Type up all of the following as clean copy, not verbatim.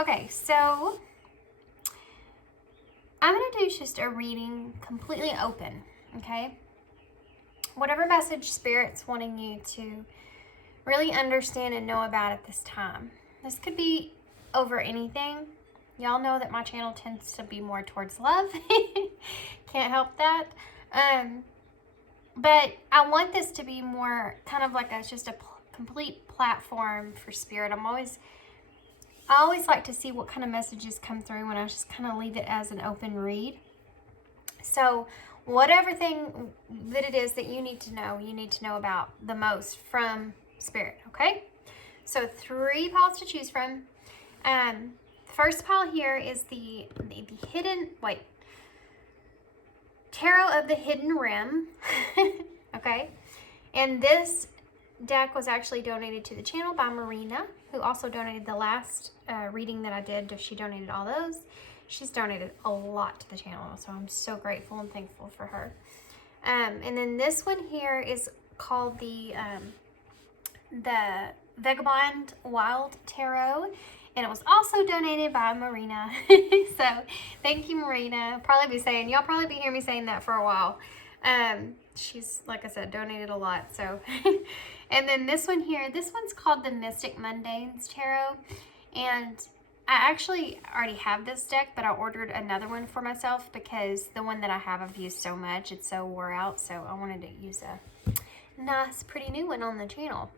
Okay, so I'm going to do just a reading completely open, okay? Whatever message Spirit's wanting you to really understand and know about at this time. This could be over anything. Y'all know that my channel tends to be more towards love. Can't help that. But I want this to be more kind of like just a complete platform for Spirit. I always like to see what kind of messages come through when I just kind of leave it as an open read. So whatever thing that it is that you need to know about the most from Spirit, okay? So 3 piles to choose from. First pile here is the Tarot of the Hidden Rim, okay? And this deck was actually donated to the channel by Marina, who also donated the last reading that I did. She donated all those. She's donated a lot to the channel, so I'm so grateful and thankful for her. And then this one here is called the Vegabond Wild Tarot, and it was also donated by Marina. So thank you, Marina. Y'all probably be hearing me saying that for a while. She's, like I said, donated a lot. So, and then this one here, this one's called the Mystic Mundanes Tarot, and I actually already have this deck, but I ordered another one for myself because the one that I have I've used so much, it's so wore out, so I wanted to use a nice, pretty new one on the channel.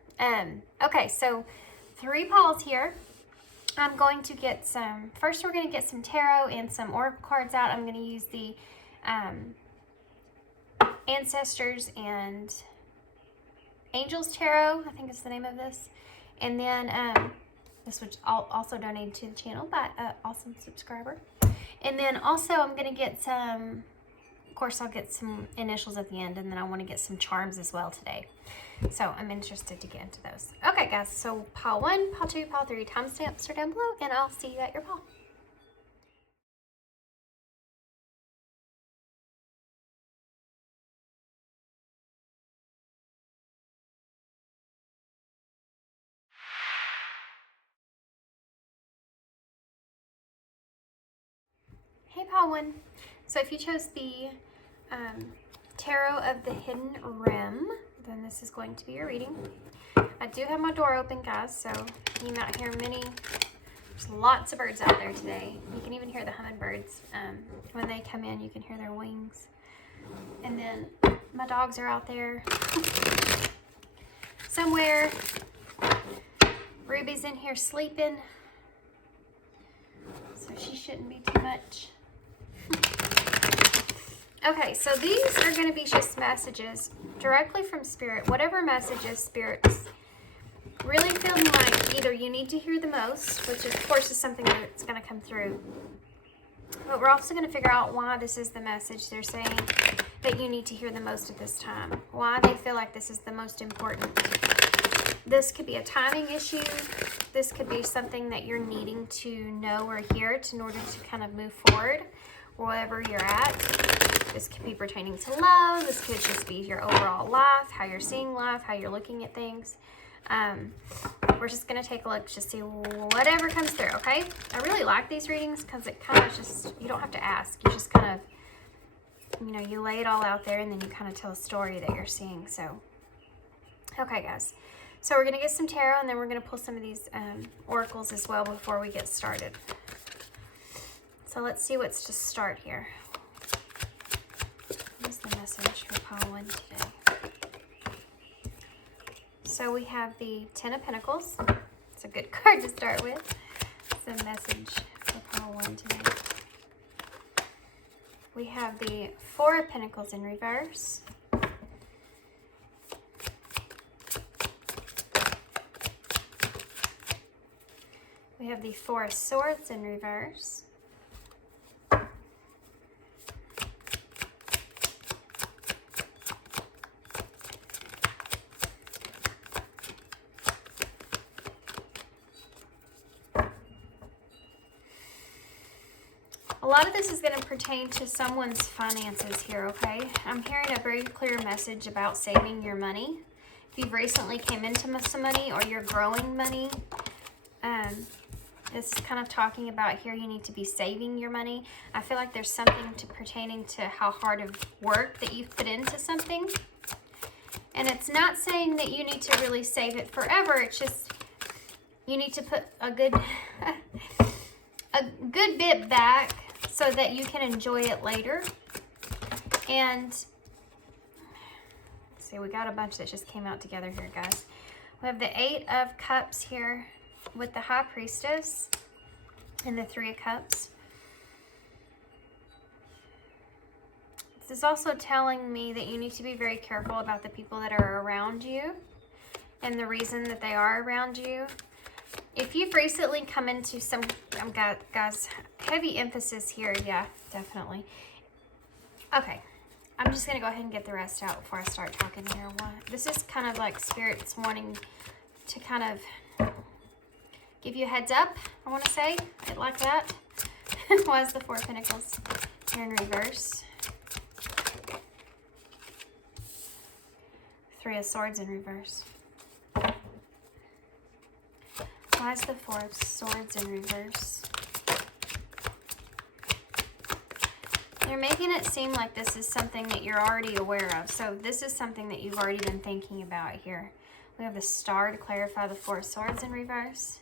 Okay, so 3 piles here. I'm going to get first we're going to get some tarot and some oracle cards out. I'm going to use the Ancestors and Angels Tarot, I think is the name of this. And then this was also donated to the channel by an awesome subscriber. And then also I'm going to get some, of course I'll get some initials at the end, and then I want to get some charms as well today. So I'm interested to get into those. Okay guys, so pile 1, pile 2, pile 3, timestamps are down below, and I'll see you at your pile. Hey pile 1. So if you chose the Tarot of the Hidden Rim, then this is going to be your reading. I do have my door open, guys, so you might hear there's lots of birds out there today. You can even hear the hummingbirds. When they come in, you can hear their wings. And then my dogs are out there somewhere. Ruby's in here sleeping, so she shouldn't be too much. Okay, so these are going to be just messages directly from Spirit. Whatever messages Spirit's really feeling like either you need to hear the most, which of course is something that's going to come through. But we're also going to figure out why this is the message they're saying that you need to hear the most at this time. Why they feel like this is the most important. This could be a timing issue. This could be something that you're needing to know or hear in order to kind of move forward wherever you're at. This could be pertaining to love. This could just be your overall life, how you're seeing life, how you're looking at things. We're just going to take a look, just see whatever comes through, okay? I really like these readings because it kind of just, you don't have to ask. You just kind of, you know, you lay it all out there and then you kind of tell a story that you're seeing. So, okay, guys. So we're going to get some tarot, and then we're going to pull some of these oracles as well before we get started. So let's see what's to start here. What's the message for pile 1 today? So we have the 10 of Pentacles. It's a good card to start with. It's a message for pile 1 today. We have the 4 of Pentacles in reverse. We have the 4 of Swords in reverse. A lot of this is going to pertain to someone's finances here, okay? I'm hearing a very clear message about saving your money. If you've recently came into some money or you're growing money, This is kind of talking about here you need to be saving your money. I feel like there's something pertaining to how hard of work that you've put into something. And it's not saying that you need to really save it forever. It's just you need to put a good bit back so that you can enjoy it later. And let's see, we got a bunch that just came out together here, guys. We have the 8 of Cups here with the High Priestess and the 3 of Cups. This is also telling me that you need to be very careful about the people that are around you and the reason that they are around you. If you've recently come into some, guys, heavy emphasis here. Yeah, definitely. Okay, I'm just going to go ahead and get the rest out before I start talking here. This is kind of like Spirit's wanting to kind of give you a heads up, I want to say it like that. Why is the 4 of Pentacles here in reverse? 3 of Swords in reverse. Why is the 4 of Swords in reverse? They're making it seem like this is something that you're already aware of. So this is something that you've already been thinking about here. We have the Star to clarify the 4 of Swords in reverse.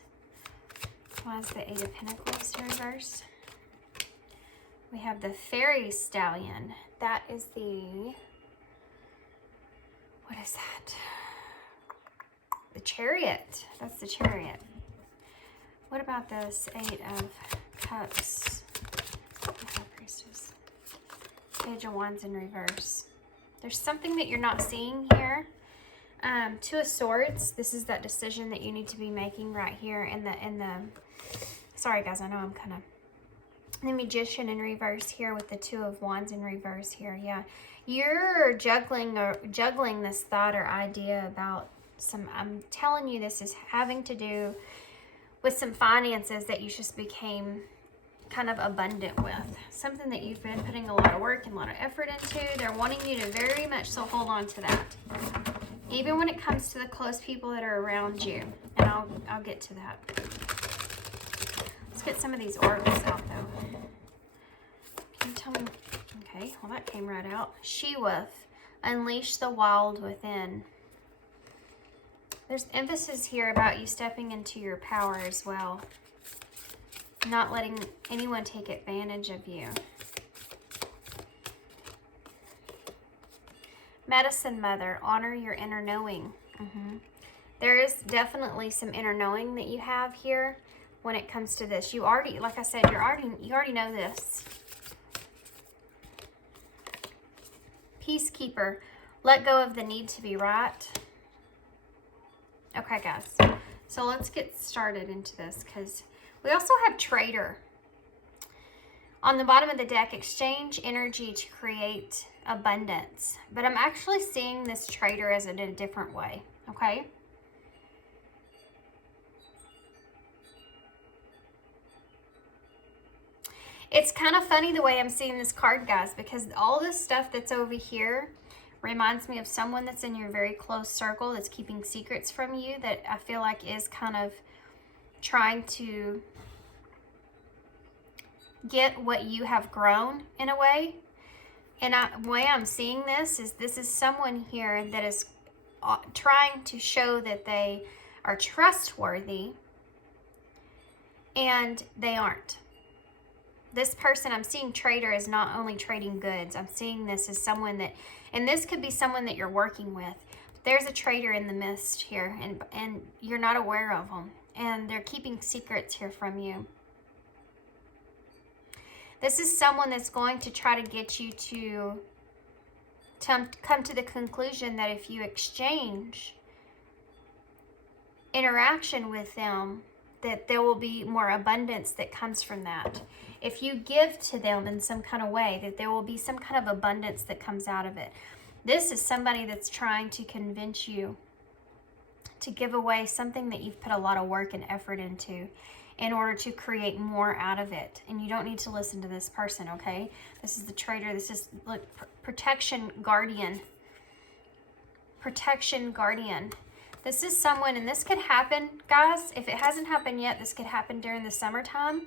Why is the 8 of Pentacles in reverse? We have the Fairy Stallion. That is the... what is that? The Chariot. That's the Chariot. What about this 8 of Cups? High Priestess. Page of Wands in reverse. There's something that you're not seeing here. 2 of Swords. This is that decision that you need to be making right here in the sorry guys, I know I'm kind of... The Magician in reverse here with the 2 of Wands in reverse here. Yeah, you're juggling this thought or idea about some... I'm telling you, this is having to do with some finances that you just became kind of abundant with. Something that you've been putting a lot of work and a lot of effort into. They're wanting you to very much so hold on to that. Even when it comes to the close people that are around you. And I'll get to that. Let's get some of these oracles out though. Can you tell me? Okay, well that came right out. She-Wolf, unleash the wild within. There's emphasis here about you stepping into your power as well. Not letting anyone take advantage of you. Medicine Mother, honor your inner knowing. There is definitely some inner knowing that you have here when it comes to this. You already, like I said, you already know this. Peacekeeper, let go of the need to be right. Okay, guys. So let's get started into this because we also have Trader. On the bottom of the deck, exchange energy to create abundance. But I'm actually seeing this Trader as in a different way, okay? It's kind of funny the way I'm seeing this card, guys, because all this stuff that's over here reminds me of someone that's in your very close circle that's keeping secrets from you that I feel like is kind of trying to get what you have grown in a way. And the way I'm seeing this is someone here that is trying to show that they are trustworthy, and they aren't. This person, I'm seeing Trader, is not only trading goods. I'm seeing this as someone that, and this could be someone that you're working with. There's a trader in the midst here, and you're not aware of them. And they're keeping secrets here from you. This is someone that's going to try to get you to come to the conclusion that if you exchange interaction with them, that there will be more abundance that comes from that. If you give to them in some kind of way, that there will be some kind of abundance that comes out of it. This is somebody that's trying to convince you to give away something that you've put a lot of work and effort into in order to create more out of it. And you don't need to listen to this person, okay? This is the Trader. This is, look, protection guardian. Protection guardian. This is someone, and this could happen, guys. If it hasn't happened yet, this could happen during the summertime.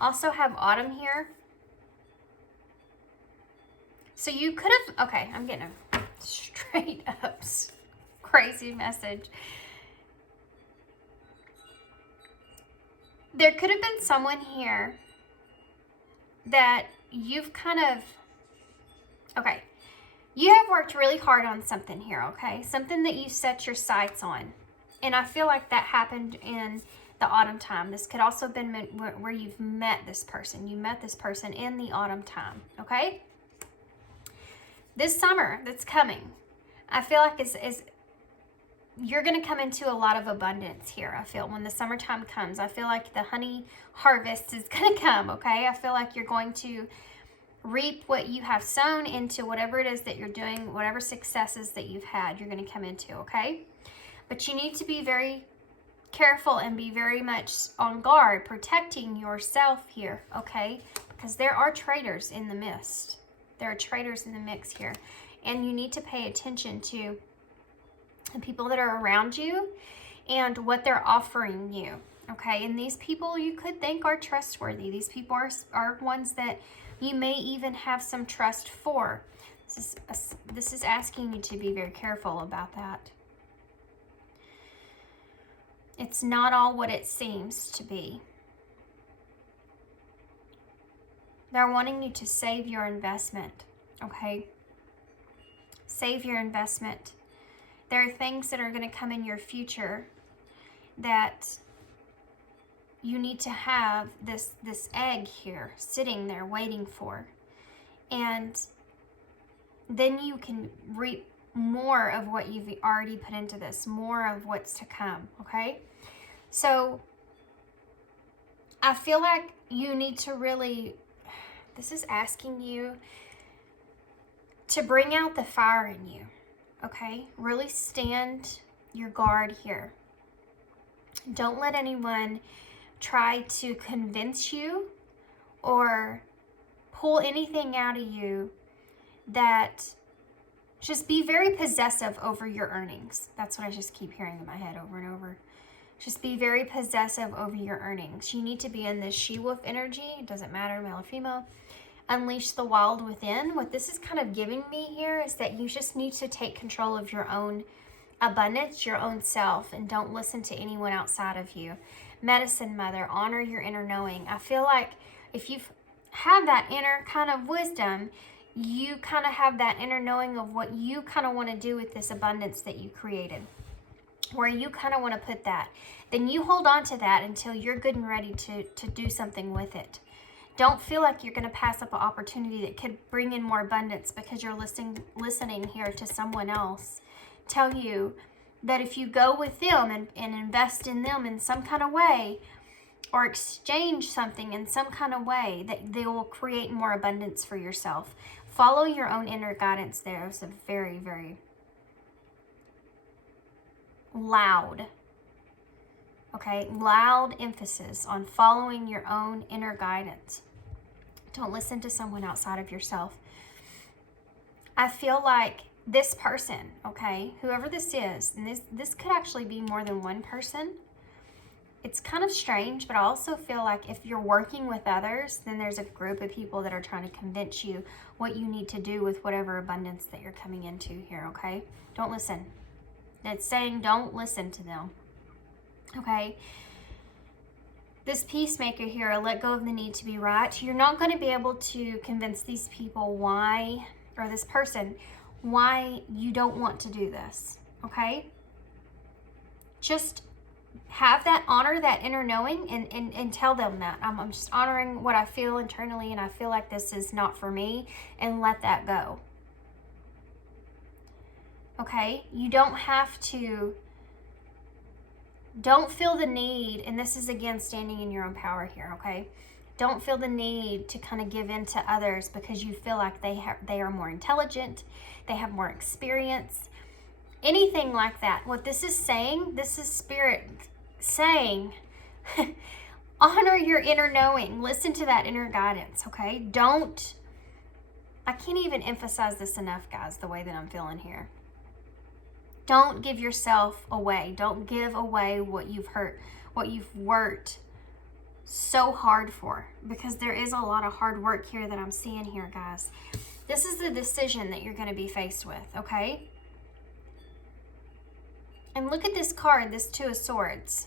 Also have autumn here. So you could have, okay, I'm getting a straight up crazy message. There could have been someone here that you've kind of, okay, you have worked really hard on something here, okay? Something that you set your sights on. And I feel like that happened in the autumn time. This could also have been where you've met this person. You met this person in the autumn time, okay? This summer that's coming, I feel like you're going to come into a lot of abundance here. I feel when the summertime comes, I feel like the honey harvest is going to come, okay? I feel like you're going to reap what you have sown into whatever it is that you're doing, whatever successes that you've had, you're going to come into, okay? But you need to be very careful and be very much on guard, protecting yourself here, okay? Because there are traitors in the midst. There are traitors in the mix here. And you need to pay attention to the people that are around you and what they're offering you, okay? And these people you could think are trustworthy. These people are ones that you may even have some trust for. This is asking you to be very careful about that. It's not all what it seems to be. They're wanting you to save your investment, okay? Save your investment. There are things that are going to come in your future that you need to have this egg here sitting there waiting for. And then you can reap more of what you've already put into this, more of what's to come, okay? So I feel like you need to really, this is asking you to bring out the fire in you, okay? Really stand your guard here. Don't let anyone try to convince you or pull anything out of you that, just be very possessive over your earnings. That's what I just keep hearing in my head over and over. Just be very possessive over your earnings. You need to be in this she-wolf energy. It doesn't matter, male or female. Unleash the wild within. What this is kind of giving me here is that you just need to take control of your own abundance, your own self, and don't listen to anyone outside of you. Medicine Mother, honor your inner knowing. I feel like if you have that inner kind of wisdom, you kind of have that inner knowing of what you kind of want to do with this abundance that you created, where you kind of want to put that. Then you hold on to that until you're good and ready to do something with it. Don't feel like you're going to pass up an opportunity that could bring in more abundance because you're listening here to someone else tell you that if you go with them and invest in them in some kind of way, or exchange something in some kind of way, that they will create more abundance for yourself. Follow your own inner guidance there. It's a very, very loud, okay, loud emphasis on following your own inner guidance. Don't listen to someone outside of yourself. I feel like this person, okay, whoever this is, and this could actually be more than one person. It's kind of strange, but I also feel like if you're working with others, then there's a group of people that are trying to convince you what you need to do with whatever abundance that you're coming into here, okay? Don't listen. It's saying don't listen to them, okay? This peacemaker here, let go of the need to be right. You're not going to be able to convince these people why, or this person, why you don't want to do this, okay? Just have that, honor that inner knowing and tell them that. I'm just honoring what I feel internally and I feel like this is not for me, and let that go. Okay? You don't have to, don't feel the need, and this is again standing in your own power here, okay? Don't feel the need to kind of give in to others because you feel like they are more intelligent, they have more experience, anything like that. What this is saying, this is spirit saying, honor your inner knowing. Listen to that inner guidance, okay? Don't, I can't even emphasize this enough, guys, the way that I'm feeling here. Don't give yourself away. Don't give away what you've hurt, what you've worked so hard for, because there is a lot of hard work here that I'm seeing here, guys. This is the decision that you're going to be faced with, okay? And look at this card, this Two of Swords.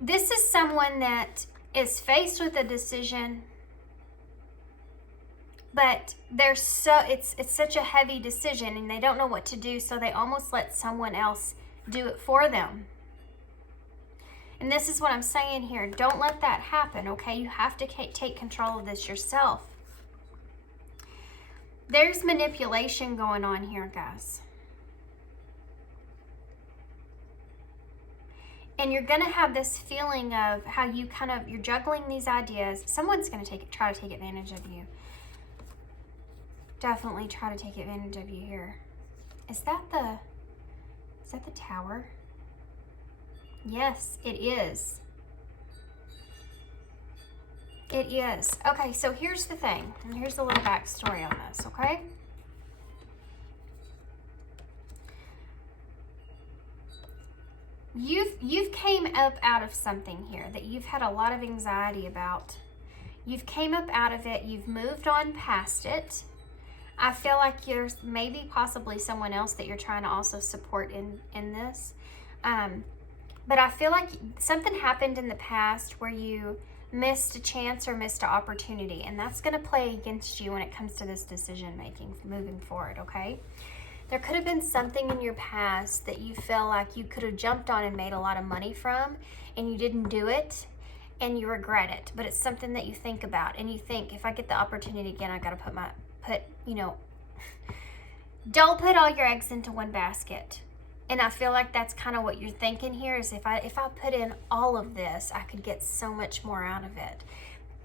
This is someone that is faced with a decision, but it's such a heavy decision and they don't know what to do, so they almost let someone else do it for them. And this is what I'm saying here. Don't let that happen, okay? You have to take control of this yourself. There's manipulation going on here, guys. And you're going to have this feeling of how you you're juggling these ideas. Someone's going to try to take advantage of you. Definitely try to take advantage of you here. Is that the Tower? Yes, it is. It is. Okay, so here's the thing. And here's a little backstory on this, okay? You've came up out of something here that you've had a lot of anxiety about. You've came up out of it. You've moved on past it. I feel like there's maybe possibly someone else that you're trying to also support in this. But I feel like something happened in the past where you missed a chance or missed an opportunity, and that's going to play against you when it comes to this decision making moving forward, okay? There could have been something in your past that you feel like you could have jumped on and made a lot of money from, and you didn't do it, and you regret it. But it's something that you think about, and you think, if I get the opportunity again, I got to don't put all your eggs into one basket. And I feel like that's kind of what you're thinking here, is if I put in all of this, I could get so much more out of it.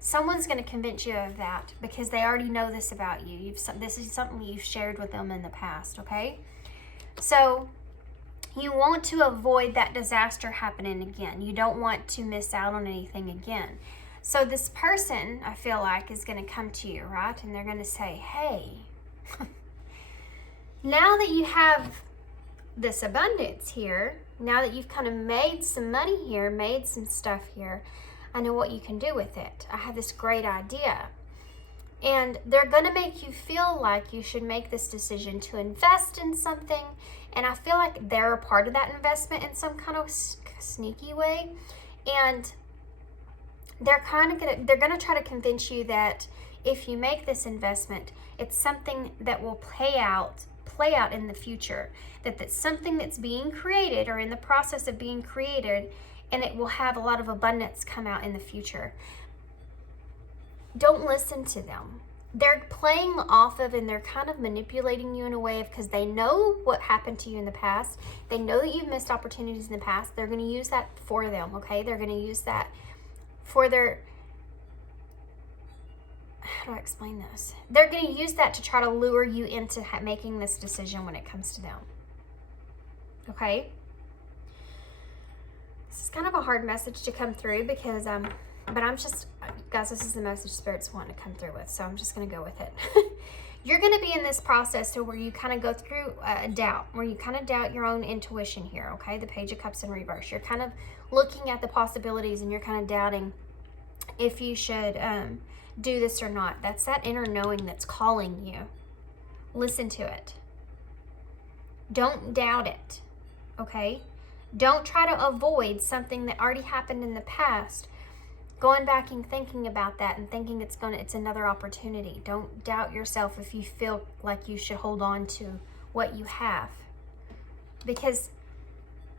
Someone's going to convince you of that because they already know this about you. This is something you've shared with them in the past, okay? So you want to avoid that disaster happening again. You don't want to miss out on anything again. So this person, I feel like, is going to come to you, right? And they're going to say, hey, now that you have this abundance here, now that you've kind of made some money here, made some stuff here, I know what you can do with it. I have this great idea. And they're going to make you feel like you should make this decision to invest in something. And I feel like they're a part of that investment in some kind of sneaky way. And they're going to try to convince you that if you make this investment, it's something that will play out in the future. That's something that's being created or in the process of being created, and it will have a lot of abundance come out in the future. Don't listen to them. They're playing off of, and they're kind of manipulating you in a way of, because they know what happened to you in the past. They know that you've missed opportunities in the past. They're going to use that for them, okay? They're going to use that for their, how do I explain this? They're going to use that to try to lure you into making this decision when it comes to them. Okay? This is kind of a hard message to come through because, but I'm just, guys, this is the message Spirit's wanting to come through with, so I'm just going to go with it. You're going to be in this process to where you kind of go through doubt, where you kind of doubt your own intuition here, okay? The Page of Cups in reverse. You're kind of looking at the possibilities and you're kind of doubting if you should do this or not. That's that inner knowing that's calling you. Listen to it. Don't doubt it, okay? Don't try to avoid something that already happened in the past, going back and thinking about that and thinking it's another opportunity. Don't doubt yourself if you feel like you should hold on to what you have. Because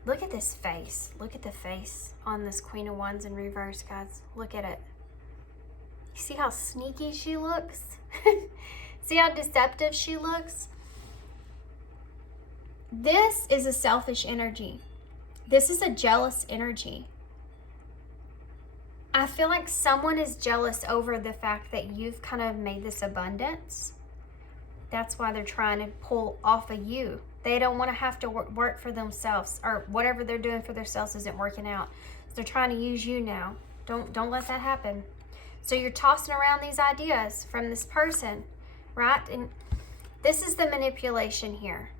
look at this face. Look at the face on this Queen of Wands in reverse, guys. Look at it. You see how sneaky she looks? See how deceptive she looks? This is a selfish energy. This is a jealous energy. I feel like someone is jealous over the fact that you've kind of made this abundance. That's why they're trying to pull off of you. They don't want to have to work for themselves, or whatever they're doing for themselves isn't working out. So they're trying to use you now. Don't let that happen. So you're tossing around these ideas from this person, right? And this is the manipulation here.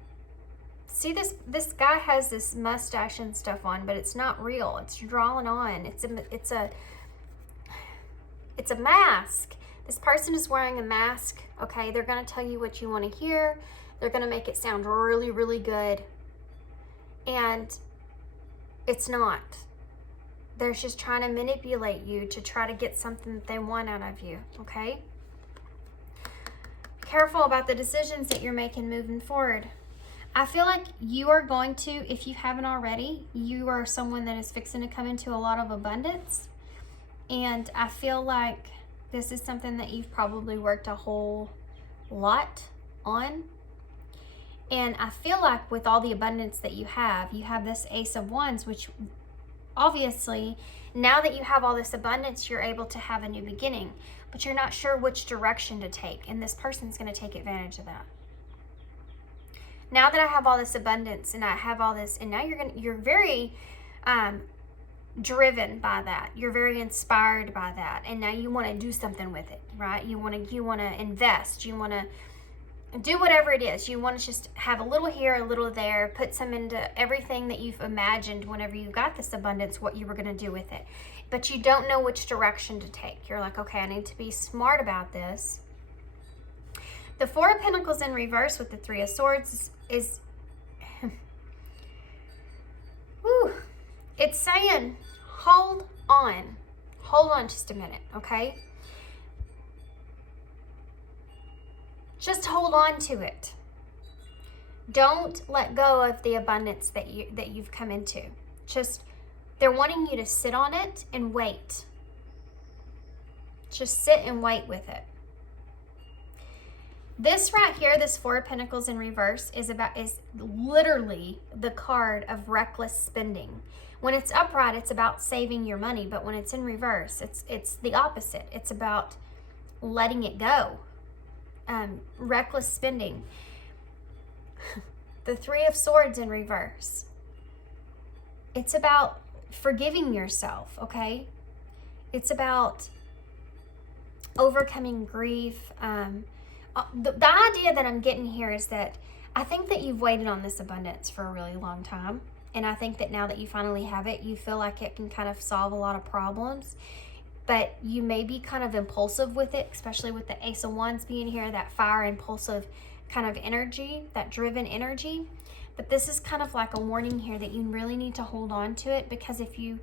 See, this guy has this mustache and stuff on, but it's not real. It's drawn on. It's a mask. This person is wearing a mask, okay? They're going to tell you what you want to hear. They're going to make it sound really, really good. And it's not. They're just trying to manipulate you to try to get something that they want out of you, okay? Be careful about the decisions that you're making moving forward. I feel like you are going to, if you haven't already, you are someone that is fixing to come into a lot of abundance. And I feel like this is something that you've probably worked a whole lot on. And I feel like with all the abundance that you have this Ace of Wands, which obviously, now that you have all this abundance, you're able to have a new beginning. But you're not sure which direction to take. And this person's going to take advantage of that. Now that I have all this abundance and I have all this, and now you're very driven by that. You're very inspired by that. And now you want to do something with it, right? You want to invest. You want to do whatever it is. You want to just have a little here, a little there, put some into everything that you've imagined whenever you got this abundance, what you were going to do with it. But you don't know which direction to take. You're like, okay, I need to be smart about this. The Four of Pentacles in reverse with the Three of Swords is whew, it's saying, hold on just a minute, okay? Just hold on to it. Don't let go of the abundance that you've come into. Just, they're wanting you to sit on it and wait. Just sit and wait with it. This right here, this Four of Pentacles in reverse, is literally the card of reckless spending. When it's upright, it's about saving your money, but when it's in reverse, it's the opposite. It's about letting it go. Reckless spending. The Three of Swords in reverse. It's about forgiving yourself, okay? It's about overcoming grief. The idea that I'm getting here is that I think that you've waited on this abundance for a really long time. And I think that now that you finally have it, you feel like it can kind of solve a lot of problems. But you may be kind of impulsive with it, especially with the Ace of Wands being here, that fire, impulsive kind of energy, that driven energy. But this is kind of like a warning here that you really need to hold on to it, because if you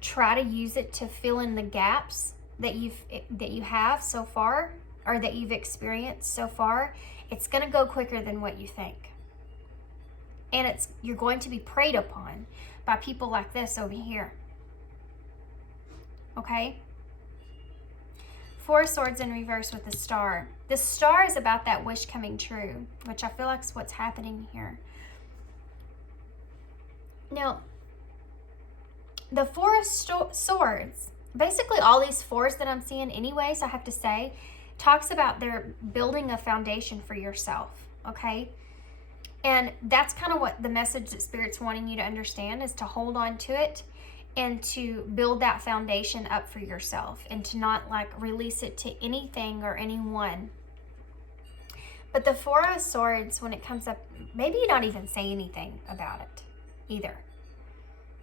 try to use it to fill in the gaps that you have so far, or that you've experienced so far, it's going to go quicker than what you think. And you're going to be preyed upon by people like this over here. Okay? Four of Swords in reverse with the Star. The Star is about that wish coming true, which I feel like is what's happening here. Now, the Four of Swords, basically all these fours that I'm seeing anyways, I have to say, talks about they're building a foundation for yourself, okay? And that's kind of what the message that Spirit's wanting you to understand, is to hold on to it and to build that foundation up for yourself, and to not like release it to anything or anyone. But the Four of Swords, when it comes up, maybe not even say anything about it either.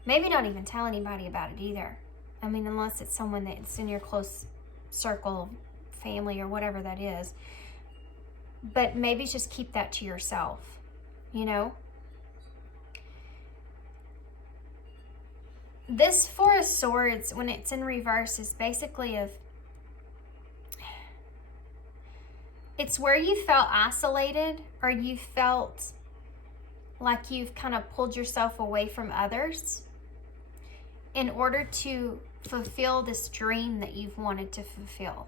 Maybe not even tell anybody about it either. I mean, unless it's someone that's in your close circle, family, or whatever that is. But maybe just keep that to yourself, you know? This Four of Swords, when it's in reverse, is basically it's where you felt isolated, or you felt like you've kind of pulled yourself away from others in order to fulfill this dream that you've wanted to fulfill.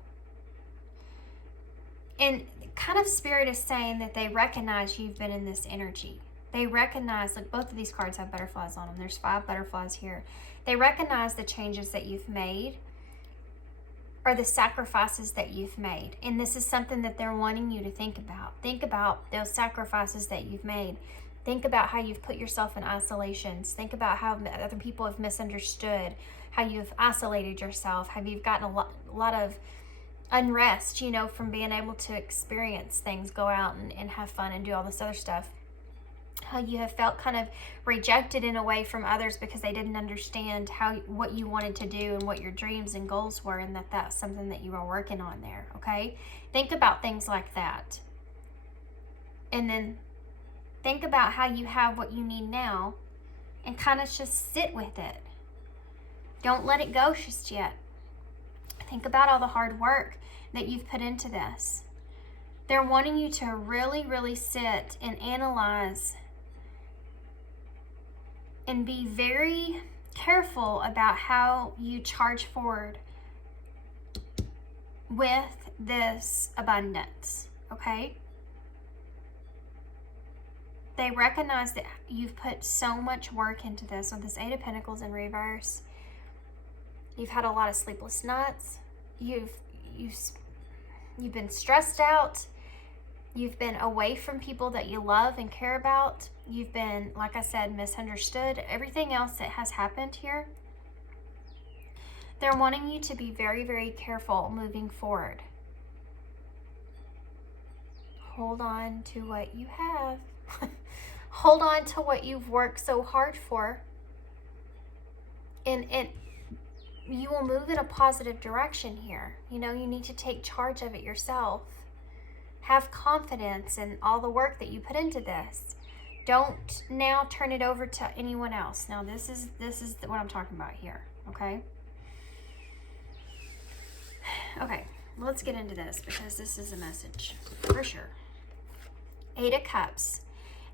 And kind of Spirit is saying that they recognize you've been in this energy. They recognize, like both of these cards have butterflies on them. There's 5 butterflies here. They recognize the changes that you've made, or the sacrifices that you've made. And this is something that they're wanting you to think about. Think about those sacrifices that you've made. Think about how you've put yourself in isolations. Think about how other people have misunderstood, how you've isolated yourself, how you've gotten a lot of unrest, you know, from being able to experience things, go out and have fun and do all this other stuff. how you have felt kind of rejected in a way from others because they didn't understand what you wanted to do and what your dreams and goals were, and that's something that you are working on there, okay? Think about things like that. And then think about how you have what you need now and kind of just sit with it. Don't let it go just yet. Think about all the hard work that you've put into this. They're wanting you to really, really sit and analyze and be very careful about how you charge forward with this abundance, okay? They recognize that you've put so much work into this. With this Eight of Pentacles in reverse, you've had a lot of sleepless nights. You've been stressed out. You've been away from people that you love and care about. You've been, like I said, misunderstood. Everything else that has happened here. They're wanting you to be very, very careful moving forward. Hold on to what you have. Hold on to what you've worked so hard for. And you will move in a positive direction here. You know, you need to take charge of it yourself. Have confidence in all the work that you put into this. Don't now turn it over to anyone else. Now, this is what I'm talking about here, okay? Okay, let's get into this because this is a message for sure. Eight of Cups.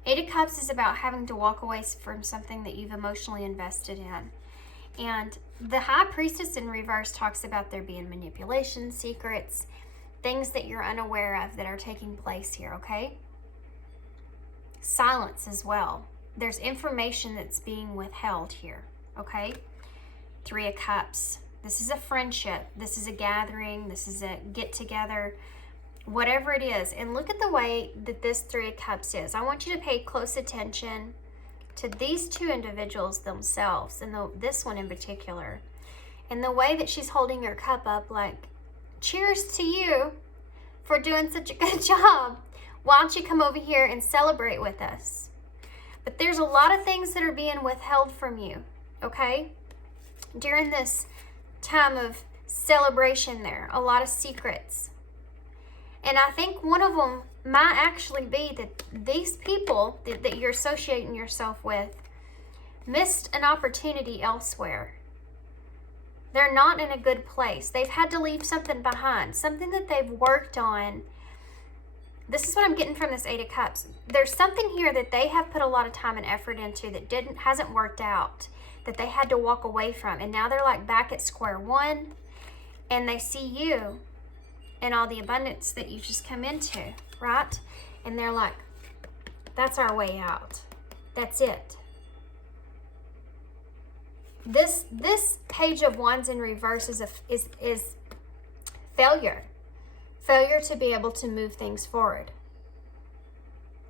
Eight of Cups is about having to walk away from something that you've emotionally invested in. And the High Priestess in reverse talks about there being manipulation, secrets, things that you're unaware of that are taking place here, okay? Silence as well. There's information that's being withheld here, okay? Three of Cups. This is a friendship. This is a gathering. This is a get-together, whatever it is. And look at the way that this Three of Cups is. I want you to pay close attention to these two individuals themselves, and this one in particular. And the way that she's holding her cup up like, cheers to you for doing such a good job. Why don't you come over here and celebrate with us? But there's a lot of things that are being withheld from you, okay? During this time of celebration there, a lot of secrets. And I think one of them might actually be that these people that you're associating yourself with missed an opportunity elsewhere. They're not in a good place. They've had to leave something behind, something that they've worked on. This is what I'm getting from this Eight of Cups. There's something here that they have put a lot of time and effort into that hasn't worked out, that they had to walk away from. And now they're like back at square one, and they see you and all the abundance that you just come into, right? And they're like, that's our way out. That's it. This Page of Wands in reverse is failure. Failure to be able to move things forward.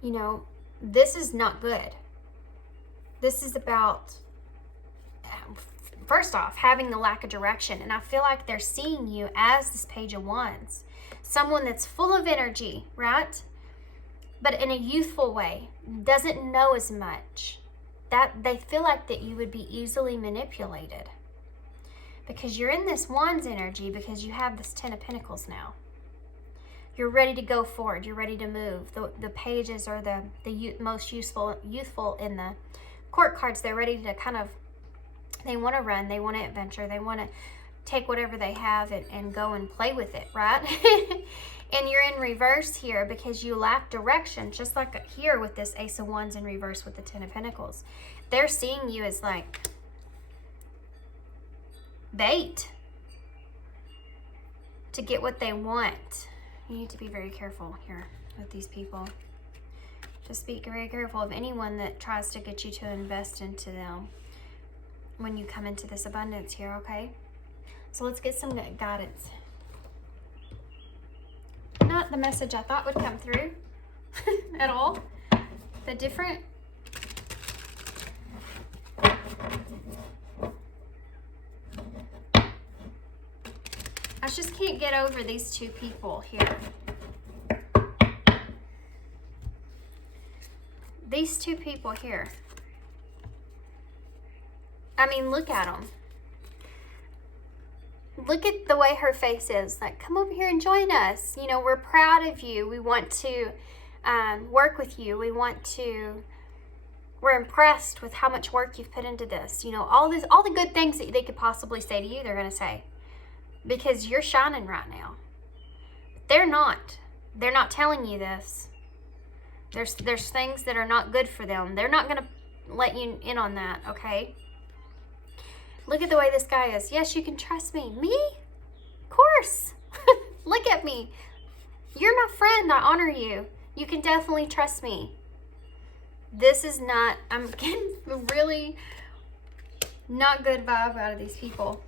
You know, this is not good. This is about, first off, having the lack of direction. And I feel like they're seeing you as this Page of Wands. Someone that's full of energy, right? But in a youthful way. Doesn't know as much. That they feel like that you would be easily manipulated. Because you're in this Wands energy because you have this Ten of Pentacles now. You're ready to go forward. You're ready to move. The pages are the most youthful in the court cards. They're ready to kind of, they want to run. They want to adventure. They want to take whatever they have and go and play with it, right? And you're in reverse here because you lack direction, just like here with this Ace of Wands in reverse with the Ten of Pentacles. They're seeing you as like bait to get what they want. You need to be very careful here with these people. Just be very careful of anyone that tries to get you to invest into them when you come into this abundance here, okay? So let's get some guidance. Not the message I thought would come through at all. The different. I just can't get over these two people here. These these two people here. I mean, look at them. Look at the way her face is. Like, come over here and join us. You know, we're proud of you. We want to work with you. We're impressed with how much work you've put into this. You know, all the good things that they could possibly say to you, they're going to say. Because you're shining right now. They're not. They're not telling you this. There's things that are not good for them. They're not going to let you in on that, okay? Look at the way this guy is. Yes, you can trust me. Me? Of course. Look at me. You're my friend. I honor you. You can definitely trust me. This is not, I'm getting really not good vibe out of these people.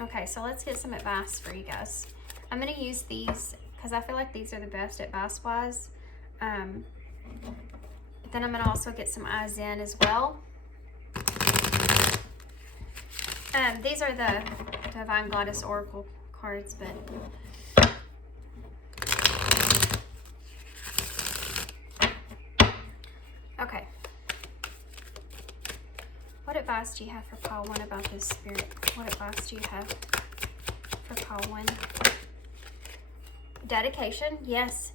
Okay, so let's get some advice for you guys. I'm going to use these because I feel like these are the best advice-wise. Then I'm going to also get some eyes in as well. These are the Divine Goddess Oracle cards, but okay. What advice do you have for pile 1 about this spirit? What advice do you have for pile 1? Dedication, yes.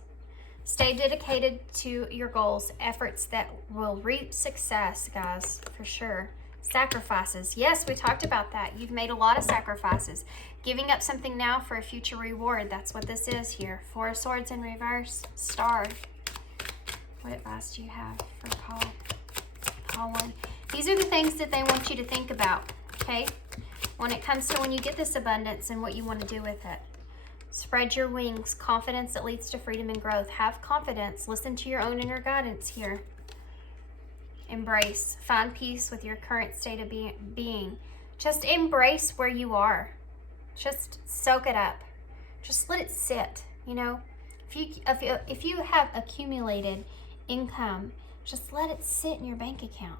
Stay dedicated to your goals, efforts that will reap success, guys, for sure. Sacrifices, yes, we talked about that. You've made a lot of sacrifices. Giving up something now for a future reward, that's what this is here. 4 of Swords in reverse, Star. What advice do you have for pile 1? These are the things that they want you to think about, okay? When it comes to when you get this abundance and what you want to do with it. Spread your wings. Confidence that leads to freedom and growth. Have confidence. Listen to your own inner guidance here. Embrace. Find peace with your current state of being. Just embrace where you are. Just soak it up. Just let it sit, you know? If you have accumulated income, just let it sit in your bank account.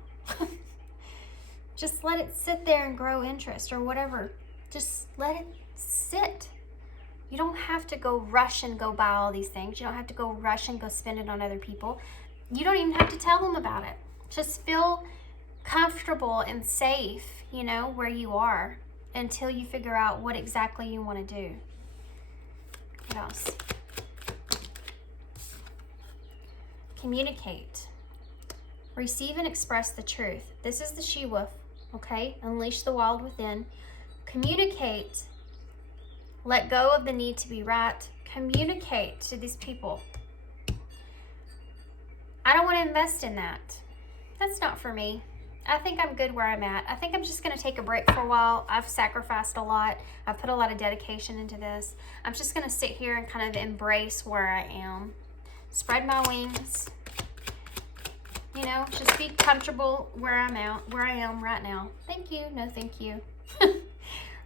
Just let it sit there and grow interest or whatever. Just let it sit. You don't have to go rush and go buy all these things. You don't have to go rush and go spend it on other people. You don't even have to tell them about it. Just feel comfortable and safe, you know, where you are until you figure out what exactly you want to do. What else? Communicate. Receive and express the truth. This is the she-wolf, okay? Unleash the wild within. Communicate. Let go of the need to be right. Communicate to these people. I don't want to invest in that. That's not for me. I think I'm good where I'm at. I think I'm just going to take a break for a while. I've sacrificed a lot. I've put a lot of dedication into this. I'm just going to sit here and kind of embrace where I am. Spread my wings. You know, just be comfortable where I am right now. Thank you. No, thank you.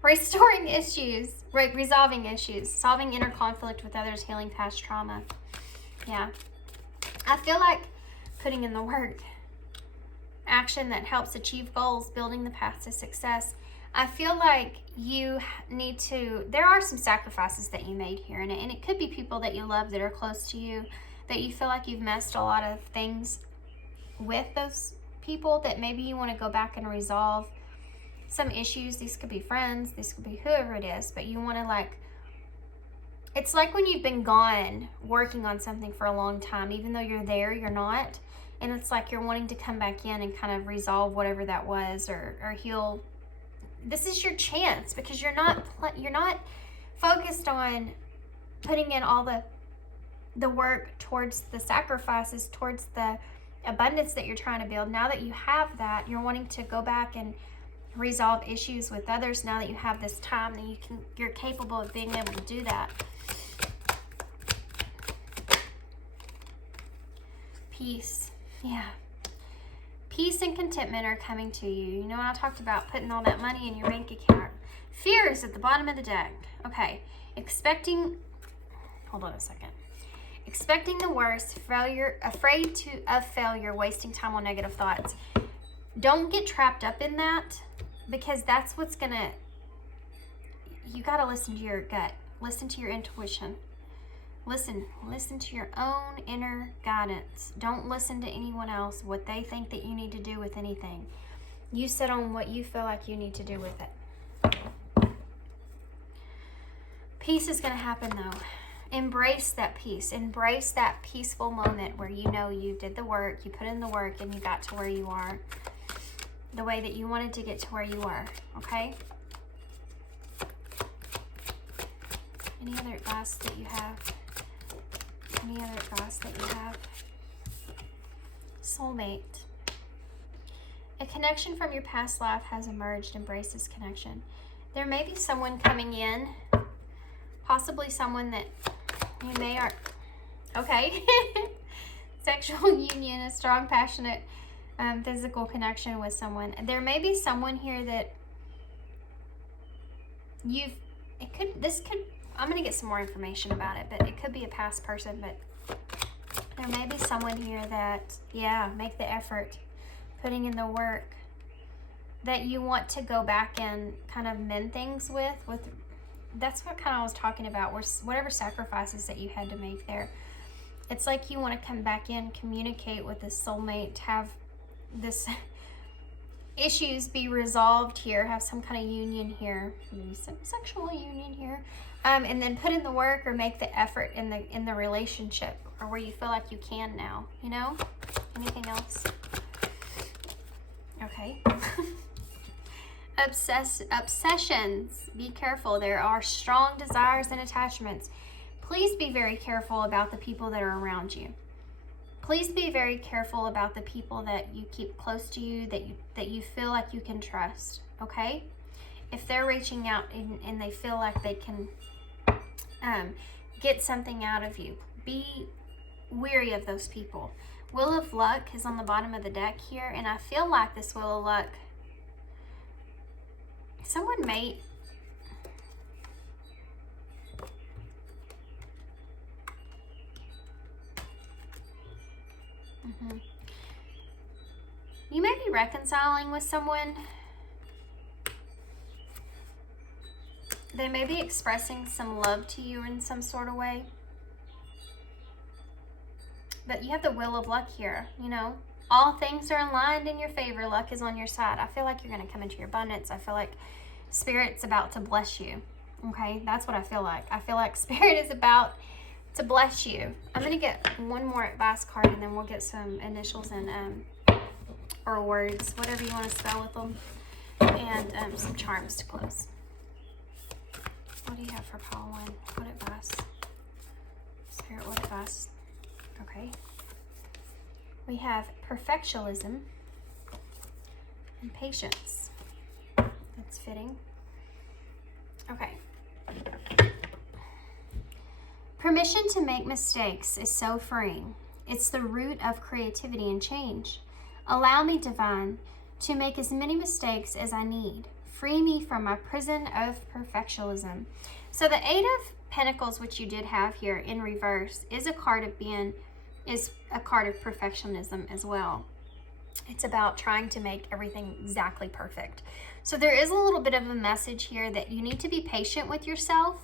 Restoring issues, resolving issues, solving inner conflict with others, healing past trauma. Yeah. I feel like putting in the work. Action that helps achieve goals, building the path to success. I feel like you need to, there are some sacrifices that you made here, and it could be people that you love that are close to you, that you feel like you've messed a lot of things with those people, that maybe you want to go back and resolve some issues. These could be friends, this could be whoever it is, but you want to, like, it's like when you've been gone working on something for a long time, even though you're there, you're not. And it's like you're wanting to come back in and kind of resolve whatever that was, or heal. This is your chance, because you're not focused on putting in all the work towards the sacrifices, towards the abundance that you're trying to build. Now that you have that, you're wanting to go back and resolve issues with others. Now that you have this time, that you're capable of being able to do that. Peace. Yeah. Peace and contentment are coming to you. You know what I talked about, putting all that money in your bank account. Fear is at the bottom of the deck. Okay. Hold on a second. Expecting the worst, failure, afraid of failure, wasting time on negative thoughts. Don't get trapped up in that, because that's what's you got to listen to your gut. Listen to your intuition. Listen to your own inner guidance. Don't listen to anyone else, what they think that you need to do with anything. You sit on what you feel like you need to do with it. Peace is going to happen though. Embrace that peace. Embrace that peaceful moment where you know you did the work, you put in the work, and you got to where you are the way that you wanted to get to where you are, okay? Any other advice that you have? Any other advice that you have? Soulmate. A connection from your past life has emerged. Embrace this connection. There may be someone coming in, possibly someone that you may are, okay. Sexual union, a strong, passionate, physical connection with someone. There may be someone here that I'm going to get some more information about it, but it could be a past person, but there may be someone here that, yeah, make the effort, putting in the work, that you want to go back and kind of mend things with that's what kind of I was talking about, where whatever sacrifices that you had to make there. It's like you want to come back in, communicate with this soulmate, have this issues be resolved here, have some kind of union here, maybe some sexual union here, and then put in the work or make the effort in the relationship, or where you feel like you can now, you know? Anything else? Okay. Obsessions. Be careful. There are strong desires and attachments. Please be very careful about the people that are around you. Please be very careful about the people that you keep close to you, that you feel like you can trust, okay? If they're reaching out and they feel like they can get something out of you, be wary of those people. Wheel of Luck is on the bottom of the deck here, and I feel like this Wheel of Luck, someone may, you may be reconciling with someone. They may be expressing some love to you in some sort of way. But you have the Wheel of Luck here, you know. All things are aligned in your favor. Luck is on your side. I feel like you're going to come into your abundance. I feel like Spirit's about to bless you. Okay, that's what I feel like. I feel like Spirit is about to bless you. I'm going to get one more advice card, and then we'll get some initials and or words, whatever you want to spell with them, and some charms to close. What do you have for pile 1? What advice? Spirit, what advice? Okay. We have perfectionism and patience. That's fitting. Okay. Permission to make mistakes is so freeing. It's the root of creativity and change. Allow me, Divine, to make as many mistakes as I need. Free me from my prison of perfectionism. So the 8 of Pentacles, which you did have here in reverse, is a card of perfectionism as well. It's about trying to make everything exactly perfect. So there is a little bit of a message here that you need to be patient with yourself,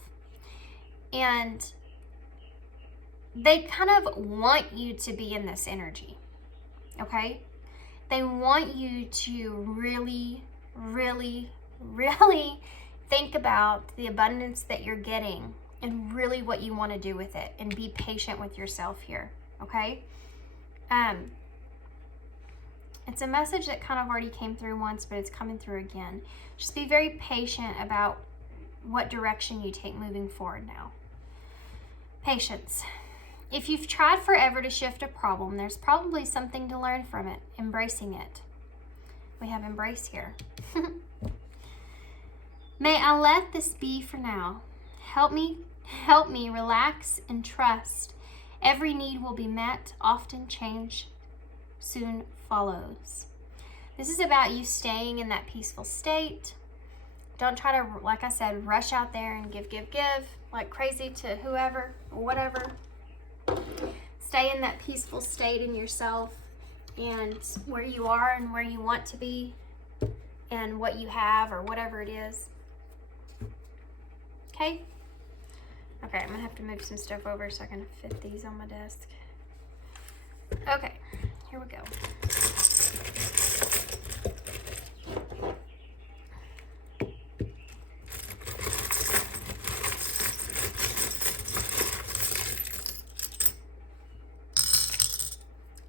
and they kind of want you to be in this energy, okay? They want you to really, really, really think about the abundance that you're getting and really what you want to do with it, and be patient with yourself here, okay? It's a message that kind of already came through once, but it's coming through again. Just be very patient about what direction you take moving forward now. Patience. If you've tried forever to shift a problem, there's probably something to learn from it. Embracing it. We have embrace here. May I let this be for now. Help me relax and trust. Every need will be met. Often change soon follows. This is about you staying in that peaceful state. Don't try to, like I said, rush out there and give like crazy to whoever or whatever. Stay in that peaceful state in yourself and where you are and where you want to be and what you have or whatever it is. Okay? Okay, I'm gonna have to move some stuff over so I can fit these on my desk. Okay, here we go.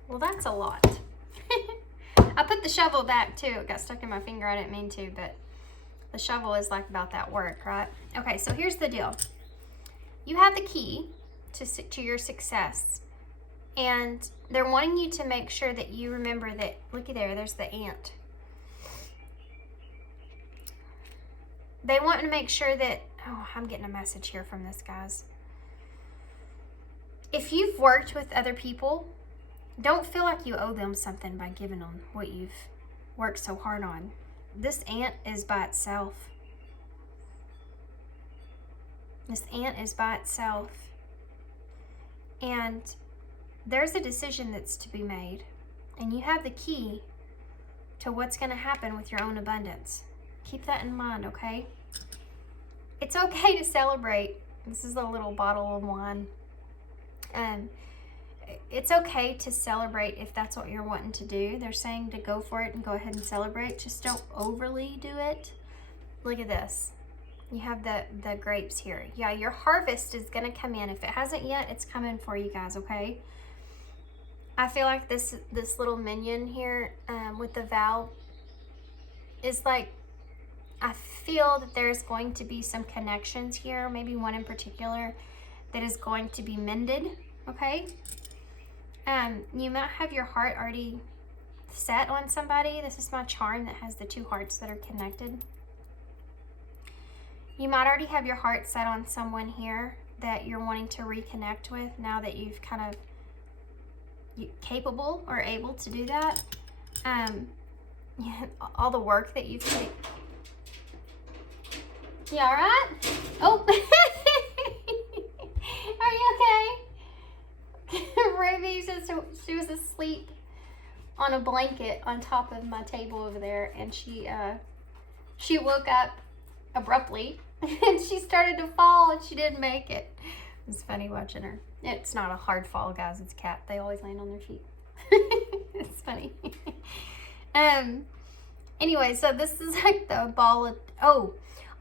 Well, that's a lot. I put the shovel back too. It got stuck in my finger. I didn't mean to, but the shovel is like about that work, right? Okay, so here's the deal. You have the key to your success, and they're wanting you to make sure that you remember that, looky there, there's the ant. They want to make sure that, oh, I'm getting a message here from this, guys. If you've worked with other people, don't feel like you owe them something by giving them what you've worked so hard on. This ant is by itself. This ant is by itself. And there's a decision that's to be made. And you have the key to what's going to happen with your own abundance. Keep that in mind, okay? It's okay to celebrate. This is a little bottle of wine. It's okay to celebrate if that's what you're wanting to do. They're saying to go for it and go ahead and celebrate. Just don't overly do it. Look at this. You have the grapes here. Yeah, your harvest is going to come in. If it hasn't yet, it's coming for you guys, okay? I feel like this little minion here with the vow is like, I feel that there's going to be some connections here, maybe one in particular that is going to be mended, okay? You might have your heart already set on somebody. This is my charm that has the two hearts that are connected. You might already have your heart set on someone here that you're wanting to reconnect with now that you've kind of capable or able to do that. All the work that you've put. You all right? Oh, are you okay? Ruby says she was asleep on a blanket on top of my table over there, and she woke up abruptly and she started to fall and she didn't make it. It's funny watching her. It's not a hard fall, guys. It's a cat. They always land on their feet. It's funny. Anyway, so this is like the ball of, oh,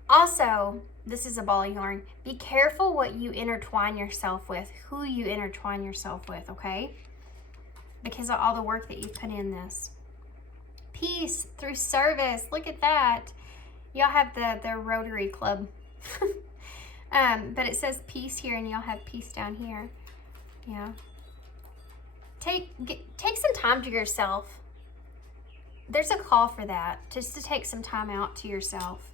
also, this is a ball of yarn. Be careful what you intertwine yourself with, who you intertwine yourself with, okay? Because of all the work that you put in this. Peace through service. Look at that. Y'all have the Rotary Club. But it says peace here, and y'all have peace down here. Yeah. Take some time to yourself. There's a call for that, just to take some time out to yourself.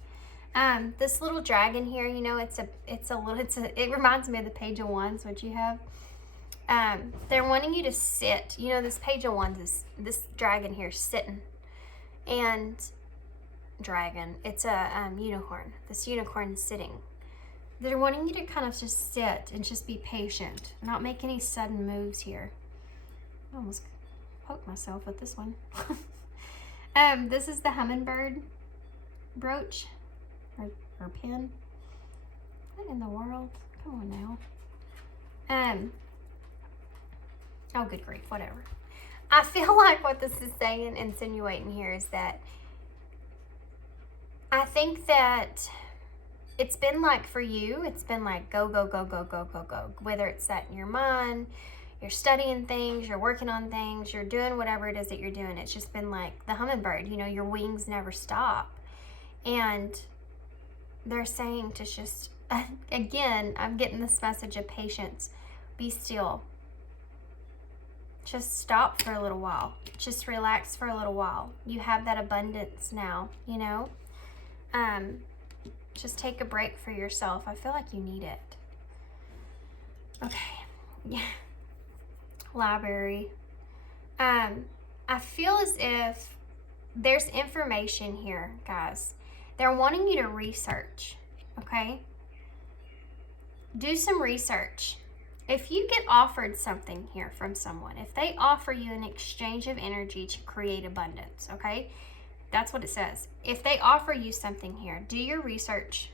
This little dragon here, you know, it reminds me of the Page of Wands, which you have. They're wanting you to sit. You know, this Page of Wands is this dragon here sitting. And dragon, it's a unicorn. This unicorn is sitting. They're wanting you to kind of just sit and just be patient, not make any sudden moves here. I almost poked myself with this one. This is the hummingbird brooch or pin. What in the world? Come on now. Oh, good grief, whatever. I feel like what this is saying, insinuating here, is that I think that it's been like for you, it's been like go, go, go, go, go, go, go. Whether it's set in your mind, you're studying things, you're working on things, you're doing whatever it is that you're doing. It's just been like the hummingbird, you know, your wings never stop. And they're saying to just, again, I'm getting this message of patience. Be still. Just stop for a little while. Just relax for a little while. You have that abundance now, you know? Just take a break for yourself. I feel like you need it. Okay. Yeah. Library. I feel as if there's information here, guys. They're wanting you to research, okay? Do some research. If you get offered something here from someone, if they offer you an exchange of energy to create abundance, okay? That's what it says. If they offer you something here, do your research.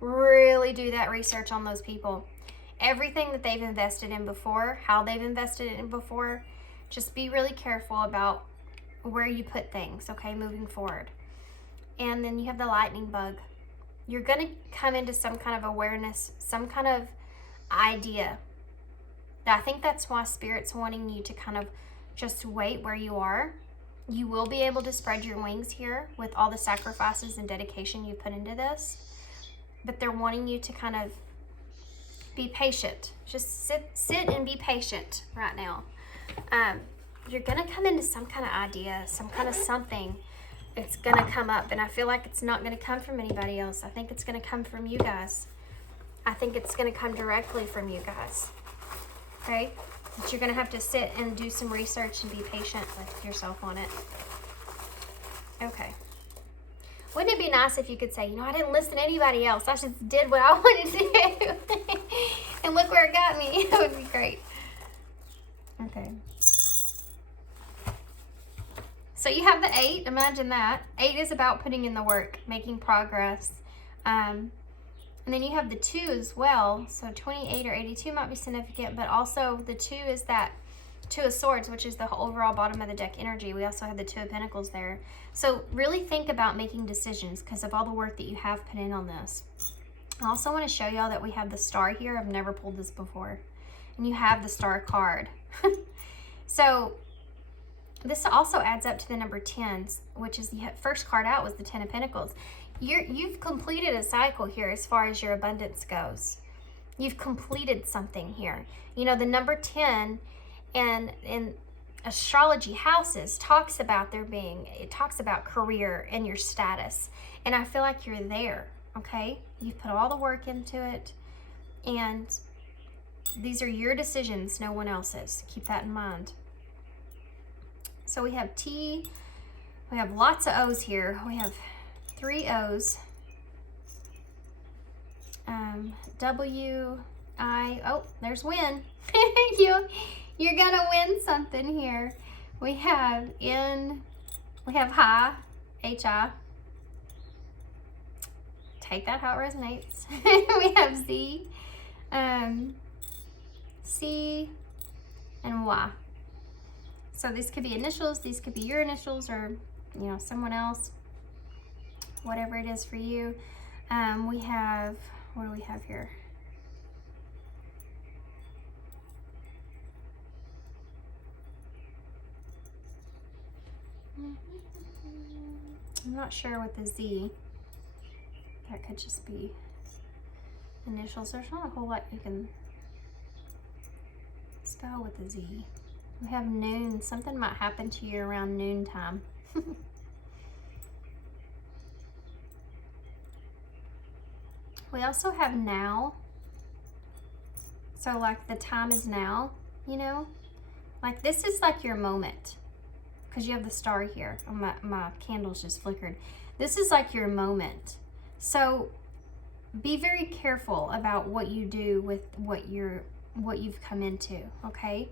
Really do that research on those people. Everything that they've invested in before, how they've invested in before, just be really careful about where you put things, okay, moving forward. And then you have the lightning bug. You're going to come into some kind of awareness, some kind of idea. I think that's why Spirit's wanting you to kind of just wait where you are. You will be able to spread your wings here with all the sacrifices and dedication you put into this. But they're wanting you to kind of be patient. Just sit and be patient right now. You're going to come into some kind of idea, some kind of something. It's going to come up, and I feel like it's not going to come from anybody else. I think it's going to come from you guys. I think it's going to come directly from you guys. Okay? But you're going to have to sit and do some research and be patient with yourself on it. Okay. Wouldn't it be nice if you could say, you know, I didn't listen to anybody else. I just did what I wanted to do. And look where it got me. That would be great. Okay. So you have the 8. Imagine that. 8 is about putting in the work, making progress. And then you have the 2 as well. So 28 or 82 might be significant, but also the 2 is that 2 of Swords, which is the overall bottom of the deck energy. We also have the 2 of Pentacles there. So really think about making decisions because of all the work that you have put in on this. I also want to show y'all that we have the Star here. I've never pulled this before. And you have the Star card. So this also adds up to the number 10, which is the first card out was the 10 of Pentacles. You've completed a cycle here as far as your abundance goes. You've completed something here. You know, the number 10 and in astrology houses talks about it talks about career and your status. And I feel like you're there, okay? You've put all the work into it. And these are your decisions, no one else's. Keep that in mind. So we have T, we have lots of O's here. We have 3 O's. W, I, oh, there's win. You're gonna win something here. We have N, we have high, H-I. Take that how it resonates. We have Z, C, and Y. So these could be initials, these could be your initials or, you know, someone else, whatever it is for you. We have, what do we have here? I'm not sure with the Z. That could just be initials. There's not a whole lot you can spell with the Z. We have noon. Something might happen to you around noontime. We also have now. So like the time is now, you know? Like this is like your moment. Because you have the star here. Oh, my candles just flickered. This is like your moment. So be very careful about what you do with what you've come into, okay?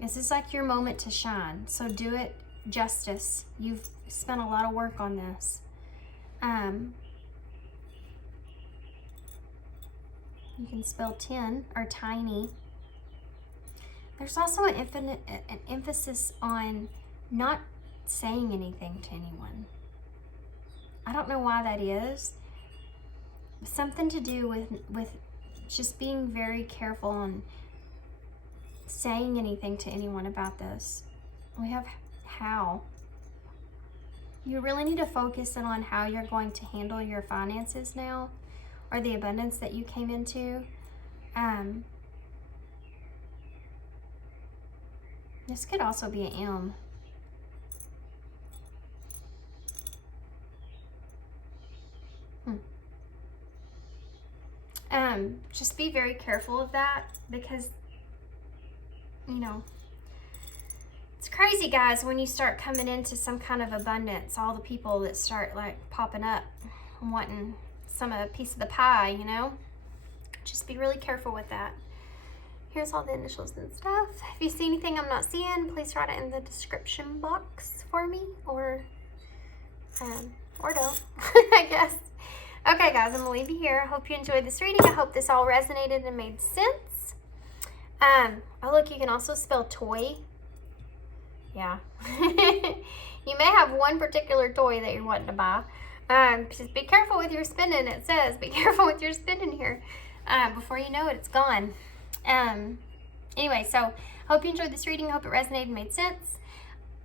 This is like your moment to shine. So do it justice. You've spent a lot of work on this. You can spell 10 or tiny. There's also an emphasis on not saying anything to anyone. I don't know why that is. Something to do with just being very careful on saying anything to anyone about this. We have how. You really need to focus in on how you're going to handle your finances now, or the abundance that you came into. This could also be an M. Just be very careful of that because, you know, it's crazy, guys, when you start coming into some kind of abundance, all the people that start like popping up wanting a piece of the pie, you know, just be really careful with that. Here's all the initials and stuff. If you see anything I'm not seeing, please write it in the description box for me, or don't, I guess. Okay, guys, I'm going to leave you here. I hope you enjoyed this reading. I hope this all resonated and made sense. Oh, look, you can also spell toy. Yeah. You may have one particular toy that you're wanting to buy. Just be careful with your spending. It says, be careful with your spending here. Before you know it, it's gone. Anyway, so hope you enjoyed this reading. Hope it resonated and made sense.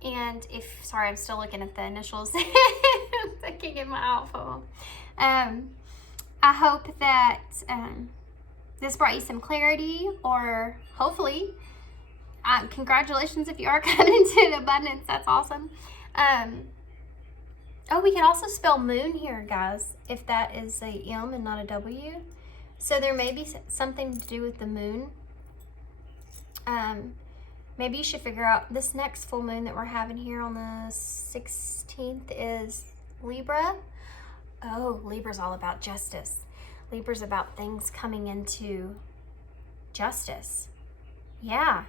And sorry, I'm still looking at the initials. I can't get my outfit. I hope that this brought you some clarity, or hopefully, congratulations if you are coming into abundance. That's awesome. Oh, we can also spell moon here, guys, if that is a M and not a W. So there may be something to do with the moon. Maybe you should figure out this next full moon that we're having here on the 16th is Libra. Oh, Libra's all about justice. Libra's about things coming into justice. Yeah.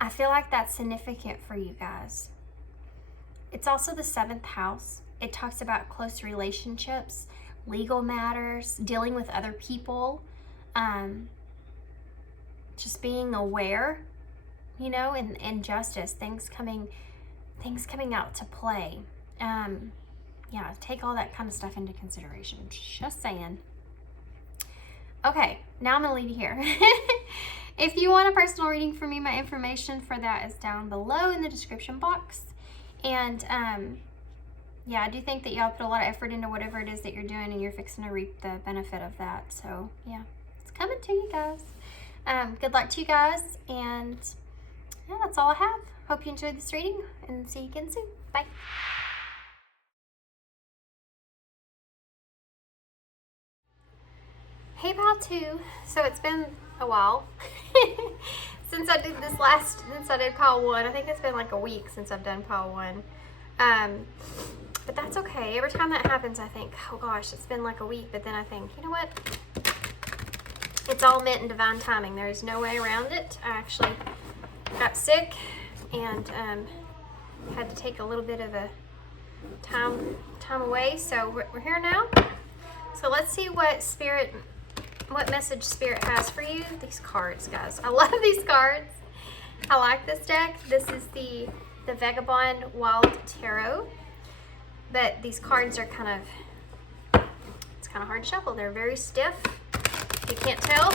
I feel like that's significant for you guys. It's also the 7th house. It talks about close relationships, legal matters, dealing with other people, just being aware, you know, and justice, things coming out to play. Yeah, take all that kind of stuff into consideration. Just saying. Okay, now I'm gonna leave you here. If you want a personal reading from me, my information for that is down below in the description box. And yeah, I do think that y'all put a lot of effort into whatever it is that you're doing, and you're fixing to reap the benefit of that. So yeah, it's coming to you guys. Good luck to you guys, and yeah, that's all I have. Hope you enjoyed this reading, and see you again soon. Bye. Hey, pile 2. So it's been a while since I did pile 1. I think it's been like a week since I've done pile 1. But that's okay. Every time that happens, I think, oh gosh, it's been like a week. But then I think, you know what? It's all meant in divine timing. There is no way around it. I actually got sick and had to take a little bit of a time away. So we're here now. So let's see what message Spirit has for you. These cards, guys. I love these cards. I like this deck. This is the Vegabond Wild Tarot. But these cards are it's kind of hard to shuffle. They're very stiff. You can't tell.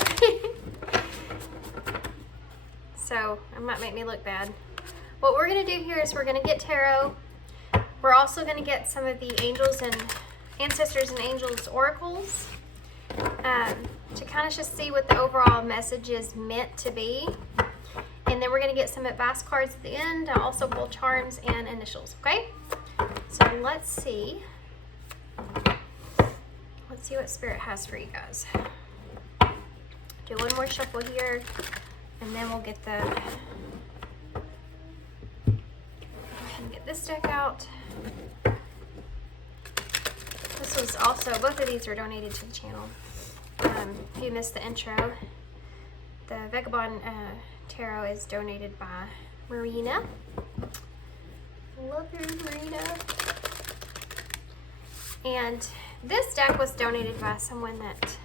So it might make me look bad. What we're going to do here is we're going to get tarot. We're also going to get some of the angels and ancestors and angels oracles to kind of just see what the overall message is meant to be. And then we're going to get some advice cards at the end. I'll also pull charms and initials, okay? So let's see. Let's see what Spirit has for you guys. Do one more shuffle here, and then we'll get go ahead and get this deck out. This was also, both of these are donated to the channel. If you missed the intro, the Vegabond Tarot is donated by Marina. Love you, Marina. And this deck was donated by someone that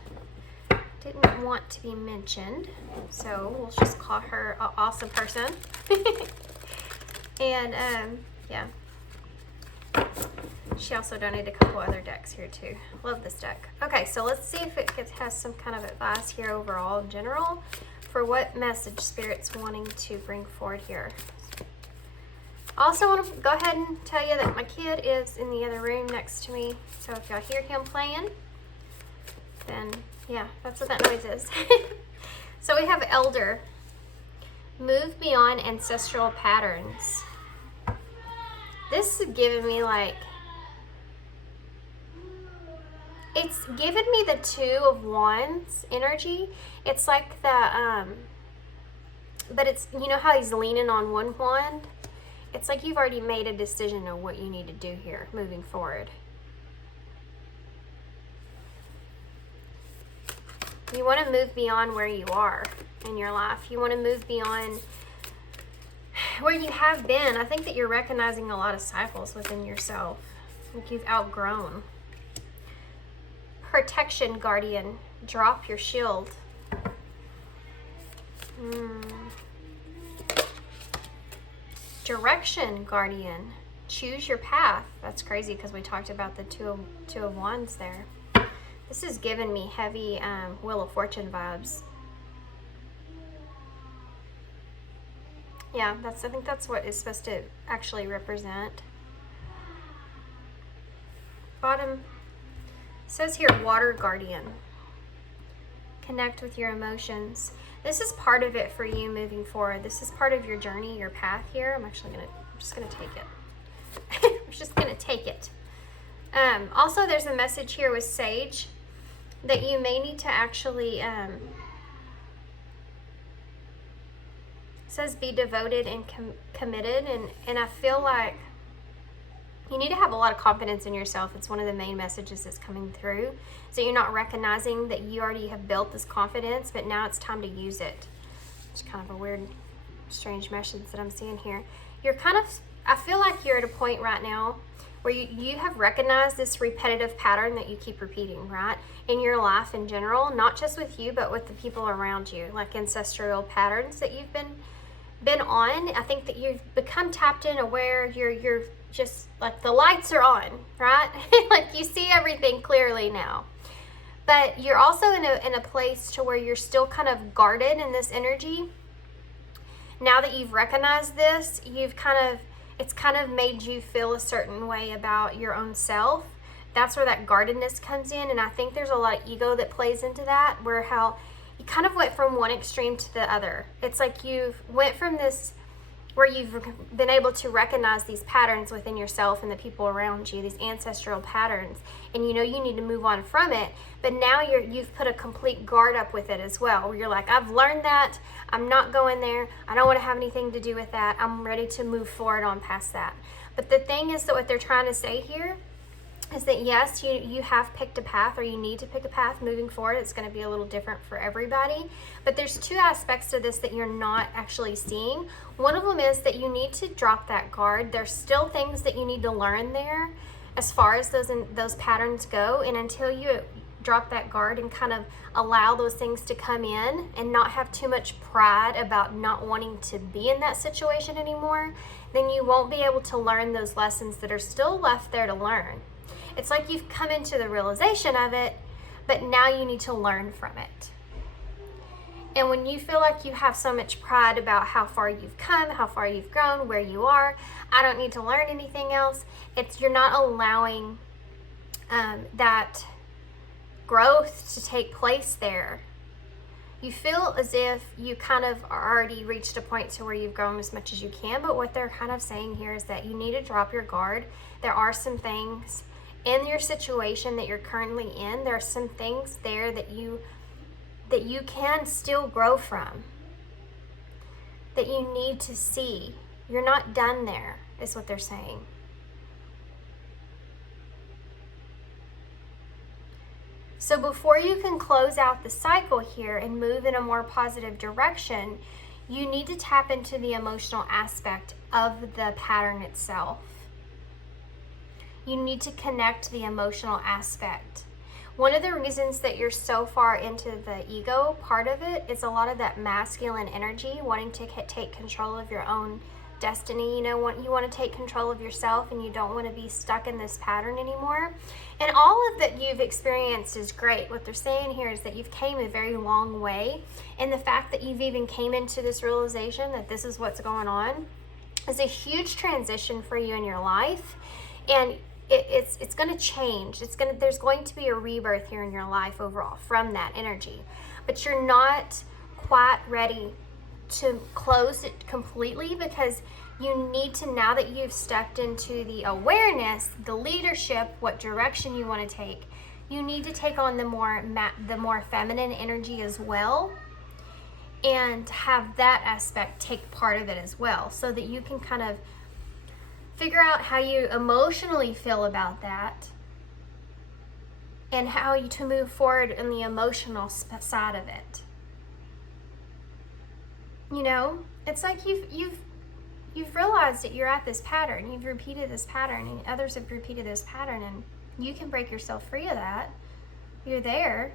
didn't want to be mentioned, so we'll just call her an awesome person. And yeah, she also donated a couple other decks here too. Love this deck. Okay, so let's see if it has some kind of advice here overall in general for what message Spirit's wanting to bring forward here. Also want to go ahead and tell you that my kid is in the other room next to me, so if y'all hear him playing, then yeah, that's what that noise is. So we have Elder. Move beyond ancestral patterns. This is giving me like, it's giving me the 2 of Wands energy. It's like the, but it's, you know how he's leaning on one wand? It's like you've already made a decision on what you need to do here moving forward. You want to move beyond where you are in your life. You want to move beyond where you have been. I think that you're recognizing a lot of cycles within yourself. Like you've outgrown Protection, guardian. Drop your shield. Direction, guardian. Choose your path. That's crazy because we talked about the two of wands there. This is giving me heavy Wheel of Fortune vibes. Yeah, I think that's what it's supposed to actually represent. Bottom says here, water guardian. Connect with your emotions. This is part of it for you moving forward. This is part of your journey, your path here. I'm just gonna take it. I'm just gonna take it. Also, there's a message here with Sage that you may need to actually, says be devoted and committed, and I feel like you need to have a lot of confidence in yourself. It's one of the main messages that's coming through. So you're not recognizing that you already have built this confidence, but now it's time to use it. It's kind of a weird, strange message that I'm seeing here. You're kind of, I feel like you're at a point right now where you have recognized this repetitive pattern that you keep repeating, right? In your life in general, not just with you, but with the people around you, like ancestral patterns that you've been on. I think that you've become tapped in, aware, you're just like the lights are on, right? Like you see everything clearly now. But you're also in a place to where you're still kind of guarded in this energy. Now that you've recognized this, it's kind of made you feel a certain way about your own self. That's where that guardedness comes in, and I think there's a lot of ego that plays into that, where how you kind of went from one extreme to the other. It's like you've went from this where you've been able to recognize these patterns within yourself and the people around you, these ancestral patterns, and you know you need to move on from it, but now you've put a complete guard up with it as well, where you're like, I've learned that, I'm not going there, I don't want to have anything to do with that, I'm ready to move forward on past that. But the thing is that what they're trying to say here is that yes, you have picked a path, or you need to pick a path moving forward. It's going to be a little different for everybody, but there's two aspects to this that you're not actually seeing. One of them is that you need to drop that guard. There's still things that you need to learn there as far as those patterns go, and until you drop that guard and kind of allow those things to come in and not have too much pride about not wanting to be in that situation anymore, then you won't be able to learn those lessons that are still left there to learn. It's like you've come into the realization of it, but now you need to learn from it. And when you feel like you have so much pride about how far you've come, how far you've grown, where you are, I don't need to learn anything else, you're not allowing that growth to take place there. You feel as if you kind of already reached a point to where you've grown as much as you can, but what they're kind of saying here is that you need to drop your guard. There are some things in your situation that you're currently in, there are some things there that you can still grow from, that you need to see. You're not done there, is what they're saying. So before you can close out the cycle here and move in a more positive direction, you need to tap into the emotional aspect of the pattern itself. You need to connect the emotional aspect. One of the reasons that you're so far into the ego part of it is a lot of that masculine energy, wanting to take control of your own destiny. You want to take control of yourself, and you don't want to be stuck in this pattern anymore. And all of that you've experienced is great. What they're saying here is that you've came a very long way, and the fact that you've even came into this realization that this is what's going on is a huge transition for you in your life. And it's going to change. There's going to be a rebirth here in your life overall from that energy, but you're not quite ready to close it completely, because you need to, now that you've stepped into the awareness, the leadership, what direction you want to take, you need to take on the more feminine energy as well, and have that aspect take part of it as well, so that you can kind of figure out how you emotionally feel about that, and how you to move forward in the emotional side of it. You know, it's like you've realized that you're at this pattern. You've repeated this pattern, and others have repeated this pattern, and you can break yourself free of that. you're there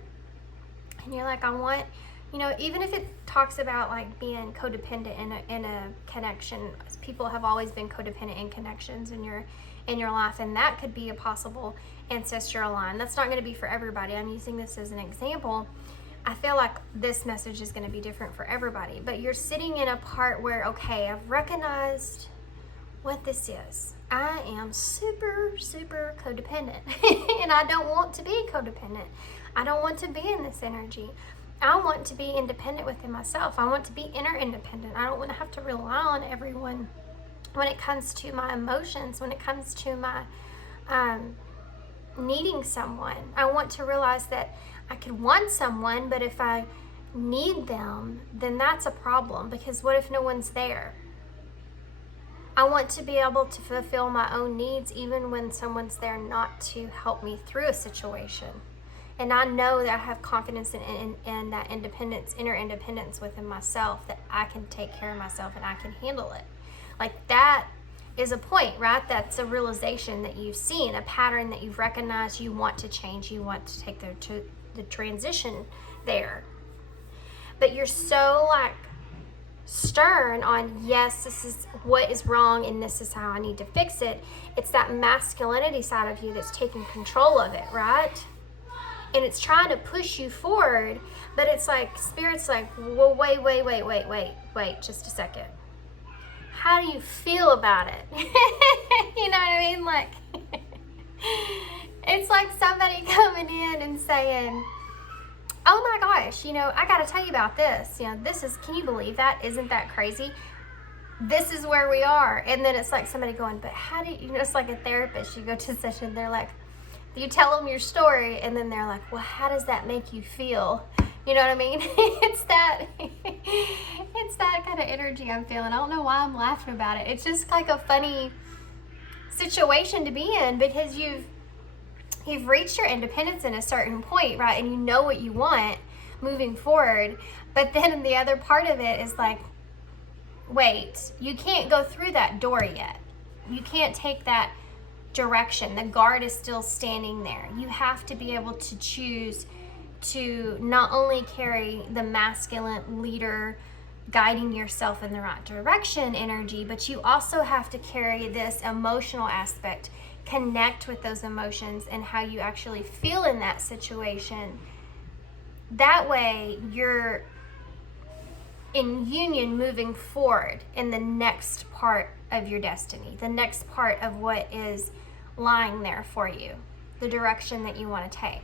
and you're like, I want, you know, even if it talks about like being codependent in a connection, people have always been codependent in connections in your life, and that could be a possible ancestral line. That's not going to be for everybody. I'm using this as an example. I feel like this message is going to be different for everybody, but you're sitting in a part where, okay, I've recognized what this is. I am super, super codependent and I don't want to be codependent. I don't want to be in this energy. I want to be independent within myself. I want to be inner independent. I don't want to have to rely on everyone when it comes to my emotions, when it comes to my needing someone. I want to realize that I could want someone, but if I need them, then that's a problem, because what if no one's there? I want to be able to fulfill my own needs even when someone's there not to help me through a situation. And I know that I have confidence in that independence, inner independence within myself, that I can take care of myself and I can handle it. Like, that is a point, right? That's a realization that you've seen, a pattern that you've recognized. You want to change, you want to take the transition there. But you're so like stern on, yes, this is what is wrong and this is how I need to fix it. It's that masculinity side of you that's taking control of it, right? And it's trying to push you forward, but it's like, Spirit's like, well, wait, just a second. How do you feel about it? You know what I mean? Like, it's like somebody coming in and saying, oh my gosh, you know, I got to tell you about this. You know, this is, can you believe that? Isn't that crazy? This is where we are. And then it's like somebody going, but how do you know, it's like a therapist. You go to a session, they're like, you tell them your story, and then they're like, well, how does that make you feel? You know what I mean? It's that kind of energy I'm feeling. I don't know why I'm laughing about it. It's just like a funny situation to be in, because you've reached your independence in a certain point, right? And you know what you want moving forward. But then the other part of it is like, wait, you can't go through that door yet. You can't take that direction. The guard is still standing there. You have to be able to choose to not only carry the masculine leader guiding yourself in the right direction energy, but you also have to carry this emotional aspect, connect with those emotions and how you actually feel in that situation. That way you're in union moving forward in the next part of your destiny, the next part of what is lying there for you, the direction that you want to take,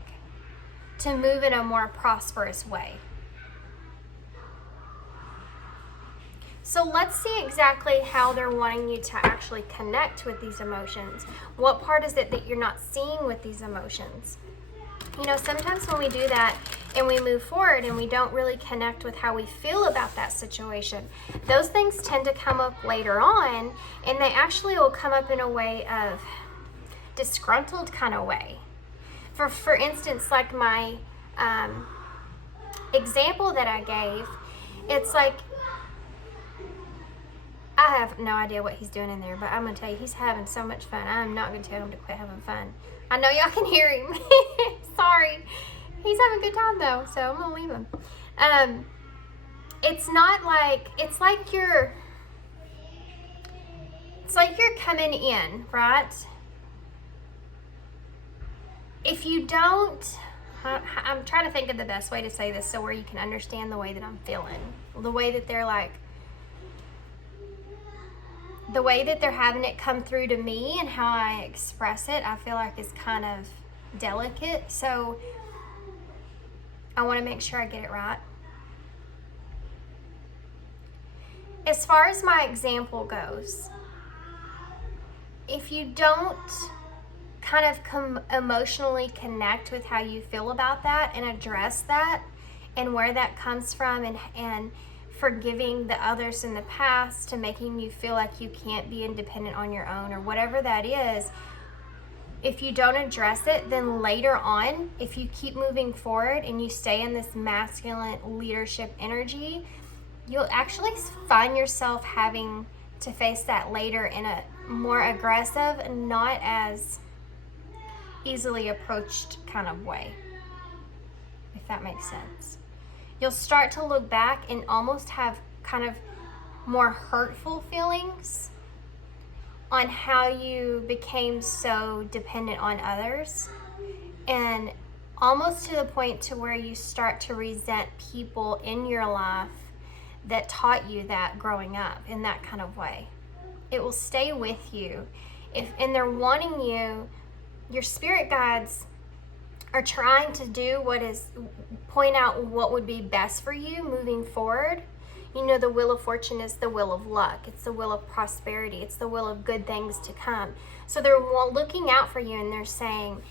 to move in a more prosperous way. So let's see exactly how they're wanting you to actually connect with these emotions. What part is it that you're not seeing with these emotions? You know, sometimes when we do that and we move forward and we don't really connect with how we feel about that situation, those things tend to come up later on, and they actually will come up in a way of disgruntled kind of way. For instance, like my example that I gave, it's like, I have no idea what he's doing in there, but I'm going to tell you, he's having so much fun. I'm not going to tell him to quit having fun. I know y'all can hear him. Sorry. He's having a good time though, so I'm going to leave him. It's not like, it's like you're coming in, right? If you don't, I'm trying to think of the best way to say this so where you can understand the way that I'm feeling. The way that they're like, the way that they're having it come through to me and how I express it, I feel like is kind of delicate. So I want to make sure I get it right. As far as my example goes, if you don't kind of emotionally connect with how you feel about that and address that and where that comes from, and forgiving the others in the past to making you feel like you can't be independent on your own or whatever that is, if you don't address it, then later on, if you keep moving forward and you stay in this masculine leadership energy, you'll actually find yourself having to face that later in a more aggressive and not as easily approached kind of way. if that makes sense. You'll start to look back and almost have kind of more hurtful feelings on how you became so dependent on others, and almost to the point to where you start to resent people in your life that taught you that growing up in that kind of way. It will stay with you. And they're wanting you, your spirit guides are trying to do point out what would be best for you moving forward. You know, the wheel of fortune is the wheel of luck. It's the wheel of prosperity. It's the wheel of good things to come. So they're looking out for you, and they're saying,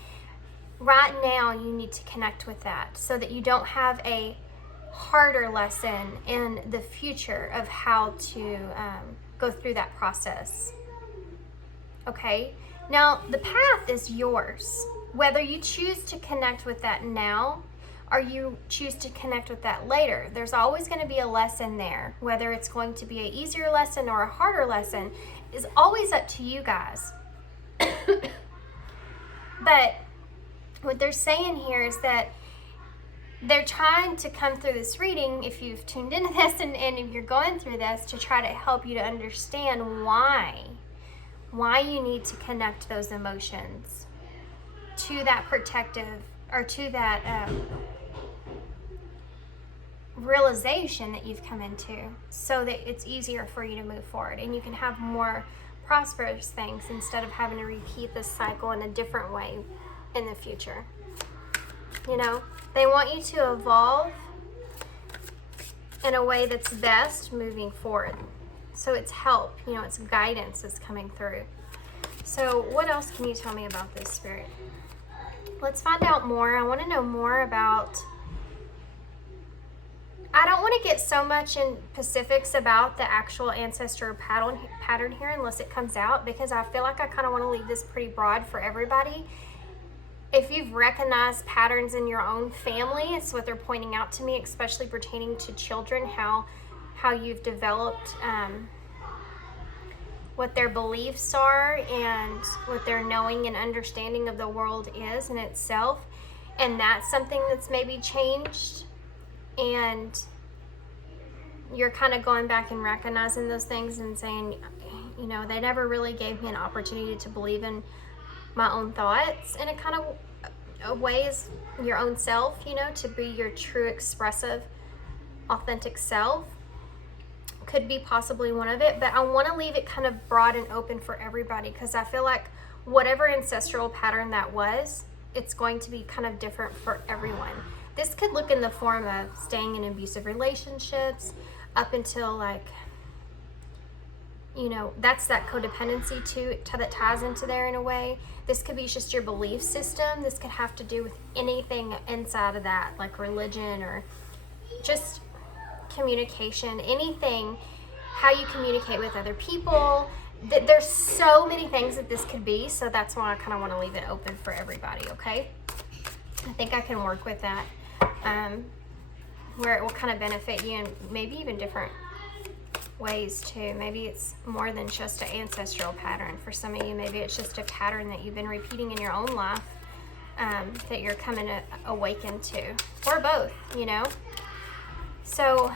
right now you need to connect with that so that you don't have a harder lesson in the future of how to go through that process. Okay? Now, the path is yours. Whether you choose to connect with that now or you choose to connect with that later, there's always going to be a lesson there. Whether it's going to be an easier lesson or a harder lesson is always up to you guys. But what they're saying here is that they're trying to come through this reading, if you've tuned into this and if you're going through this, to try to help you to understand why you need to connect those emotions to that protective, or to that realization that you've come into, so that it's easier for you to move forward and you can have more prosperous things instead of having to repeat this cycle in a different way in the future. You know, they want you to evolve in a way that's best moving forward. So it's help, you know, it's guidance that's coming through. So what else can you tell me about this, Spirit? Let's find out more. I want to know more about, I don't want to get so much in specifics about the actual ancestral pattern here unless it comes out, because I feel like I kind of want to leave this pretty broad for everybody. If you've recognized patterns in your own family, it's what they're pointing out to me, especially pertaining to children, how you've developed what their beliefs are and what their knowing and understanding of the world is in itself. And that's something that's maybe changed, and you're kind of going back and recognizing those things and saying, you know, they never really gave me an opportunity to believe in my own thoughts in a kind of a way as your own self, you know, to be your true expressive, authentic self. Could be possibly one of it, but I want to leave it kind of broad and open for everybody, because I feel like whatever ancestral pattern that was, it's going to be kind of different for everyone. This could look in the form of staying in abusive relationships up until, like, you know, that's that codependency too, that ties into there in a way. This could be just your belief system. This could have to do with anything inside of that, like religion or just communication, anything, how you communicate with other people. There's so many things that this could be, so that's why I kind of want to leave it open for everybody, okay? I think I can work with that, where it will kind of benefit you in maybe even different ways too. Maybe it's more than just an ancestral pattern. For some of you, maybe it's just a pattern that you've been repeating in your own life, that you're coming to awaken to, or both, you know? So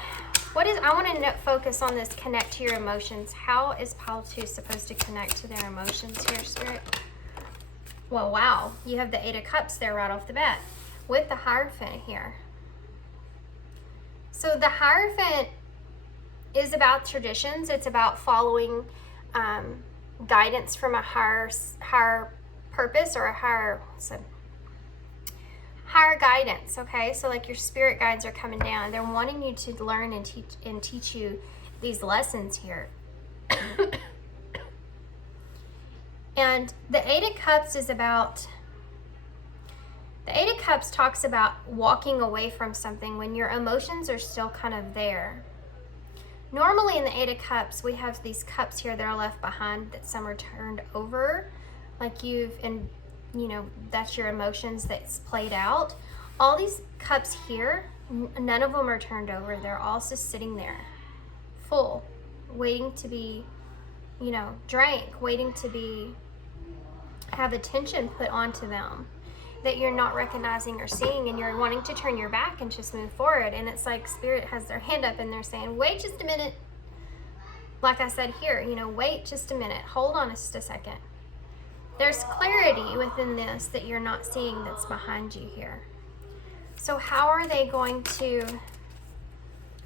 I want to focus on this, connect to your emotions. How is Pile 2 supposed to connect to their emotions here, Spirit? Well, wow, you have the 8 of Cups there right off the bat with the Hierophant here. So the Hierophant is about traditions. It's about following guidance from a higher purpose, or a higher guidance, okay? So like your spirit guides are coming down. They're wanting you to learn and teach you these lessons here. And the 8 of Cups is about, the 8 of Cups talks about walking away from something when your emotions are still kind of there. Normally in the 8 of Cups, we have these cups here that are left behind, that some are turned over, like and you know, that's your emotions that's played out. All these cups here, none of them are turned over. They're all just sitting there, full, waiting to be, you know, drank, waiting to be, have attention put onto them. that you're not recognizing or seeing, and you're wanting to turn your back and just move forward. And it's like Spirit has their hand up and they're saying, wait just a minute. Like I said here, you know, wait just a minute. Hold on just a second. There's clarity within this that you're not seeing that's behind you here. So how are they going to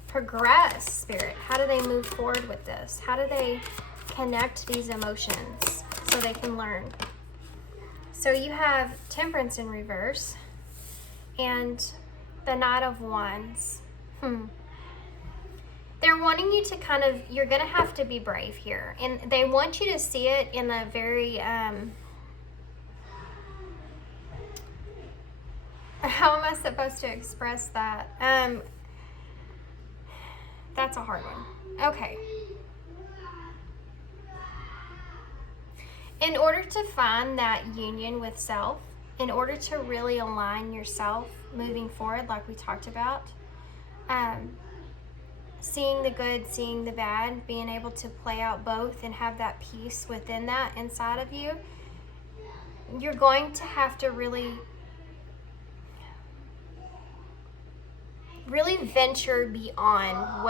progress, Spirit? How do they move forward with this? How do they connect these emotions so they can learn? So you have Temperance in reverse and the Knight of Wands. They're wanting you to kind of, you're going to have to be brave here. And they want you to see it in a very, how am I supposed to express that? That's a hard one. Okay. In order to find that union with self, in order to really align yourself moving forward, like we talked about, seeing the good, seeing the bad, being able to play out both and have that peace within that inside of you, you're going to have to really venture beyond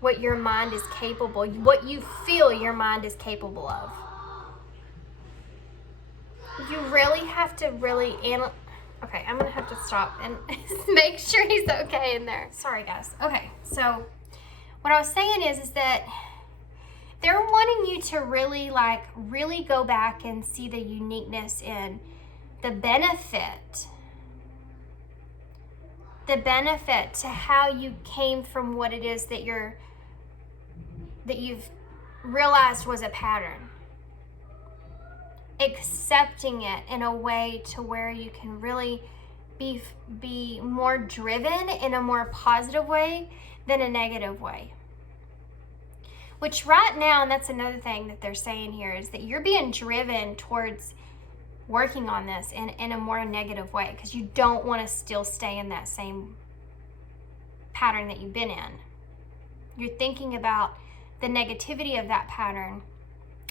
what your mind is capable, what you feel your mind is capable of. You really have to really analyze. Okay, I'm gonna have to stop and make sure he's okay in there. Sorry guys. Okay, so what I was saying is that they're wanting you to really go back and see the uniqueness in the benefit to how you came from what it is that you've realized was a pattern. Accepting it in a way to where you can really be more driven in a more positive way than a negative way. Which right now, and that's another thing that they're saying here, is that you're being driven towards working on this in a more negative way because you don't want to still stay in that same pattern that you've been in. You're thinking about the negativity of that pattern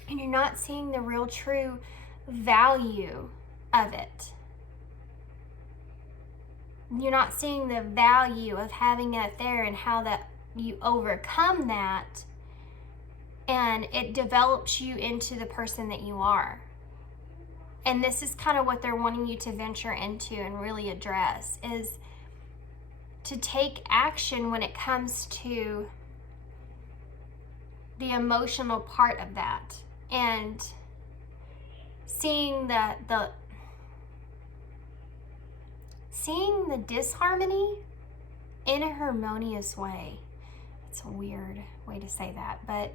and you're not seeing the real true value of it. You're not seeing the value of having it there and how that you overcome that and it develops you into the person that you are. And this is kind of what they're wanting you to venture into and really address, is to take action when it comes to the emotional part of that and seeing the disharmony in a harmonious way. It's a weird way to say that, but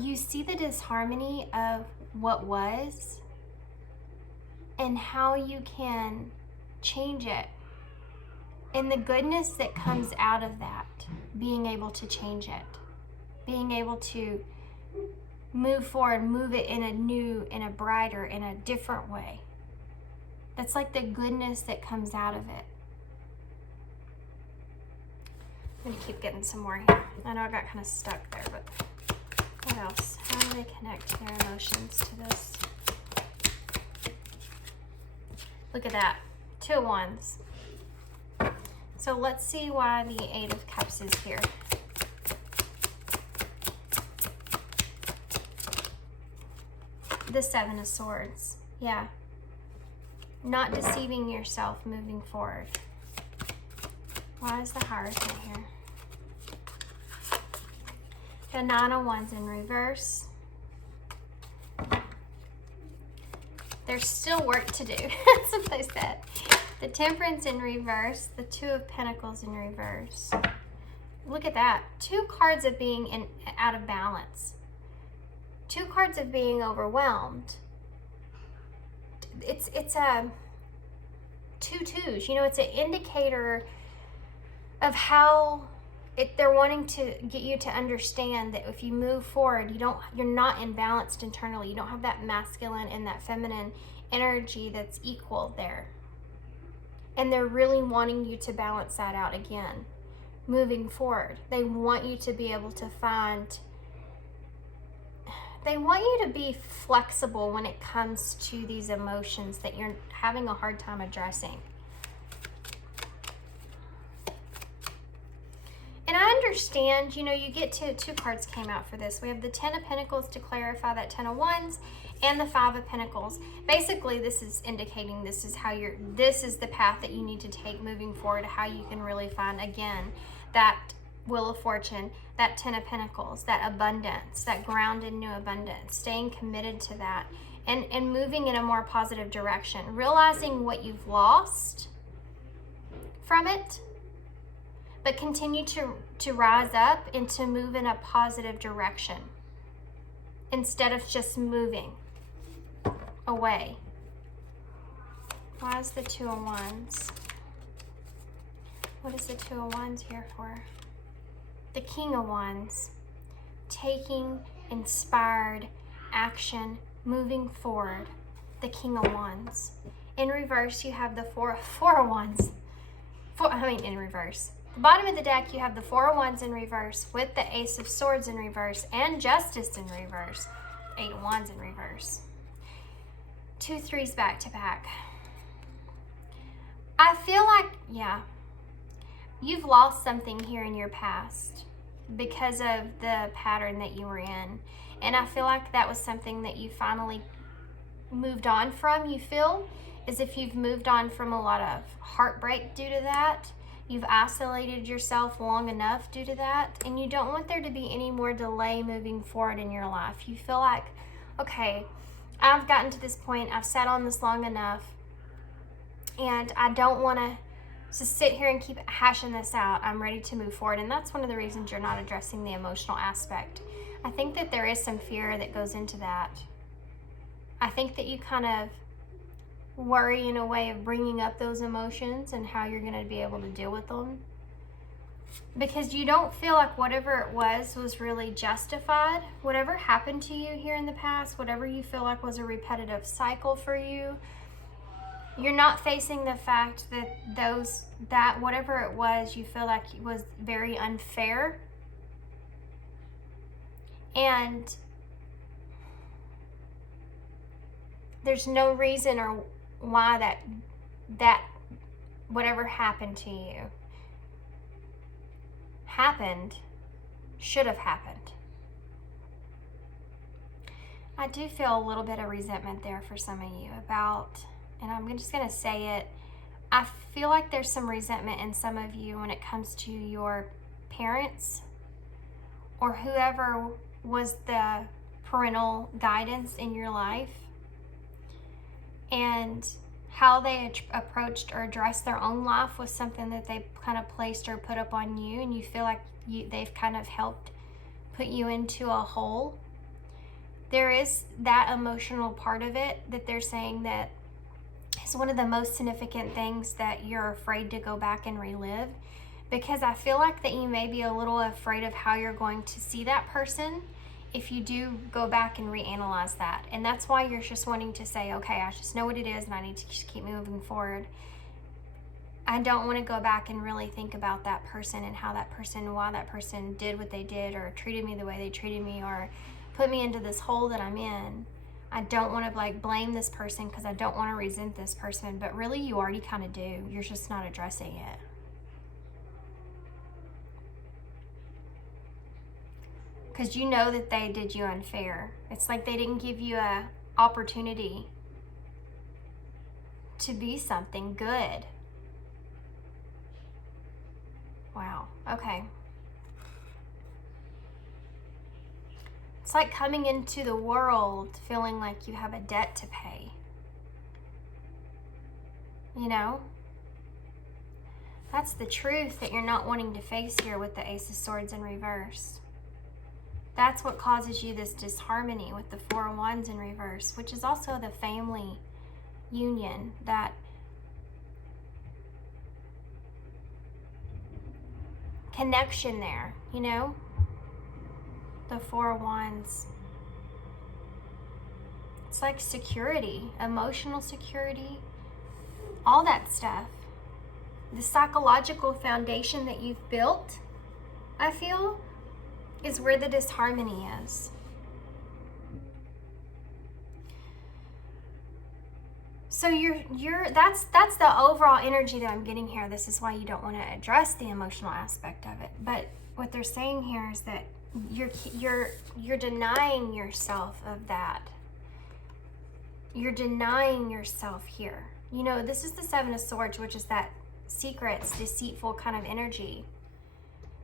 you see the disharmony of what was and how you can change it, and the goodness that comes out of that, being able to change it, being able to move forward, move it in a new, in a brighter, in a different way. That's like the goodness that comes out of it. I'm gonna keep getting some more here. I know I got kind of stuck there, but what else? How do they connect their emotions to this? Look at that, 2 of Wands. So let's see why the 8 of Cups is here. The 7 of Swords, yeah. Not deceiving yourself moving forward. Why is the Hierophant here? The 9 of Wands in reverse. There's still work to do. That's what they said. The Temperance in reverse. The 2 of Pentacles in reverse. Look at that. 2 cards of being out of balance. 2 cards of being overwhelmed. It's a 2 twos. You know, it's an indicator of how they're wanting to get you to understand that if you move forward, you're not imbalanced internally. You don't have that masculine and that feminine energy that's equal there. And they're really wanting you to balance that out again, moving forward. They want you to be able to find they want you to be flexible when it comes to these emotions that you're having a hard time addressing. And I understand, you know, you get to, 2 cards came out for this. We have the 10 of Pentacles to clarify that 10 of Wands, and the 5 of Pentacles. Basically, this is indicating this is how this is the path that you need to take moving forward, how you can really find, again, that Wheel of Fortune, that 10 of Pentacles, that abundance, that grounded new abundance, staying committed to that, and moving in a more positive direction, realizing what you've lost from it, but continue to rise up and to move in a positive direction instead of just moving away. Why is the 2 of Wands? What is the 2 of Wands here for? The King of Wands. Taking inspired action, moving forward. The King of Wands. In reverse, you have the 4 of Wands. In reverse. The bottom of the deck, you have the 4 of Wands in reverse with the Ace of Swords in reverse and Justice in reverse. 8 of Wands in reverse. 2 3s back to back. I feel like, yeah, you've lost something here in your past because of the pattern that you were in. And I feel like that was something that you finally moved on from. You feel as if you've moved on from a lot of heartbreak due to that. You've isolated yourself long enough due to that, and you don't want there to be any more delay moving forward in your life. You feel like, okay, I've gotten to this point, I've sat on this long enough, and I don't want to just sit here and keep hashing this out. I'm ready to move forward, and that's one of the reasons you're not addressing the emotional aspect. I think that there is some fear that goes into that. I think that you kind of worry in a way of bringing up those emotions and how you're going to be able to deal with them, because you don't feel like whatever it was really justified. Whatever happened to you here in the past, whatever you feel like was a repetitive cycle for you, you're not facing the fact that whatever it was, you feel like it was very unfair, and there's no reason or why that whatever happened to you should have happened. I do feel a little bit of resentment there for some of you about, and I'm just going to say it, I feel like there's some resentment in some of you when it comes to your parents or whoever was the parental guidance in your life, and how they approached or addressed their own life was something that they kind of placed or put up on you, and you feel like they've kind of helped put you into a hole. There is that emotional part of it that they're saying that is one of the most significant things that you're afraid to go back and relive, because I feel like that you may be a little afraid of how you're going to see that person if you do go back and reanalyze that. And that's why you're just wanting to say, okay, I just know what it is and I need to just keep moving forward. I don't want to go back and really think about that person and how that person, why that person did what they did or treated me the way they treated me or put me into this hole that I'm in. I don't want to blame this person because I don't want to resent this person, but really you already kind of do. You're just not addressing it. Because you know that they did you unfair. It's like they didn't give you an opportunity to be something good. Wow, okay. It's like coming into the world feeling like you have a debt to pay. You know? That's the truth that you're not wanting to face here with the Ace of Swords in reverse. That's what causes you this disharmony with the 4 of Wands in reverse, which is also the family union, that connection there, you know? The 4 of Wands. It's like security, emotional security, all that stuff. The psychological foundation that you've built, I feel, is where the disharmony is. So that's the overall energy that I'm getting here. This is why you don't want to address the emotional aspect of it. But what they're saying here is that you're denying yourself of that. You're denying yourself here. You know, this is the Seven of Swords, which is that secrets, deceitful kind of energy.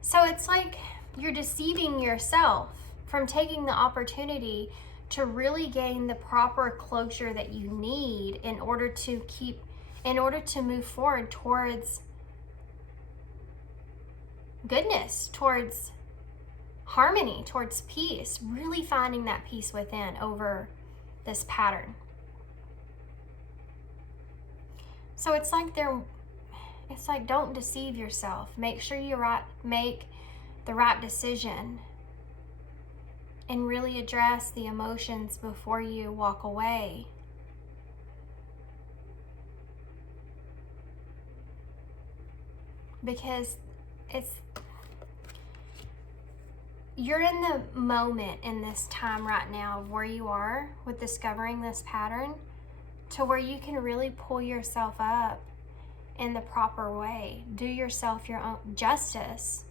So it's like you're deceiving yourself from taking the opportunity to really gain the proper closure that you need in order to move forward towards goodness, towards harmony, towards peace, really finding that peace within over this pattern. So it's like don't deceive yourself. Make sure you make the right decision and really address the emotions before you walk away. Because you're in the moment in this time right now of where you are with discovering this pattern to where you can really pull yourself up in the proper way. Do yourself your own justice.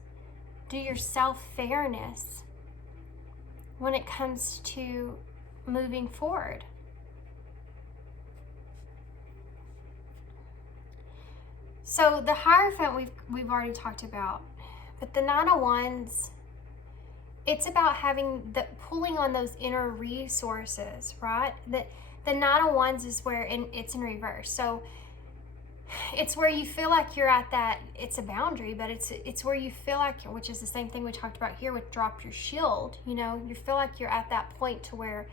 Do yourself fairness when it comes to moving forward. So the Hierophant we've already talked about, but the Nine of Wands, it's about pulling on those inner resources, right? The Nine of Wands is where it's in reverse. So it's where you feel like you're at that, it's a boundary, but it's where you feel like, which is the same thing we talked about here with drop your shield, you know, you feel like you're at that point to where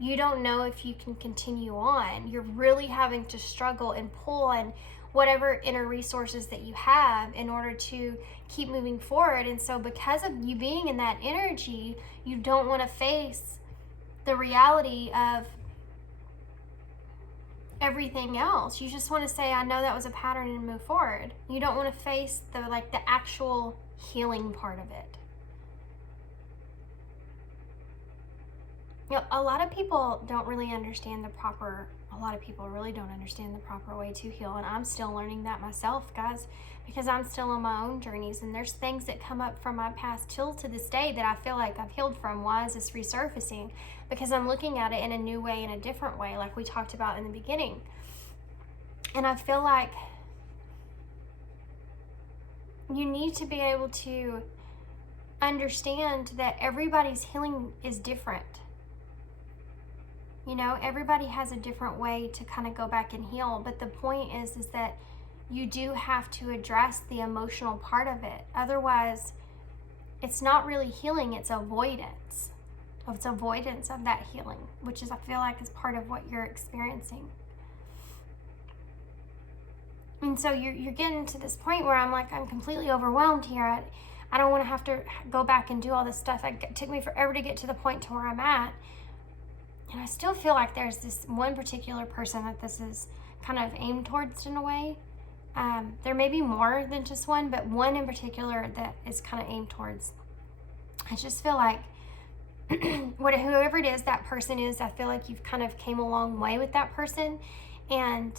you don't know if you can continue on. You're really having to struggle and pull on whatever inner resources that you have in order to keep moving forward. And so because of you being in that energy, you don't want to face the reality of everything else. You just want to say, I know that was a pattern, and move forward. You don't want to face the actual healing part of it. You know, a lot of people really don't understand the proper way to heal, and I'm still learning that myself, guys, because I'm still on my own journeys, and there's things that come up from my past till to this day that I feel like I've healed from. Why is this resurfacing? Because I'm looking at it in a new way, in a different way, like we talked about in the beginning. And I feel like you need to be able to understand that everybody's healing is different. You know, everybody has a different way to kind of go back and heal. But the point is that you do have to address the emotional part of it. Otherwise, it's not really healing, it's avoidance. It's avoidance of that healing, which is, I feel like, is part of what you're experiencing. And so you're getting to this point where I'm like, I'm completely overwhelmed here. I don't want to have to go back and do all this stuff. It took me forever to get to the point to where I'm at. And I still feel like there's this one particular person that this is kind of aimed towards in a way. There may be more than just one, but one in particular that is kind of aimed towards. I just feel like whoever it is that person is, I feel like you've kind of came a long way with that person, and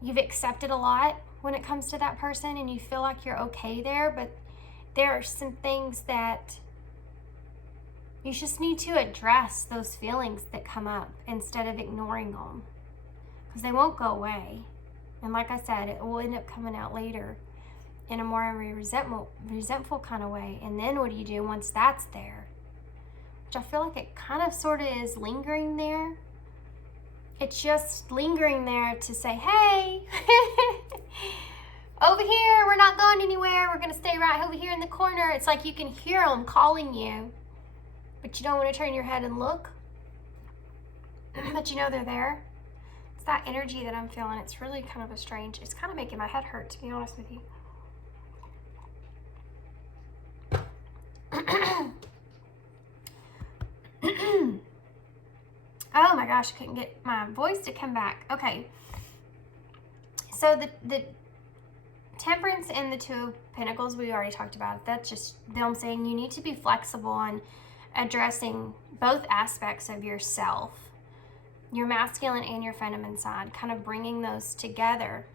you've accepted a lot when it comes to that person, and you feel like you're okay there, but there are some things that you just need to address, those feelings that come up, instead of ignoring them, because they won't go away. And like I said, it will end up coming out later in a more resentful kind of way. And then what do you do once that's there? Which I feel like it kind of sort of is lingering there. It's just lingering there to say, hey, over here, we're not going anywhere. We're going to stay right over here in the corner. It's like you can hear them calling you, but you don't want to turn your head and look. But you know they're there. It's that energy that I'm feeling. It's really kind of it's kind of making my head hurt, to be honest with you. Oh my gosh, I couldn't get my voice to come back. Okay. So the Temperance and the Two of Pentacles, we already talked about. That's just them saying you need to be flexible on addressing both aspects of yourself. your masculine and your feminine side, kind of bringing those together,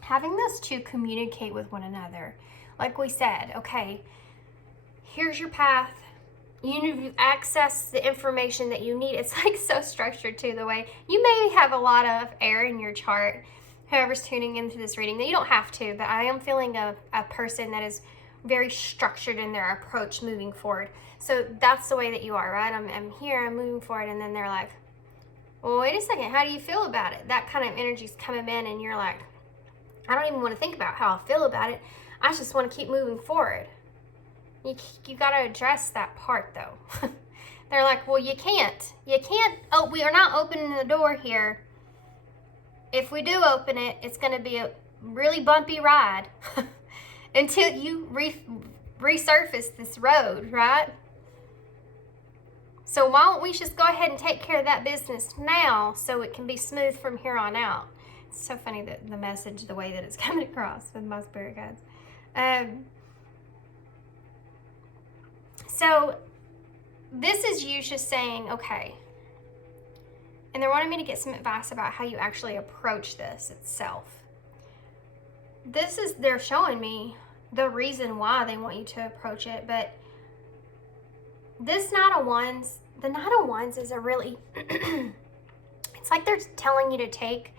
having those two communicate with one another. Like we said, okay, here's your path. You access the information that you need. It's like so structured too, the way you may have a lot of air in your chart, whoever's tuning into this reading. You don't have to, but I am feeling a person that is very structured in their approach moving forward. So that's the way that you are, right? I'm here, I'm moving forward, and then they're like, well, wait a second, how do you feel about it? That kind of energy's coming in, and you're like, I don't even want to think about how I feel about it. I just want to keep moving forward. You got to address that part, though. They're like, well, you can't. Oh, we are not opening the door here. If we do open it, it's going to be a really bumpy ride until you resurface this road, right? So why don't we just go ahead and take care of that business now so it can be smooth from here on out? It's so funny that the message, the way that it's coming across with my spirit guides. So this is you just saying, okay, and they're wanting me to get some advice about how you actually approach this itself. They're showing me the reason why they want you to approach it, but this Knight of Wands, the Knight of Wands is a really, it's like they're telling you to take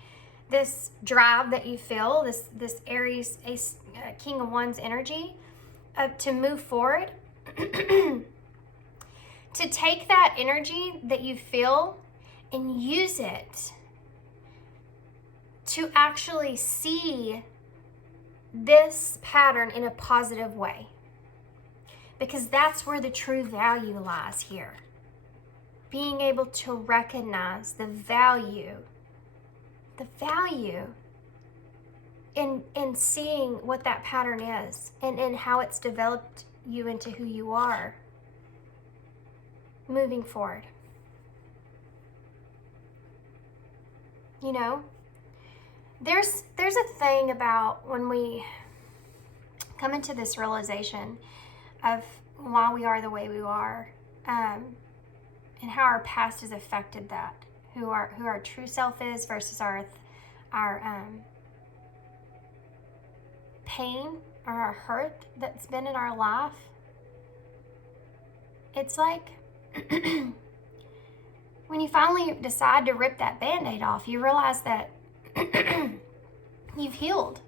this drive that you feel, this Aries, King of Wands energy, to move forward. To take that energy that you feel and use it to actually see this pattern in a positive way. Because that's where the true value lies here. Being able to recognize the value in seeing what that pattern is and how it's developed you into who you are moving forward. You know, there's a thing about when we come into this realization of why we are the way we are, and how our past has affected that, who our true self is versus our pain or our hurt that's been in our life. It's like when you finally decide to rip that Band-Aid off, you realize that you've healed.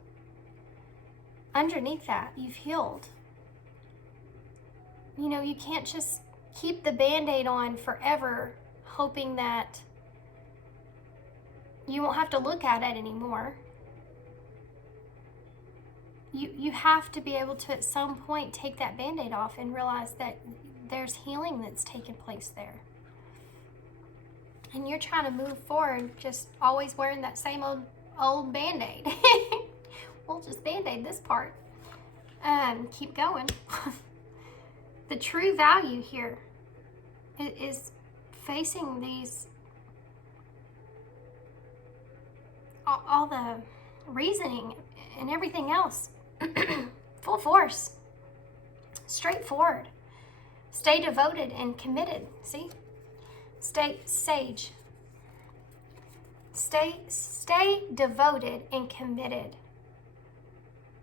Underneath that, you've healed. You know, you can't just keep the Band-Aid on forever, hoping that you won't have to look at it anymore. You have to be able to, at some point, take that Band-Aid off and realize that there's healing that's taken place there. And you're trying to move forward, just always wearing that same old Band-Aid. We'll just Band-Aid this part. Keep going. The true value here is facing these, all the reasoning and everything else, full force, straightforward. Stay devoted and committed. See? Stay sage. Stay devoted and committed.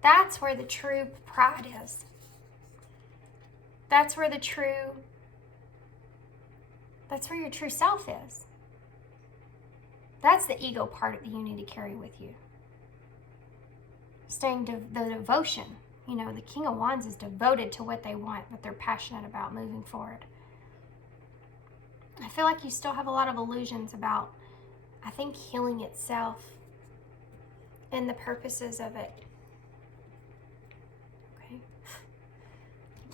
That's where the true pride is. That's where your true self is. That's the ego part that you need to carry with you. Staying the devotion. You know, the King of Wands is devoted to what they want, what they're passionate about moving forward. I feel like you still have a lot of illusions about, I think, healing itself and the purposes of it. Okay.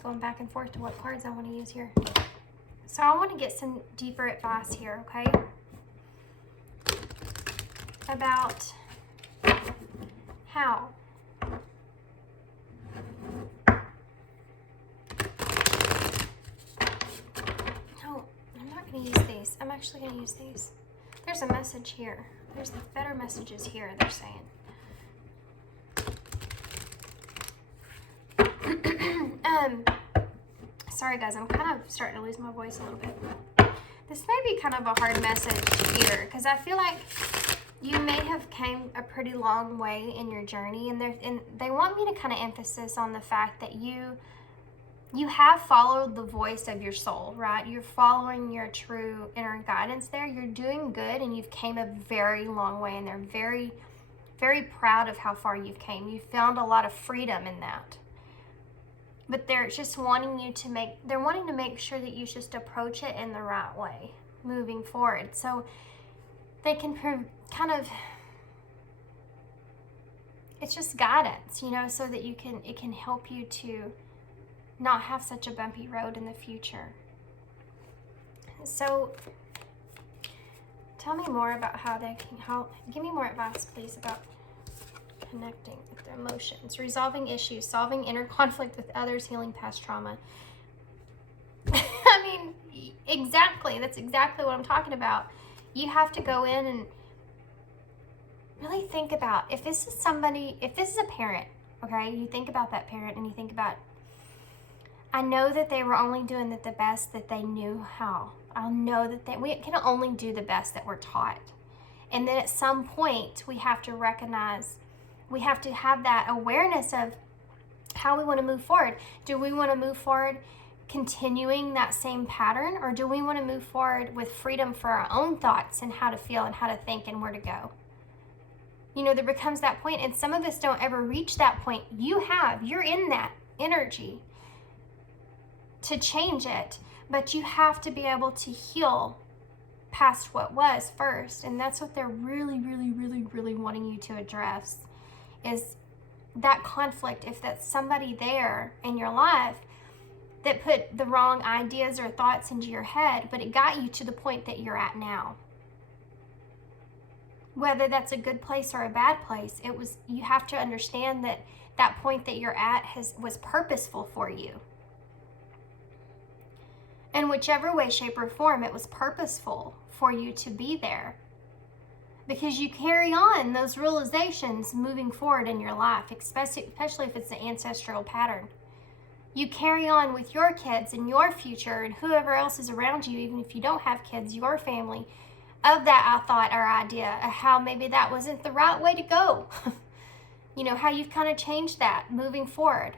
Going back and forth to what cards I want to use here. So I want to get some deeper advice here, okay? About how use these. I'm actually going to use these. There's a message here. There's the better messages here, they're saying. Sorry guys, I'm kind of starting to lose my voice a little bit. This may be kind of a hard message here, because I feel like you may have came a pretty long way in your journey, and they want me to kind of emphasis on the fact that you have followed the voice of your soul, right? You're following your true inner guidance there. You're doing good, and you've came a very long way, and they're very, very proud of how far you've came. You found a lot of freedom in that. But they're just wanting you to make sure that you just approach it in the right way moving forward. So they can kind of, it's just guidance, you know, so that it can help you to not have such a bumpy road in the future. So tell me more about give me more advice, please, about connecting with their emotions, resolving issues, solving inner conflict with others, healing past trauma. I mean, exactly. That's exactly what I'm talking about. You have to go in and really think about, if this is a parent, okay, you think about that parent and you think about, I know that they were only doing the best that they knew how. I know that we can only do the best that we're taught. And then at some point, we have to recognize, we have to have that awareness of how we want to move forward. Do we want to move forward continuing that same pattern, or do we want to move forward with freedom for our own thoughts and how to feel and how to think and where to go? You know, there becomes that point, and some of us don't ever reach that point. You're in that energy to change it, but you have to be able to heal past what was first. And that's what they're really, really, really, really wanting you to address, is that conflict. If that's somebody there in your life that put the wrong ideas or thoughts into your head, but it got you to the point that you're at now. Whether that's a good place or a bad place, you have to understand that that point that you're at was purposeful for you. In whichever way, shape, or form, it was purposeful for you to be there. Because you carry on those realizations moving forward in your life, especially if it's an ancestral pattern. You carry on with your kids and your future and whoever else is around you, even if you don't have kids, your family, of that thought or idea of how maybe that wasn't the right way to go. You know, how you've kind of changed that moving forward.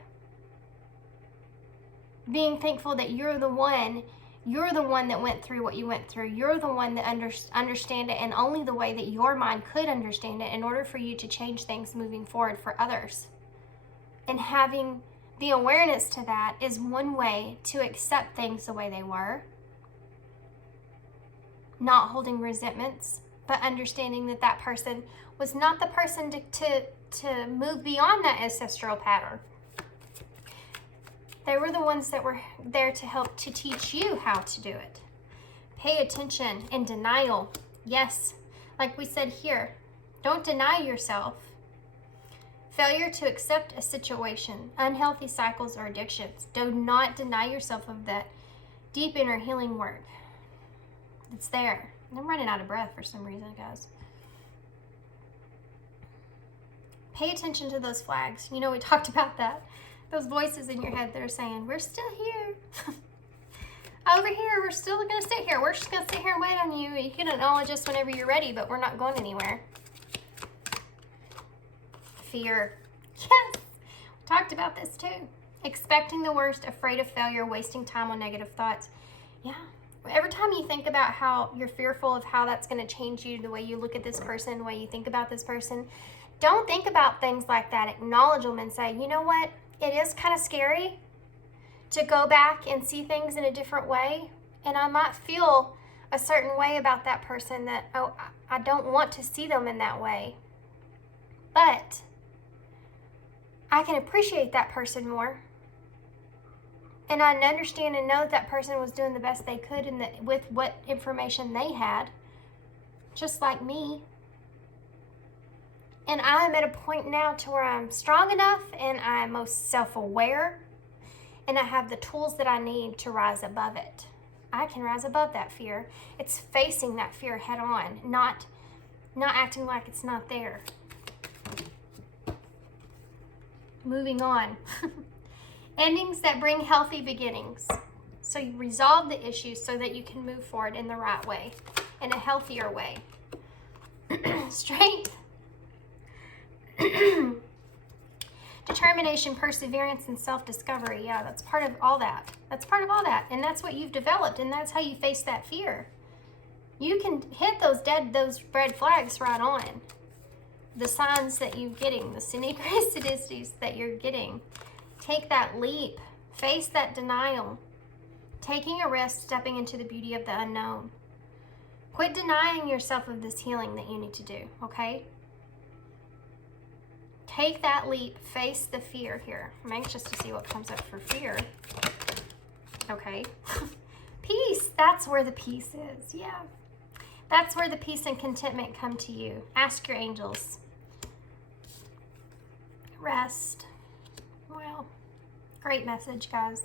Being thankful that you're the one that went through what you went through. You're the one that understand it, and only the way that your mind could understand it in order for you to change things moving forward for others. And having the awareness to that is one way to accept things the way they were. Not holding resentments, but understanding that that person was not the person to move beyond that ancestral pattern. They were the ones that were there to help to teach you how to do it. Pay attention and denial. Yes, like we said here, don't deny yourself. Failure to accept a situation, unhealthy cycles or addictions. Do not deny yourself of that deep inner healing work. It's there. I'm running out of breath for some reason, guys. Pay attention to those flags. You know, we talked about that. Those voices in your head that are saying, we're still here. Over here, we're still going to sit here. We're just going to sit here and wait on you. You can acknowledge us whenever you're ready, but we're not going anywhere. Fear. Yes. We talked about this too. Expecting the worst, afraid of failure, wasting time on negative thoughts. Yeah. Every time you think about how you're fearful of how that's going to change you, the way you look at this person, the way you think about this person, don't think about things like that. Acknowledge them and say, you know what? It is kind of scary to go back and see things in a different way. And I might feel a certain way about that person that, oh, I don't want to see them in that way. But I can appreciate that person more. And I understand and know that person was doing the best they could with what information they had, just like me. And I'm at a point now to where I'm strong enough and I'm most self-aware and I have the tools that I need to rise above it. I can rise above that fear. It's facing that fear head on, not acting like it's not there. Moving on. Endings that bring healthy beginnings. So you resolve the issues so that you can move forward in the right way, in a healthier way. Strength. Determination, perseverance, and self-discovery. Yeah, that's part of all that. That's part of all that. And that's what you've developed, and that's how you face that fear. You can hit those red flags right on. The signs that you're getting, the synchronicities that you're getting. Take that leap. Face that denial. Taking a risk, stepping into the beauty of the unknown. Quit denying yourself of this healing that you need to do, okay? Take that leap. Face the fear here. I'm anxious to see what comes up for fear. Okay. Peace. That's where the peace is. Yeah. That's where the peace and contentment come to you. Ask your angels. Rest. Well, great message, guys.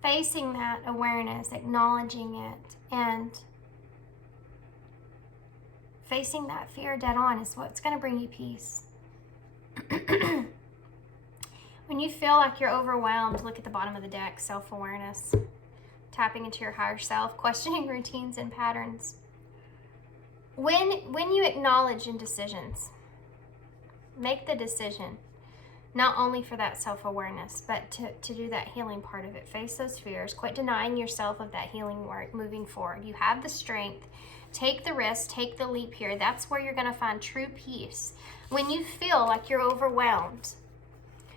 Facing that awareness, acknowledging it, and facing that fear dead on is what's going to bring you peace. When you feel like you're overwhelmed, look at the bottom of the deck, self-awareness. Tapping into your higher self, questioning routines and patterns. When you acknowledge indecisions, make the decision, not only for that self-awareness, but to do that healing part of it. Face those fears. Quit denying yourself of that healing work moving forward. You have the strength. Take the risk. Take the leap here. That's where you're going to find true peace. When you feel like you're overwhelmed,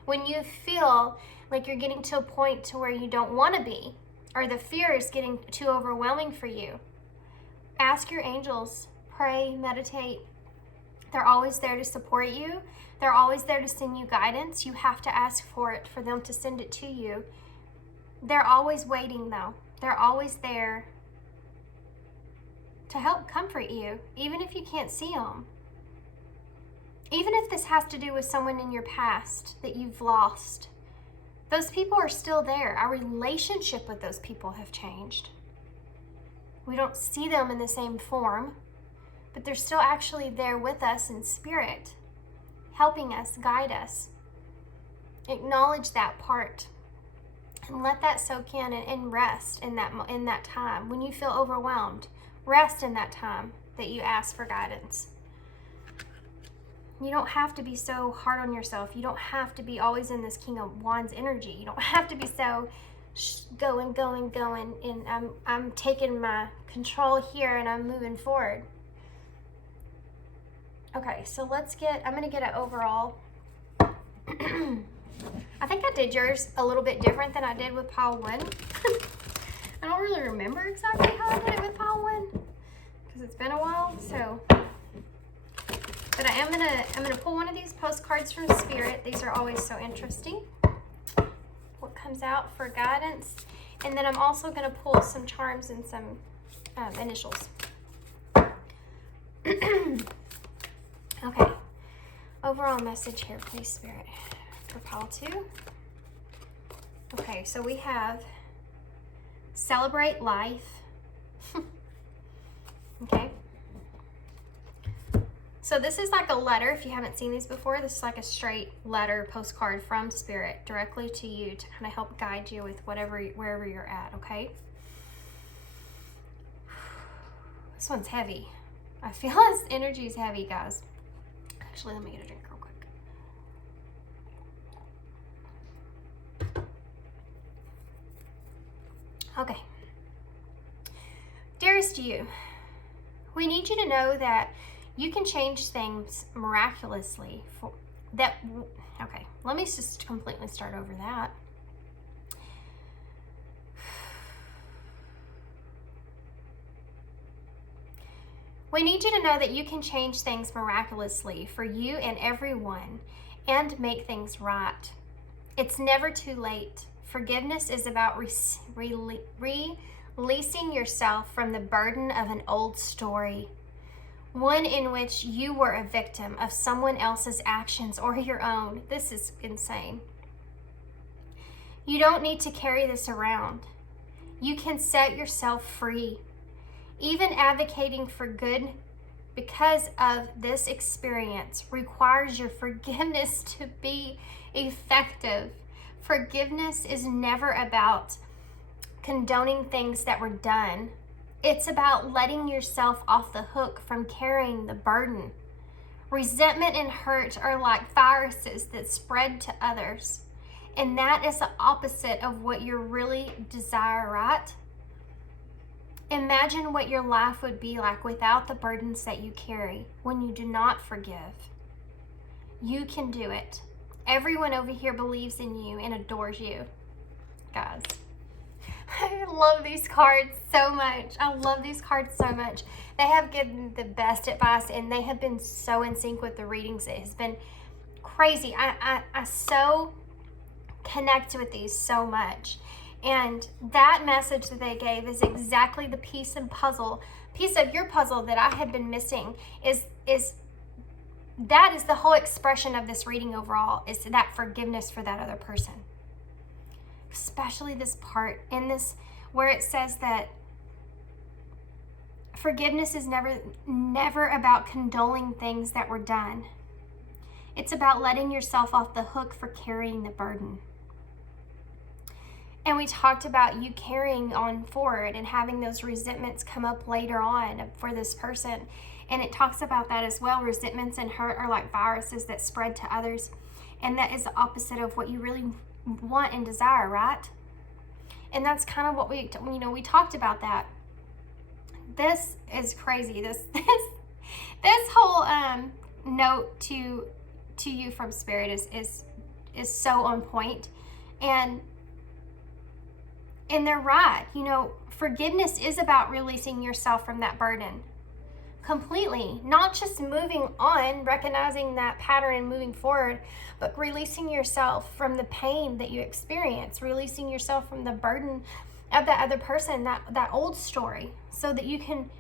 when you feel like you're getting to a point to where you don't want to be, or the fear is getting too overwhelming for you, ask your angels, pray, meditate. They're always there to support you. They're always there to send you guidance. You have to ask for it, for them to send it to you. They're always waiting, though. They're always there to help comfort you, even if you can't see them. Even if this has to do with someone in your past that you've lost, those people are still there. Our relationship with those people have changed. We don't see them in the same form, but they're still actually there with us in spirit, helping us, guide us. Acknowledge that part and let that soak in and rest in that time. When you feel overwhelmed, rest in that time that you ask for guidance. You don't have to be so hard on yourself. You don't have to be always in this King of Wands energy. You don't have to be so going, and I'm taking my control here and I'm moving forward. Okay, so I'm going to get an overall. I think I did yours a little bit different than I did with pile 1. I don't really remember exactly how I did it with pile 1 because it's been a while, so. But I'm gonna pull one of these postcards from Spirit. These are always so interesting. What comes out for guidance. And then I'm also gonna pull some charms and some initials. Okay. Overall message here, please, Spirit, for pile 2. Okay, so we have celebrate life. Okay. So this is like a letter. If you haven't seen these before, this is like a straight letter postcard from Spirit directly to you to kind of help guide you with wherever you're at, okay? This one's heavy. I feel this energy is heavy, guys. Actually, let me get a drink real quick. Okay. Dearest you, we need you to know that you can change things miraculously okay, let me just completely start over that. We need you to know that you can change things miraculously for you and everyone and make things right. It's never too late. Forgiveness is about releasing yourself from the burden of an old story. One in which you were a victim of someone else's actions or your own. This is insane. You don't need to carry this around. You can set yourself free. Even advocating for good because of this experience requires your forgiveness to be effective. Forgiveness is never about condoning things that were done. It's about letting yourself off the hook from carrying the burden. Resentment and hurt are like viruses that spread to others. And that is the opposite of what you really desire, right? Imagine what your life would be like without the burdens that you carry when you do not forgive. You can do it. Everyone over here believes in you and adores you. Guys, I love these cards so much. I love these cards so much. They have given the best advice, and they have been so in sync with the readings. It has been crazy. I so connect with these so much. And that message that they gave is exactly the piece of your puzzle that I had been missing. That is the whole expression of this reading overall, is that forgiveness for that other person. Especially this part in this where it says that forgiveness is never about condoning things that were done. It's about letting yourself off the hook for carrying the burden. And we talked about you carrying on forward and having those resentments come up later on for this person. And it talks about that as well. Resentments and hurt are like viruses that spread to others. And that is the opposite of what you really want and desire, right? And that's kind of what we talked about that. This is crazy. This whole note to you from Spirit is so on point. And they're right. Forgiveness is about releasing yourself from that burden completely, not just moving on, recognizing that pattern and moving forward, but releasing yourself from the pain that you experience, releasing yourself from the burden of that other person, that old story, so that you can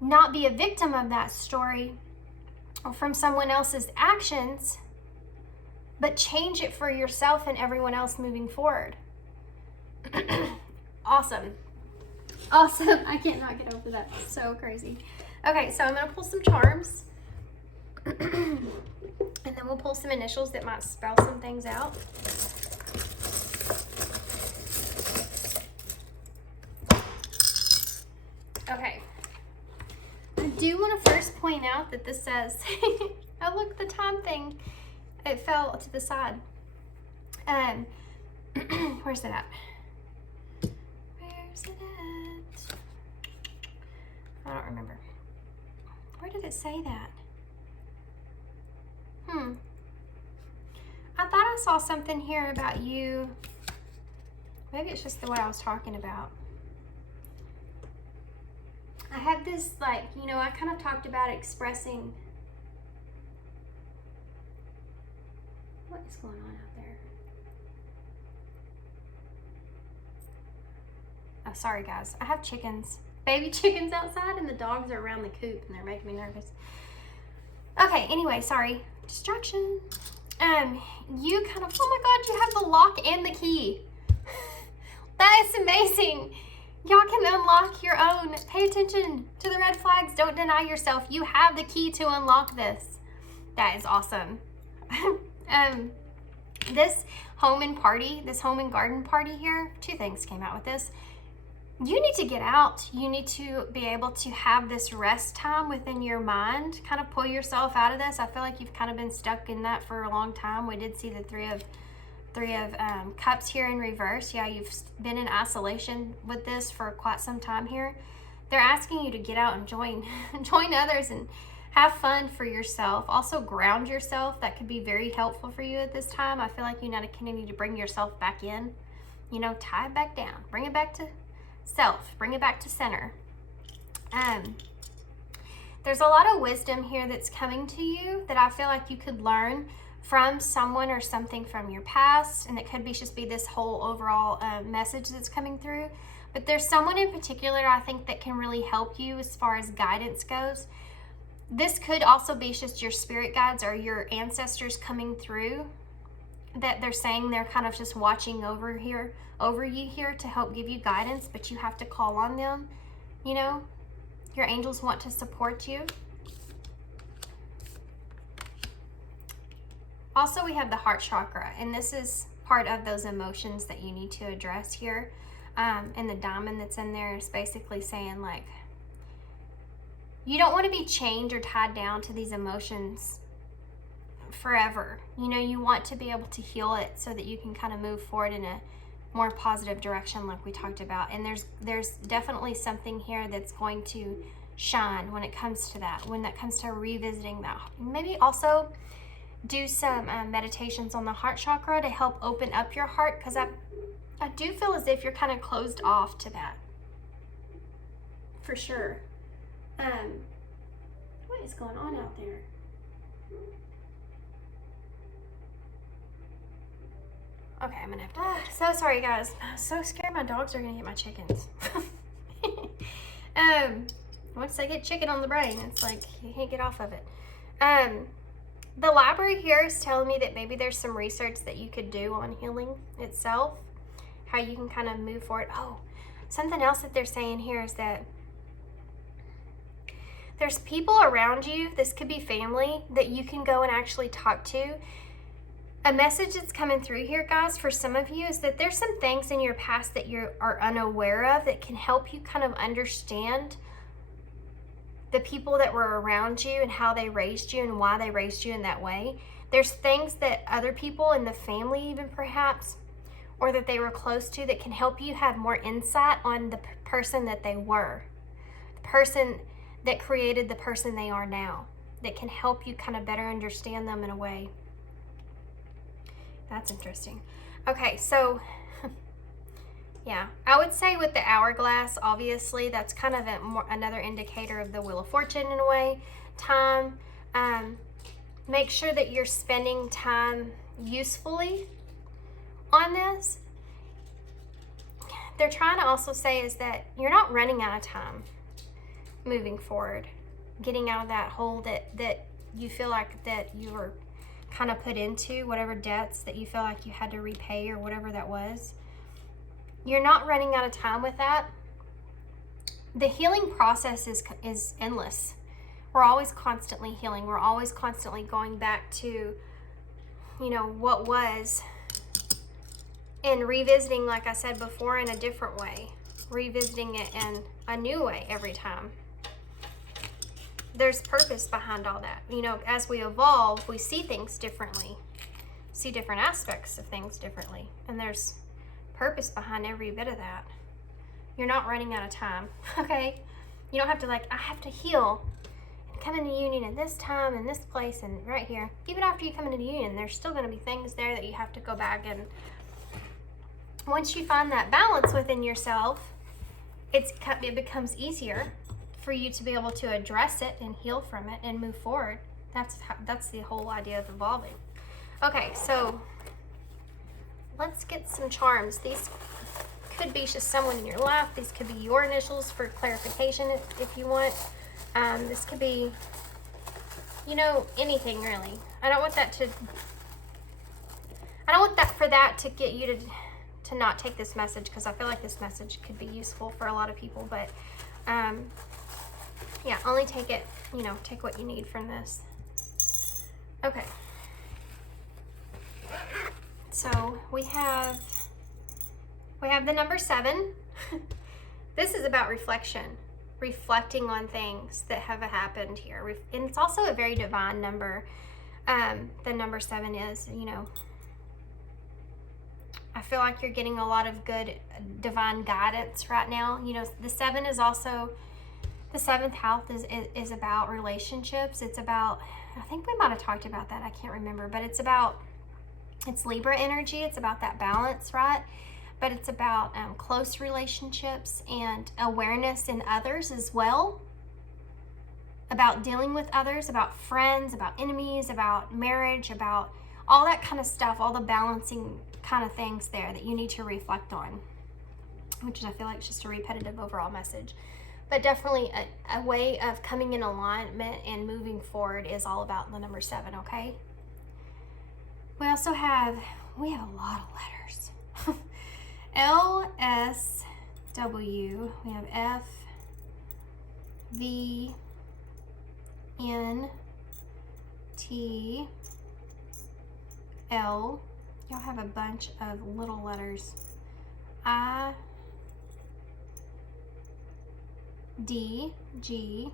not be a victim of that story or from someone else's actions, but change it for yourself and everyone else moving forward. Awesome. I cannot get over that. So crazy. Okay, so I'm going to pull some charms. And then we'll pull some initials that might spell some things out. Okay. I do want to first point out that this says, oh look, the time thing, it fell to the side. Where's it at? Where's it at? I don't remember. Where did it say that? I thought I saw something here about you. Maybe it's just what I was talking about. I had this, I kind of talked about expressing. What is going on out there? Oh, sorry guys. I have chickens. Baby chickens outside, and the dogs are around the coop and they're making me nervous. Okay, anyway, sorry. Distraction. You kind of, oh my God, you have the lock and the key. That is amazing. Y'all can unlock your own. Pay attention to the red flags. Don't deny yourself. You have the key to unlock this. That is awesome. This home and garden party here, two things came out with this. You need to get out. You need to be able to have this rest time within your mind, kind of pull yourself out of this. I feel like you've kind of been stuck in that for a long time. We did see the three of cups here in reverse. Yeah, you've been in isolation with this for quite some time here. They're asking you to get out and join others and have fun for yourself. Also ground yourself. That could be very helpful for you at this time. I feel like you need to bring yourself back in, tie it back down, bring it back to self, bring it back to center. There's a lot of wisdom here that's coming to you that I feel like you could learn from someone or something from your past, and it could just be this whole overall message that's coming through. But there's someone in particular I think that can really help you as far as guidance goes. This could also be just your spirit guides or your ancestors coming through, that they're saying they're kind of just watching over you here to help give you guidance, but you have to call on them. Your angels want to support you. Also, we have the heart chakra, and this is part of those emotions that you need to address here. And the diamond that's in there is basically saying, like, you don't want to be chained or tied down to these emotions forever. You know, you want to be able to heal it so that you can kind of move forward in a more positive direction, like we talked about. And there's definitely something here that's going to shine when it comes to that, when that comes to revisiting that. Maybe also do some meditations on the heart chakra to help open up your heart, because I do feel as if you're kind of closed off to that, for sure. What is going on out there? Okay, I'm gonna have to. So sorry, guys. I'm so scared my dogs are gonna get my chickens. Once they get chicken on the brain, it's like you can't get off of it. The library here is telling me that maybe there's some research that you could do on healing itself, how you can kind of move forward. Oh, something else that they're saying here is that there's people around you, this could be family, that you can go and actually talk to. A message that's coming through here, guys, for some of you is that there's some things in your past that you are unaware of that can help you kind of understand the people that were around you and how they raised you and why they raised you in that way. There's things that other people in the family even perhaps, or that they were close to, that can help you have more insight on the person that they were, the person that created the person they are now, that can help you kind of better understand them in a way. That's interesting. Okay, so yeah, I would say with the hourglass, obviously, that's kind of another indicator of the Wheel of Fortune in a way. Time. Make sure that you're spending time usefully on this. They're trying to also say is that you're not running out of time moving forward, getting out of that hole that you feel like that you were kind of put into, whatever debts that you feel like you had to repay or whatever that was. You're not running out of time with that. The healing process is endless. We're always constantly healing. We're always constantly going back to, you know, what was, and revisiting, like I said before, in a different way, revisiting it in a new way every time. There's purpose behind all that. You know, as we evolve, we see things differently, see different aspects of things differently, and there's purpose behind every bit of that. You're not running out of time, okay? You don't have to, like, I have to heal and come into union at this time and this place and right here. Even after you come into union, there's still going to be things there that you have to go back, and once you find that balance within yourself, it becomes easier for you to be able to address it and heal from it and move forward. That's the whole idea of evolving. Okay, so let's get some charms. These could be just someone in your life. These could be your initials for clarification if you want. This could be, you know, anything really. I don't want that for that to get you to not take this message, because I feel like this message could be useful for a lot of people, but yeah, only take it, you know, take what you need from this. Okay. So we have the number 7. This is about reflection, reflecting on things that have happened here. And it's also a very divine number. The number 7 is, you know, I feel like you're getting a lot of good divine guidance right now. You know, the 7 is also, the 7th house is about relationships. It's about, I think we might have talked about that, I can't remember, but it's Libra energy. It's about that balance, right? But it's about close relationships and awareness in others as well, about dealing with others, about friends, about enemies, about marriage, about all that kind of stuff, all the balancing kind of things there that you need to reflect on, which I feel like is just a repetitive overall message. But definitely a way of coming in alignment and moving forward is all about the number 7, okay? We also have, we have a lot of letters. L, S, W, we have F, V, N, T, L, Y'all have a bunch of little letters. I, D, G,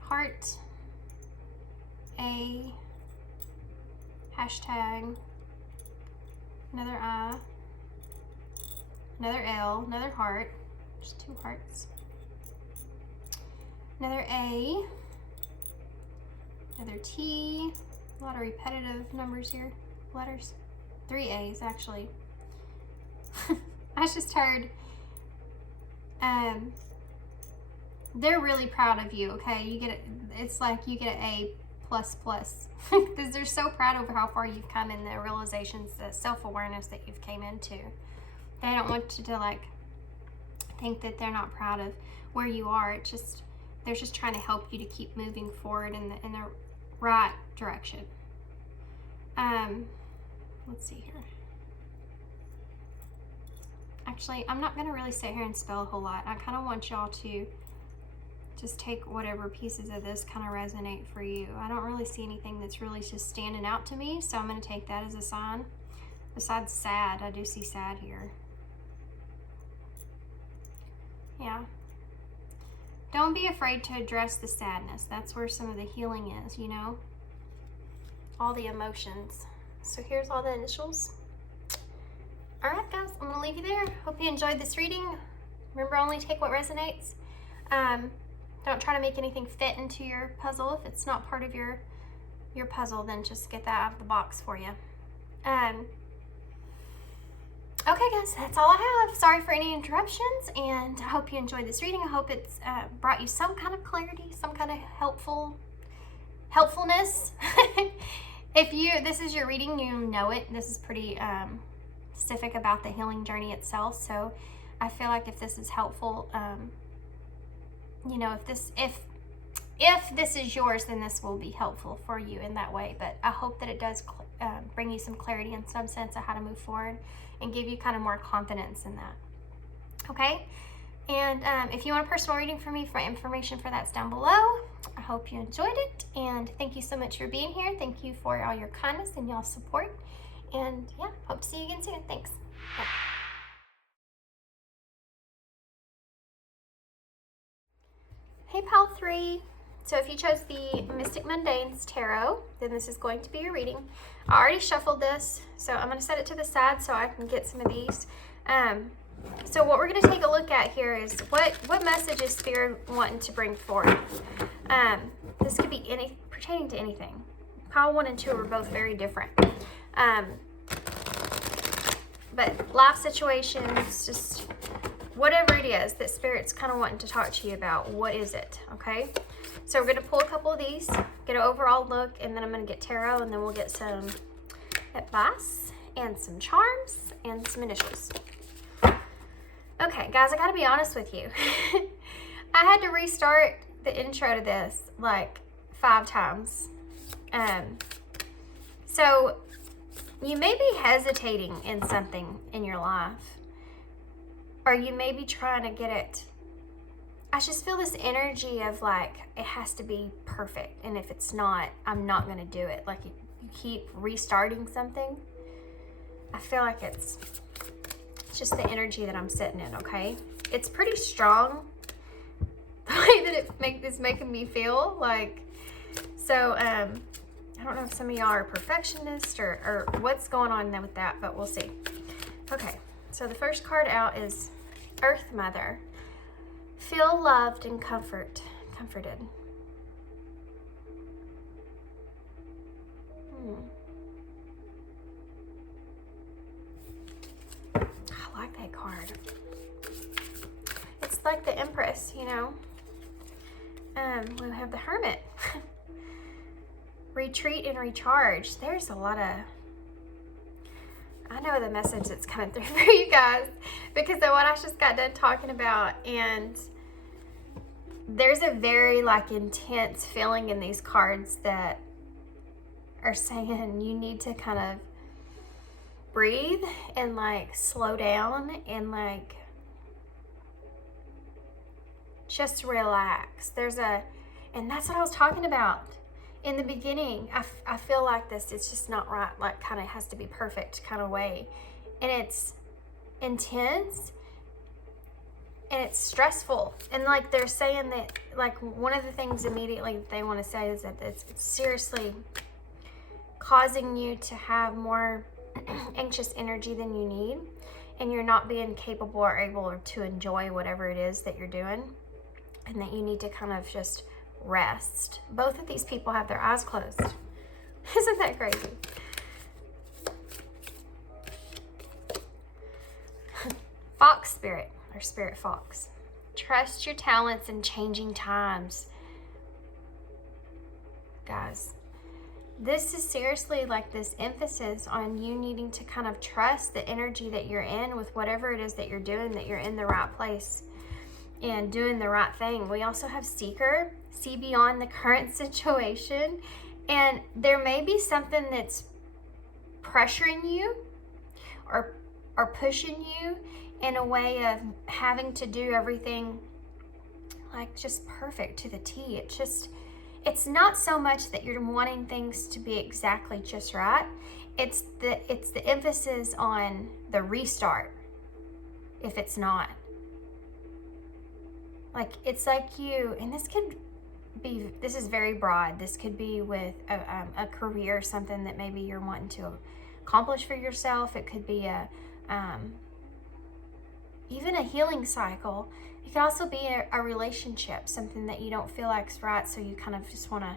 heart, A, hashtag, another I, another L, another heart, just 2 hearts, another A, another T, a lot of repetitive numbers here, letters, 3 A's actually. I just heard, they're really proud of you, okay? You get it's like you get an A++, because they're so proud over how far you've come in the realizations, the self-awareness that you've came into. They don't want you to like think that they're not proud of where you are. It's just, they're just trying to help you to keep moving forward in the right direction. Let's see here. Actually, I'm not going to really sit here and spell a whole lot. I kind of want y'all to just take whatever pieces of this kind of resonate for you. I don't really see anything that's really just standing out to me, so I'm going to take that as a sign. Besides sad, I do see sad here. Yeah. Don't be afraid to address the sadness. That's where some of the healing is, you know? All the emotions. So here's all the initials. All right, guys, I'm going to leave you there. Hope you enjoyed this reading. Remember, only take what resonates. Don't try to make anything fit into your puzzle. If it's not part of your puzzle, then just get that out of the box for you. Okay, guys, that's all I have. Sorry for any interruptions, and I hope you enjoyed this reading. I hope it's brought you some kind of clarity, some kind of helpfulness. If this is your reading, you know it. This is pretty specific about the healing journey itself. So I feel like if this is helpful, you know, if this is yours, then this will be helpful for you in that way. But I hope that it does bring you some clarity in some sense of how to move forward and give you kind of more confidence in that. Okay? And if you want a personal reading from me, for information for that's down below. I hope you enjoyed it, and thank you so much for being here. Thank you for all your kindness and y'all's support. And yeah, hope to see you again soon. Thanks. Bye. Hey, Pal 3. So if you chose the Mystic Mundanes Tarot, then this is going to be your reading. I already shuffled this, so I'm going to set it to the side so I can get some of these. So what we're going to take a look at here is what message is Spirit wanting to bring forward. This could be pertaining to anything. Pile 1 and 2 are both very different. But life situations, just whatever it is that Spirit's kind of wanting to talk to you about, what is it, okay? So we're going to pull a couple of these, get an overall look, and then I'm going to get tarot, and then we'll get some advice and some charms and some initials. Okay, guys, I got to be honest with you. I had to restart the intro to this like 5 times. So you may be hesitating in something in your life, or you may be trying to get it. I just feel this energy of like, it has to be perfect. And if it's not, I'm not going to do it. Like you keep restarting something. I feel like it's just the energy that I'm sitting in, okay? It's pretty strong, the way that it's making me feel. Like, so, I don't know if some of y'all are perfectionists or what's going on with that, but we'll see. Okay, so the first card out is Earth Mother. Feel loved and comforted. I like that card. It's like the Empress, you know. We have the Hermit. Retreat and recharge. There's a lot of, I know the message that's coming through for you guys because of what I just got done talking about, and there's a very like intense feeling in these cards that are saying you need to kind of breathe and like slow down and like just relax. And that's what I was talking about. in the beginning, I feel like this, it's just not right, like kind of has to be perfect kind of way. And it's intense and it's stressful. And like they're saying that, like one of the things immediately that they want to say is that it's seriously causing you to have more anxious energy than you need. And you're not being capable or able to enjoy whatever it is that you're doing. And that you need to kind of just rest. Both of these people have their eyes closed. Isn't that crazy? Fox spirit, or spirit fox. Trust your talents in changing times. Guys, this is seriously like this emphasis on you needing to kind of trust the energy that you're in with whatever it is that you're doing, that you're in the right place and doing the right thing. We also have seeker, see beyond the current situation. And there may be something that's pressuring you or pushing you in a way of having to do everything like just perfect to the T. It's not so much that you're wanting things to be exactly just right. It's the emphasis on the restart if it's not. Like, it's like you, and this is very broad. This could be with a career, something that maybe you're wanting to accomplish for yourself. It could be even a healing cycle. It could also be a relationship, something that you don't feel like's right, so you kind of just want to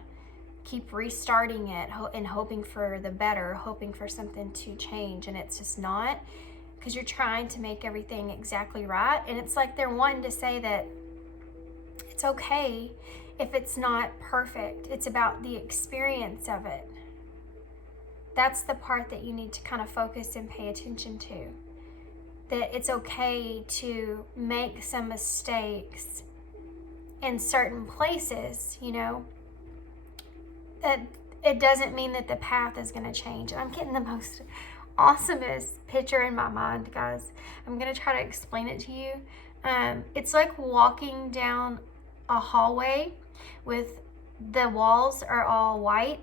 keep restarting it and hoping for the better, hoping for something to change, and it's just not, because you're trying to make everything exactly right. And it's like they're wanting to say that it's okay if it's not perfect. It's about the experience of it. That's the part that you need to kind of focus and pay attention to. That it's okay to make some mistakes in certain places, you know. That it doesn't mean that the path is going to change. I'm getting the most awesomest picture in my mind, guys. I'm going to try to explain it to you. It's like walking down a hallway with the walls are all white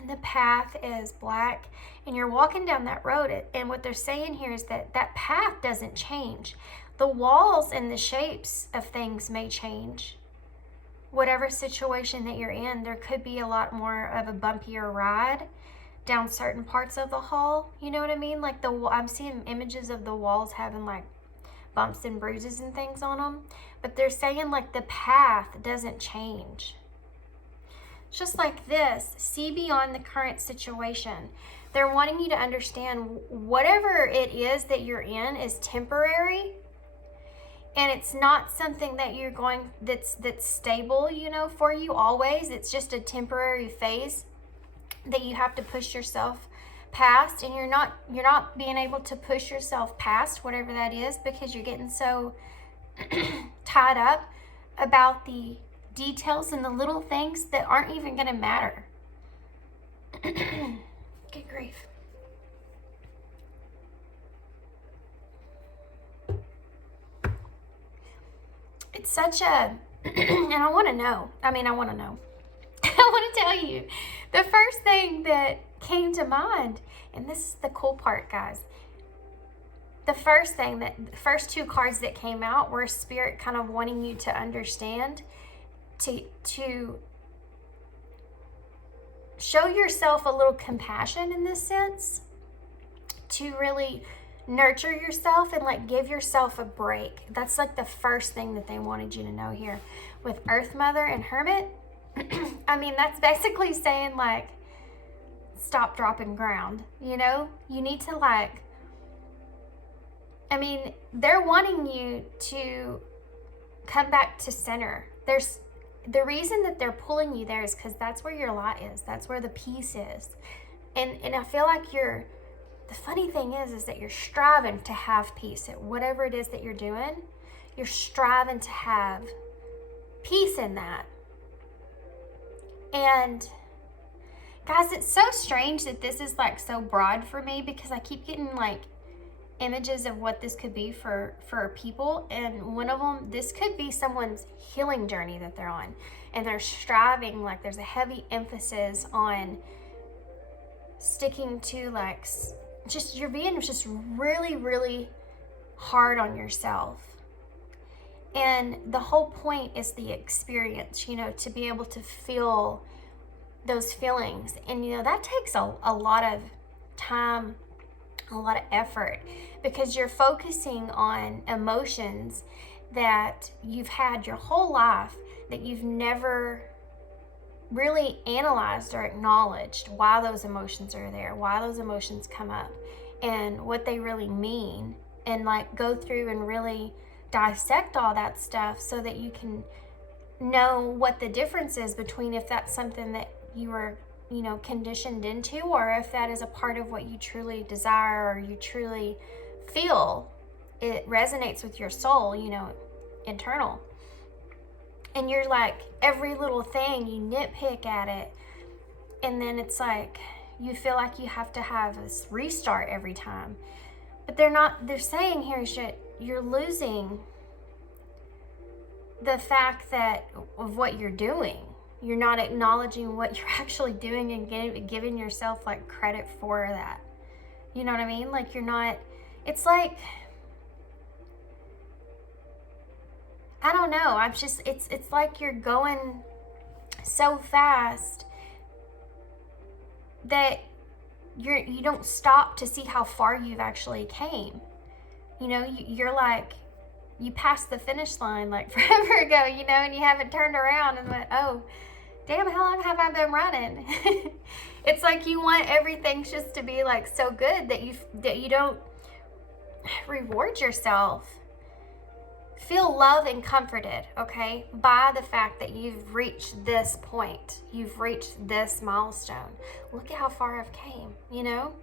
and the path is black, and you're walking down that road, and what they're saying here is that that path doesn't change. The walls and the shapes of things may change. Whatever situation that you're in, there could be a lot more of a bumpier ride down certain parts of the hall. You know what I mean? Like I'm seeing images of the walls having like bumps and bruises and things on them. But they're saying like the path doesn't change. Just like this, see beyond the current situation. They're wanting you to understand whatever it is that you're in is temporary. And it's not something that you're going, that's stable, you know, for you always. It's just a temporary phase that you have to push yourself past, and you're not being able to push yourself past whatever that is because you're getting so tied up about the details and the little things that aren't even going to matter. Good grief. It's such a, and I want to know. I want to know. I want to tell you the first thing that came to mind, and this is the cool part, guys. The first two cards that came out were Spirit kind of wanting you to understand, to show yourself a little compassion in this sense, to really nurture yourself and like give yourself a break. That's like the first thing that they wanted you to know here with Earth Mother and Hermit. That's basically saying like, stop, drop, and ground. You know, you need to like, they're wanting you to come back to center. The reason that they're pulling you there is because that's where your light is. That's where the peace is. And I feel like the funny thing is that you're striving to have peace at whatever it is that you're doing. You're striving to have peace in that. And guys, it's so strange that this is like so broad for me, because I keep getting like images of what this could be for people, and one of them, this could be someone's healing journey that they're on, and they're striving, like there's a heavy emphasis on sticking to, like, just, you're being just really, really hard on yourself. And the whole point is the experience, you know, to be able to feel those feelings. And, you know, that takes a lot of time, a lot of effort, because you're focusing on emotions that you've had your whole life, that you've never really analyzed or acknowledged why those emotions are there, why those emotions come up, and what they really mean, and like go through and really dissect all that stuff so that you can know what the difference is between if that's something that you were, you know, conditioned into, or if that is a part of what you truly desire or you truly feel it resonates with your soul, you know, internal. And you're like, every little thing you nitpick at it, and then it's like you feel like you have to have this restart every time. But they're saying here is that you're losing the fact that of what you're doing. You're not acknowledging what you're actually doing and giving yourself like credit for that. You know what I mean? Like you're not, it's like, I don't know. I'm just, it's like you're going so fast that you don't stop to see how far you've actually came. You know, you're like, you passed the finish line like forever ago, you know, and you haven't turned around and went, oh, damn, how long have I been running? It's like you want everything just to be like so good that you don't reward yourself. Feel loved and comforted, okay, by the fact that you've reached this point. You've reached this milestone. Look at how far I've came, you know?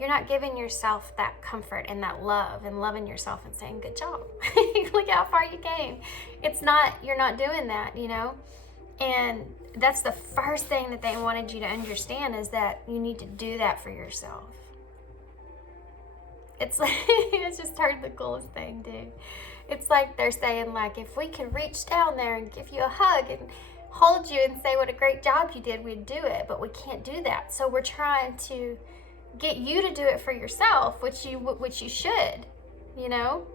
You're not giving yourself that comfort and that love and loving yourself and saying, good job. Look how far you came. It's not, you're not doing that, you know? And that's the first thing that they wanted you to understand, is that you need to do that for yourself. It's like, it's just heard the coolest thing, dude. It's like they're saying, like, if we could reach down there and give you a hug and hold you and say what a great job you did, we'd do it. But we can't do that. So we're trying to get you to do it for yourself, which you should, you know?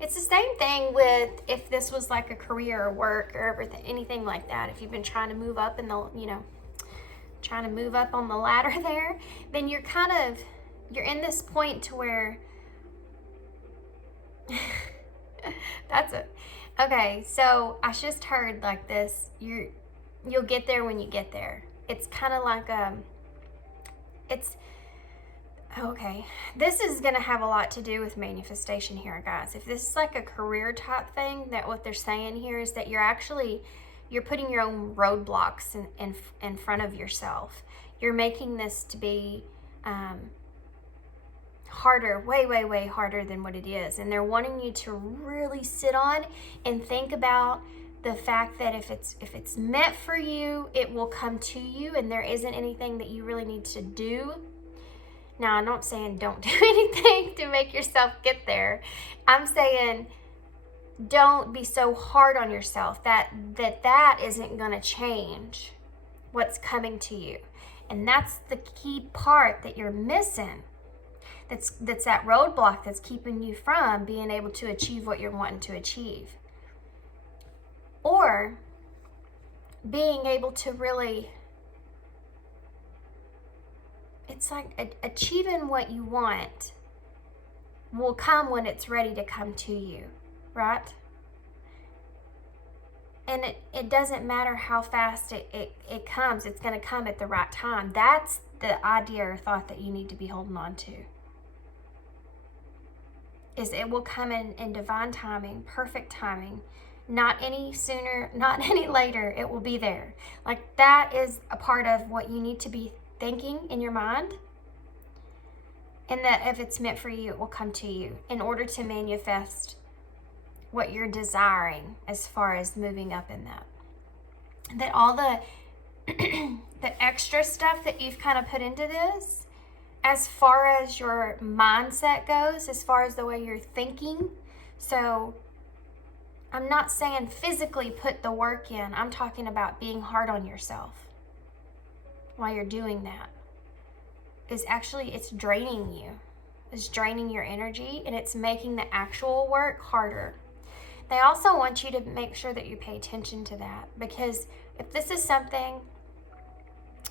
It's the same thing with if this was like a career or work or everything, anything like that. If you've been trying to move up in the, you know, trying to move up on the ladder there, then you're in this point to where that's it. Okay, so I just heard like this, you'll get there when you get there. It's kind of like okay, this is going to have a lot to do with manifestation here, guys. If this is like a career type thing, that what they're saying here is that you're putting your own roadblocks in front of yourself. You're making this to be harder, way, way, way harder than what it is. And they're wanting you to really sit on and think about the fact that if it's meant for you, it will come to you, and there isn't anything that you really need to do. Now, I'm not saying don't do anything to make yourself get there. I'm saying don't be so hard on yourself that isn't going to change what's coming to you. And that's the key part that you're missing. That's that roadblock that's keeping you from being able to achieve what you're wanting to achieve. Or being able to really, it's like achieving what you want will come when it's ready to come to you, right? And it doesn't matter how fast it comes, it's going to come at the right time. That's the idea or thought that you need to be holding on to. Is it will come in divine timing, perfect timing, not any sooner, not any later. It will be there. Like that is a part of what you need to be thinking in your mind. And that if it's meant for you, it will come to you in order to manifest what you're desiring as far as moving up in that. That all the the extra stuff that you've kind of put into this, as far as your mindset goes, as far as the way you're thinking. So I'm not saying physically put the work in. I'm talking about being hard on yourself while you're doing that. It's draining you. It's draining your energy, and it's making the actual work harder. They also want you to make sure that you pay attention to that, because if this is something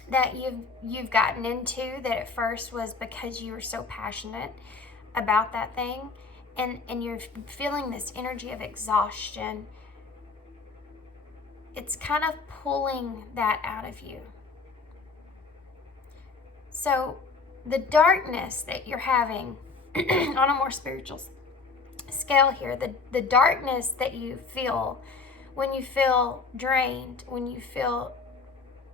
that you've gotten into that at first was because you were so passionate about that thing, and you're feeling this energy of exhaustion, it's kind of pulling that out of you. So the darkness that you're having on a more spiritual scale here, the darkness that you feel when you feel drained, when you feel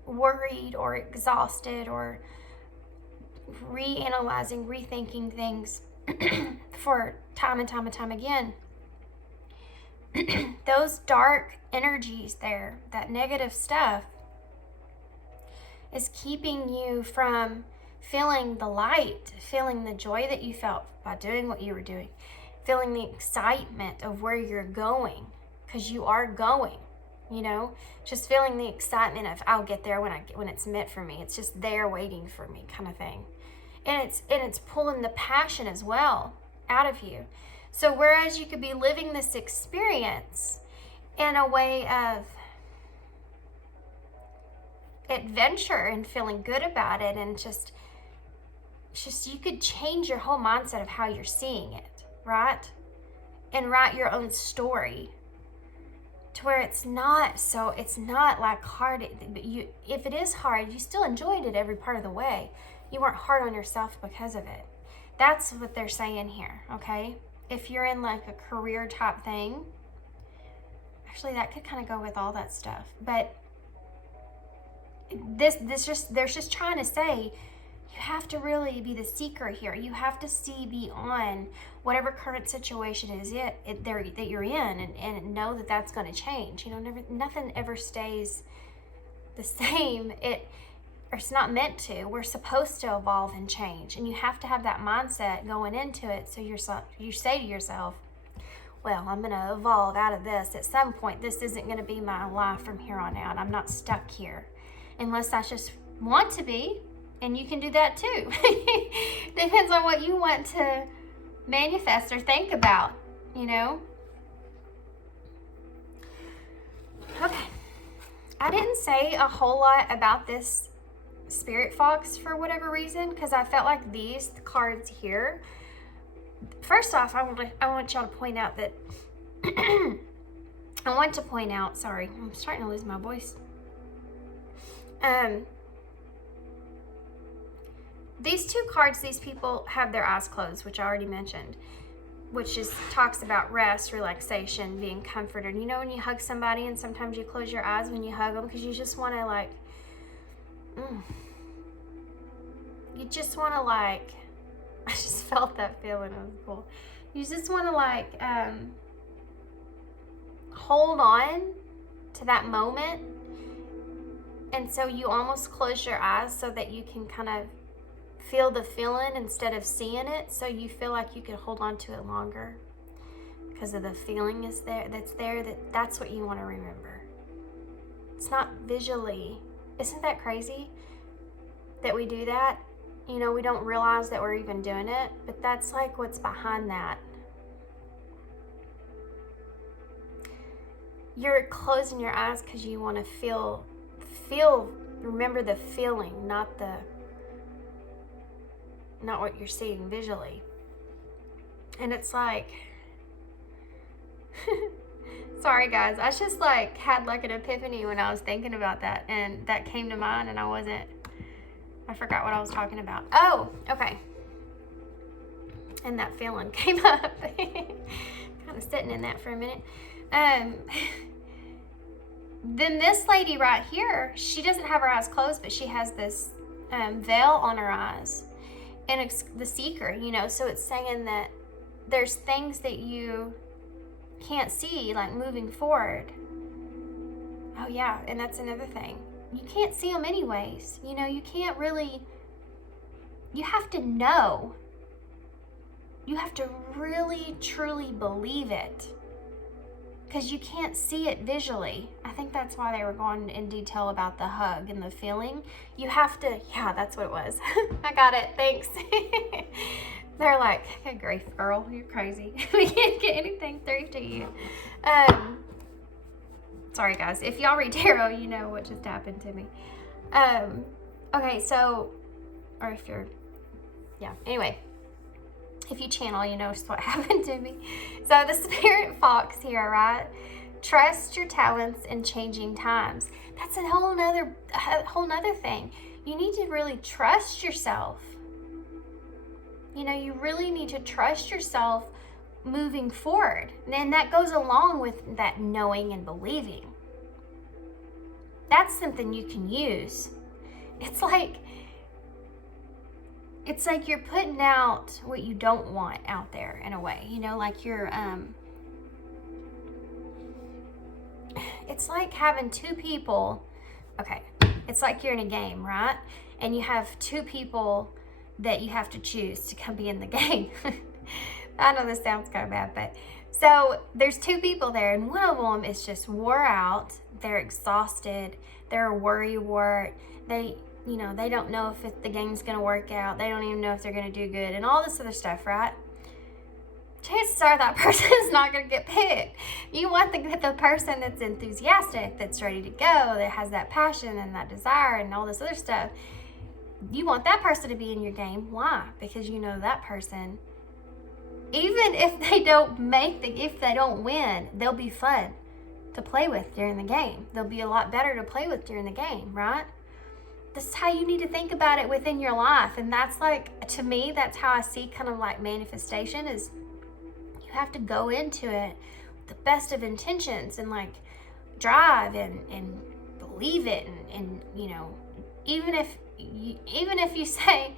worried or exhausted or reanalyzing, rethinking things for time and time and time again, those dark energies there, that negative stuff, is keeping you from feeling the light, feeling the joy that you felt by doing what you were doing, feeling the excitement of where you're going, because you are going, you know, just feeling the excitement of I'll get there when it's meant for me. It's just there waiting for me, kind of thing. And it's pulling the passion as well out of you. So whereas you could be living this experience in a way of adventure and feeling good about it, and just you could change your whole mindset of how you're seeing it, right? And write your own story to where it's not like hard. But if it is hard, you still enjoyed it every part of the way. You weren't hard on yourself because of it. That's what they're saying here, okay? If you're in like a career type thing, actually that could kind of go with all that stuff. But they're just trying to say, you have to really be the seeker here. You have to see beyond whatever current situation is that you're in, and know that that's going to change. You know, nothing ever stays the same. It's not meant to. We're supposed to evolve and change, and you have to have that mindset going into it. So you say to yourself, well, I'm going to evolve out of this at some point. This isn't going to be my life from here on out. I'm not stuck here, unless I just want to be. And you can do that too. Depends on what you want to manifest or think about, you know? Okay. I didn't say a whole lot about this Spirit Fox for whatever reason, because I felt like these cards here, first off, I want y'all to point out that sorry, I'm starting to lose my voice. These two cards, these people have their eyes closed, which I already mentioned, which just talks about rest, relaxation, being comforted. You know when you hug somebody and sometimes you close your eyes when you hug them because you just want to like, I just felt that feeling. It was cool. You just want to like hold on to that moment. And so you almost close your eyes so that you can kind of feel the feeling instead of seeing it, so you feel like you could hold on to it longer because of the feeling that's what you want to remember. It's not visually. Isn't that crazy that we do that? You know, we don't realize that we're even doing it, but that's like what's behind that. You're closing your eyes because you want to remember the feeling, not what you're seeing visually. And it's like, sorry guys, I just like had like an epiphany when I was thinking about that, and that came to mind, and I forgot what I was talking about. Oh, okay. And that feeling came up. Kind of sitting in that for a minute. Then this lady right here, she doesn't have her eyes closed, but she has this veil on her eyes. And it's the seeker, you know, so it's saying that there's things that you can't see, like moving forward. Oh yeah, and that's another thing. You can't see them anyways. You know, you can't really you have to know. You have to really, truly believe it, because you can't see it visually. I think that's why they were going in detail about the hug and the feeling. You have to, yeah, that's what it was. I got it, thanks. They're like, good grief, girl, you're crazy. We can't get anything through to you. Sorry guys, if y'all read tarot, you know what just happened to me. Okay, so, or if you're, yeah, anyway. If you channel, you know what happened to me. So the spirit fox here, right? Trust your talents in changing times. That's a whole nother thing. You need to really trust yourself. You know, you really need to trust yourself moving forward. And that goes along with that knowing and believing. That's something you can use. It's like you're putting out what you don't want out there in a way, you know, like you're, it's like having two people, okay, it's like you're in a game, right? And you have two people that you have to choose to come be in the game. I know this sounds kind of bad, but so there's two people there, and one of them is just wore out, they're exhausted, they're a worrywart, you know, they don't know if the game's going to work out. They don't even know if they're going to do good and all this other stuff, right? Chances are that person is not going to get picked. You want the person that's enthusiastic, that's ready to go, that has that passion and that desire and all this other stuff. You want that person to be in your game. Why? Because you know that person, even if they don't if they don't win, they'll be fun to play with during the game. They'll be a lot better to play with during the game, right? This is how you need to think about it within your life. And that's like, to me, that's how I see kind of like manifestation is you have to go into it with the best of intentions and like drive and believe it. And you know, even if you say,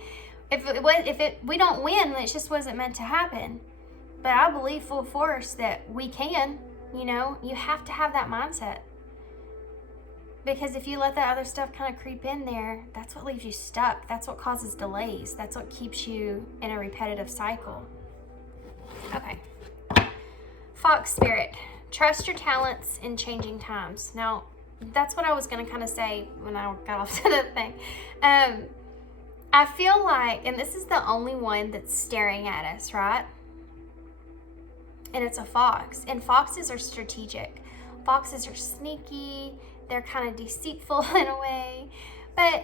we don't win, it just wasn't meant to happen. But I believe full force that we can, you know, you have to have that mindset. Because if you let that other stuff kind of creep in there, that's what leaves you stuck. That's what causes delays. That's what keeps you in a repetitive cycle. Okay. Fox spirit. Trust your talents in changing times. Now, that's what I was going to kind of say when I got off to the thing. I feel like, and this is the only one that's staring at us, right? And it's a fox. And foxes are strategic. Foxes are sneaky. They're kind of deceitful in a way. But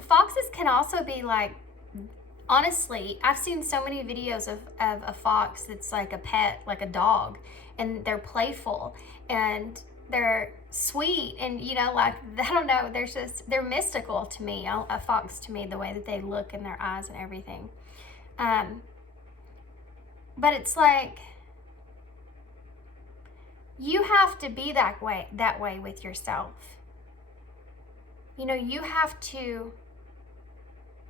foxes can also be like, honestly, I've seen so many videos of a fox that's like a pet, like a dog. And they're playful and they're sweet. And, you know, like, I don't know, they're mystical to me. A fox to me, the way that they look in their eyes and everything. But it's like, you have to be that way with yourself. You know, you have to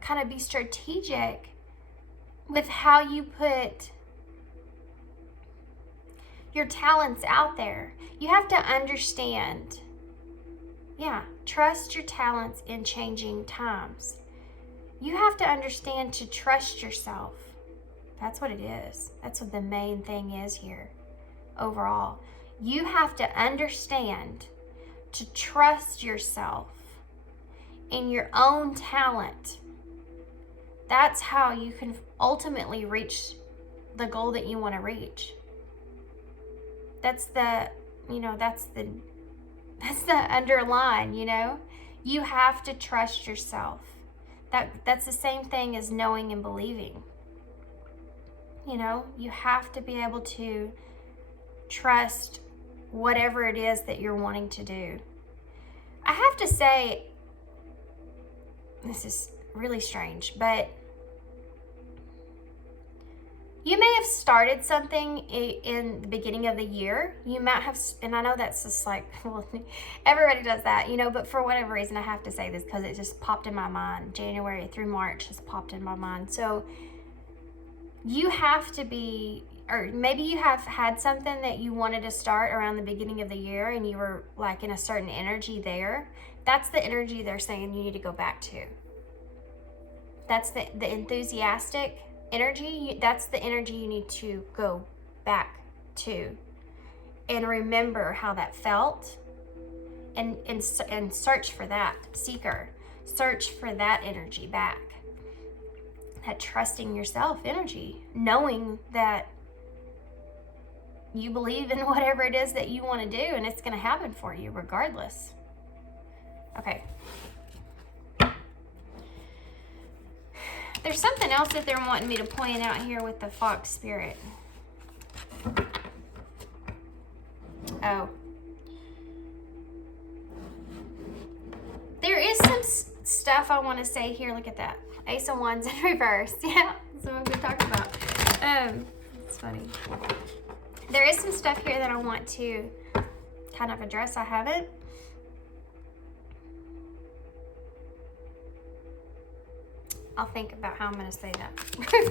kind of be strategic with how you put your talents out there. You have to understand, trust your talents in changing times. You have to understand to trust yourself. That's what it is. That's what the main thing is here overall. You have to understand to trust yourself in your own talent. That's how you can ultimately reach the goal that you want to reach. That's the underline, you know. You have to trust yourself. That's the same thing as knowing and believing. You know, you have to be able to trust whatever it is that you're wanting to do. I have to say, this is really strange, but you may have started something in the beginning of the year. You might have, and I know that's just like, well, everybody does that, you know, but for whatever reason, I have to say this because it just popped in my mind. January through March just popped in my mind. So you have to be, or maybe you have had something that you wanted to start around the beginning of the year and you were like in a certain energy there. That's the energy they're saying you need to go back to. That's the enthusiastic energy. That's the energy you need to go back to and remember how that felt, and search for that. Seeker, search for that energy back. That trusting yourself energy, knowing that you believe in whatever it is that you want to do, and it's going to happen for you regardless. Okay. There's something else that they're wanting me to point out here with the fox spirit. Oh. There is some stuff I want to say here. Look at that. Ace of Wands in reverse. Yeah, that's what I'm going to talk about. It's funny. There is some stuff here that I want to kind of address. I haven't. I'll think about how I'm going to say that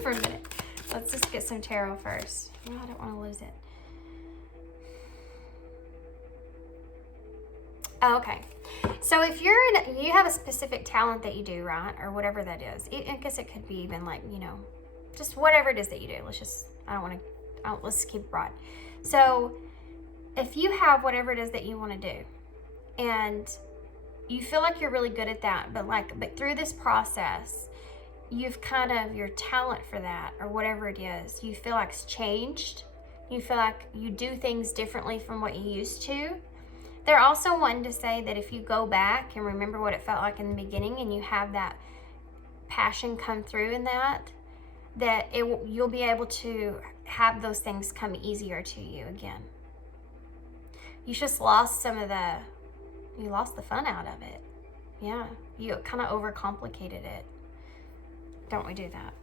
for a minute. Let's just get some tarot first. No, I don't want to lose it. Oh, okay. So if you have a specific talent that you do, right? Or whatever that is. I guess it could be even like, you know, just whatever it is that you do. Let's keep it broad. So if you have whatever it is that you want to do, and you feel like you're really good at that, but through this process, you've kind of, your talent for that, or whatever it is, you feel like it's changed. You feel like you do things differently from what you used to. They're also wanting to say that if you go back and remember what it felt like in the beginning, and you have that passion come through in that you'll be able to have those things come easier to you again. You just lost you lost the fun out of it. Yeah, you kind of overcomplicated it. Don't we do that?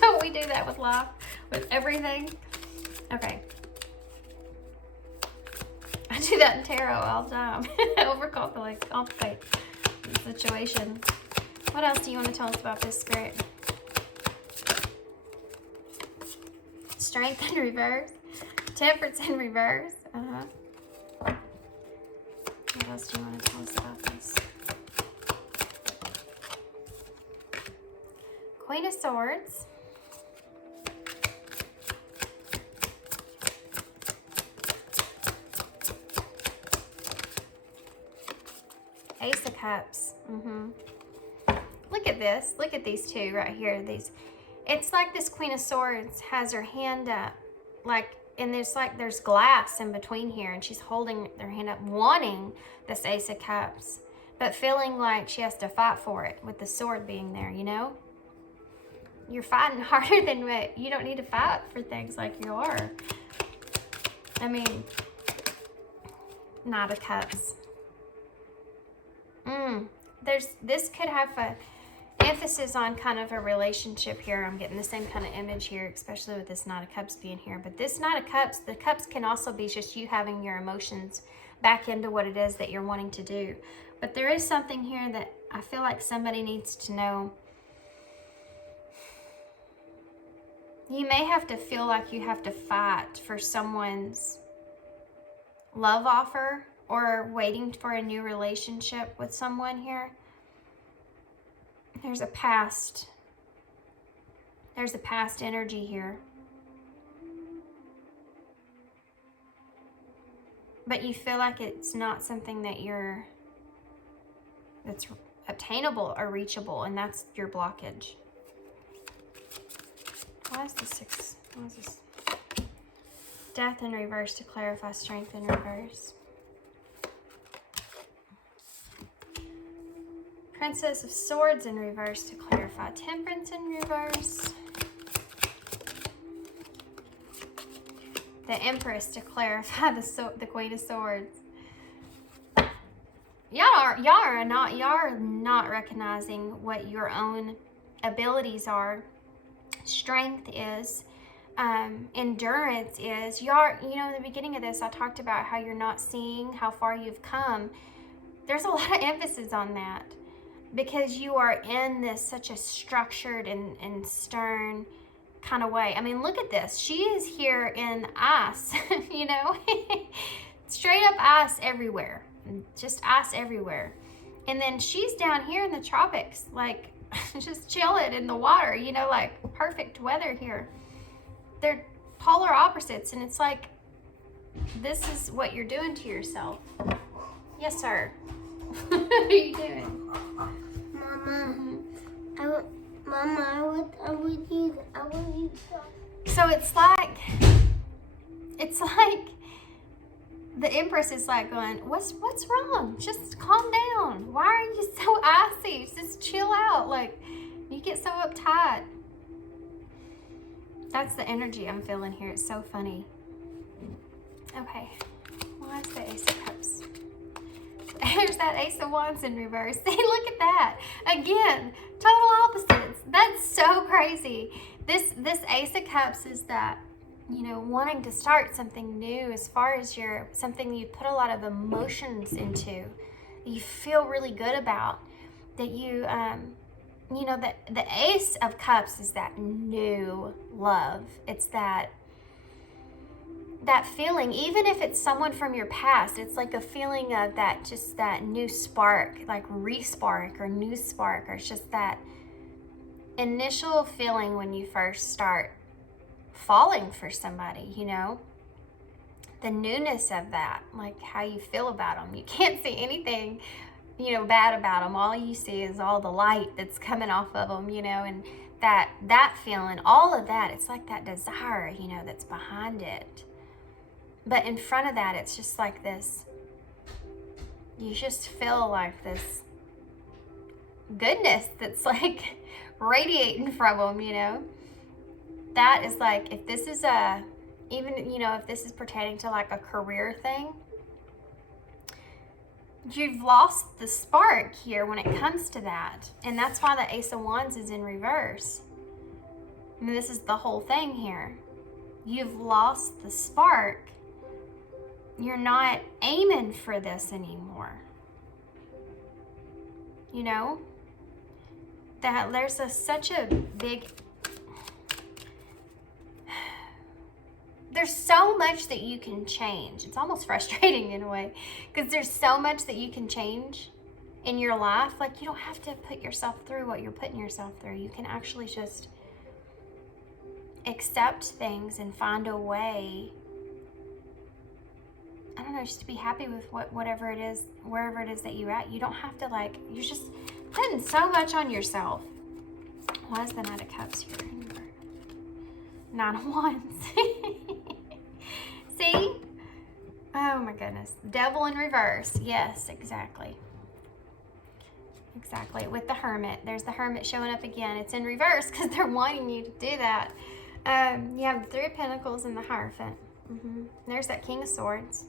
Don't we do that with life? With everything? Okay. I do that in tarot all the time. Overcomplicate the situation. What else do you want to tell us about this spirit? Strength in reverse. Temperance in reverse. What else do you want to tell us about this? Queen of Swords. Ace of Cups. Look at this. Look at these two right here. It's like this Queen of Swords has her hand up, and there's glass in between here, and she's holding her hand up, wanting this Ace of Cups, but feeling like she has to fight for it with the sword being there, you know? You're fighting harder than what you don't need to fight for things like you are. I mean, Knight of Cups. This could have a emphasis on kind of a relationship here. I'm getting the same kind of image here, especially with this Knight of Cups being here. But this Knight of Cups, the cups can also be just you having your emotions back into what it is that you're wanting to do. But there is something here that I feel like somebody needs to know. You may have to feel like you have to fight for someone's love offer, or waiting for a new relationship with someone here. There's a past energy here. But you feel like it's not something that's obtainable or reachable, and that's your blockage. Why is this Death in reverse to clarify, Strength in reverse. Princess of Swords in reverse to clarify, Temperance in reverse. The Empress to clarify, the Queen of Swords. Y'all are not recognizing what your own abilities are. Strength is, endurance is. In the beginning of this, I talked about how you're not seeing how far you've come. There's a lot of emphasis on that, because you are in this such a structured and stern kind of way. I mean, look at this. She is here in ice, straight up ice everywhere. Just ice everywhere. And then she's down here in the tropics, like just chilling in the water, you know, like perfect weather here. They're polar opposites, and it's like, this is what you're doing to yourself. Yes, sir. What are you doing? Mama, I would use. So it's like the Empress is like going, what's wrong? Just calm down. Why are you so icy? Just chill out. Like, you get so uptight. That's the energy I'm feeling here. It's so funny. Okay. Why is the Ace of Cups? There's that Ace of Wands in reverse. See, look at that. Again, total opposites. That's so crazy. This Ace of Cups is that, you know, wanting to start something new as far as something you put a lot of emotions into, that you feel really good about, that you, you know, the Ace of Cups is that new love. It's that feeling, even if it's someone from your past, it's like a feeling of that, just that new spark, like re-spark or new spark, or it's just that initial feeling when you first start falling for somebody, you know, the newness of that, like how you feel about them. You can't see anything, you know, bad about them. All you see is all the light that's coming off of them, you know, and that feeling, all of that, it's like that desire, you know, that's behind it. But in front of that, it's just like this, you just feel like this goodness that's like radiating from them, you know. That is like, if this is even, you know, if this is pertaining to like a career thing, you've lost the spark here when it comes to that. And that's why the Ace of Wands is in reverse. I mean, this is the whole thing here. You've lost the spark. You're not aiming for this anymore. You know? That there's such a big... There's so much that you can change. It's almost frustrating in a way, because there's so much that you can change in your life. Like, you don't have to put yourself through what you're putting yourself through. You can actually just accept things and find a way, I don't know, just to be happy with whatever it is, wherever it is that you're at. You don't have to, like, you're just putting so much on yourself. Why is the Knight of Cups here? Nine of Wands. See? Oh my goodness. Devil in reverse. Yes, exactly. Exactly. With the Hermit. There's the Hermit showing up again. It's in reverse because they're wanting you to do that. You have the Three of Pentacles and the Hierophant. There's that King of Swords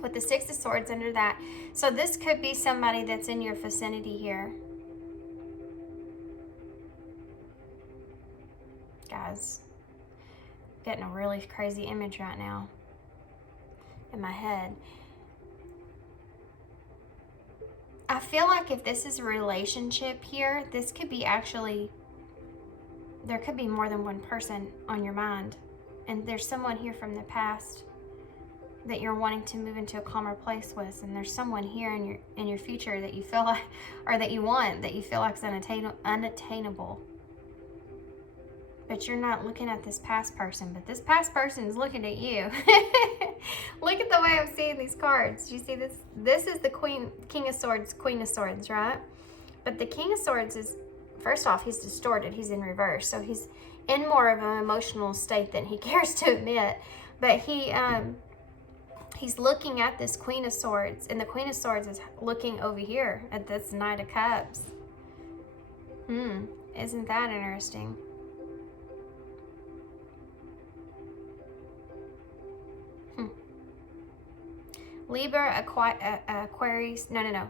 with the Six of Swords under that. So this could be somebody that's in your vicinity here. Guys, getting a really crazy image right now in my head. I feel like if this is a relationship here, this could be actually, there could be more than one person on your mind. And there's someone here from the past that you're wanting to move into a calmer place with. And there's someone here in your future that you feel like, or that you want, that you feel like is unattainable. But you're not looking at this past person, but this past person is looking at you. Look at the way I'm seeing these cards. Do you see this? This is the King of Swords, Queen of Swords, right? But the King of Swords is, first off, he's distorted. He's in reverse. So he's in more of an emotional state than he cares to admit. But he's looking at this Queen of Swords, and the Queen of Swords is looking over here at this Knight of Cups. Isn't that interesting? Libra, Aquarius,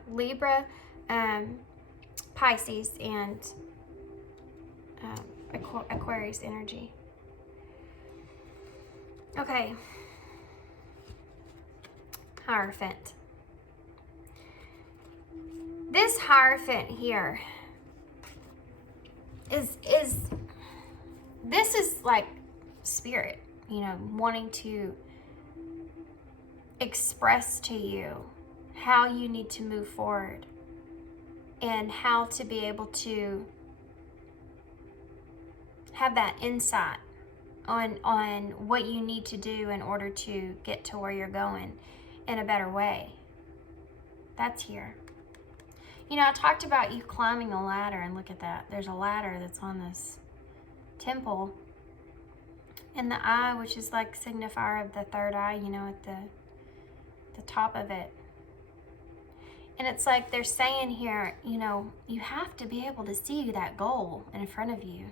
Libra, Pisces, and Aquarius energy. Okay. Hierophant. This Hierophant here this is like spirit, you know, wanting to express to you how you need to move forward. and how to be able to have that insight on what you need to do in order to get to where you're going in a better way. That's here. You know, I talked about you climbing a ladder, and look at that. There's a ladder that's on this temple. And the eye, which is like signifier of the third eye, you know, at the top of it. And it's like they're saying here, you know, you have to be able to see that goal in front of you.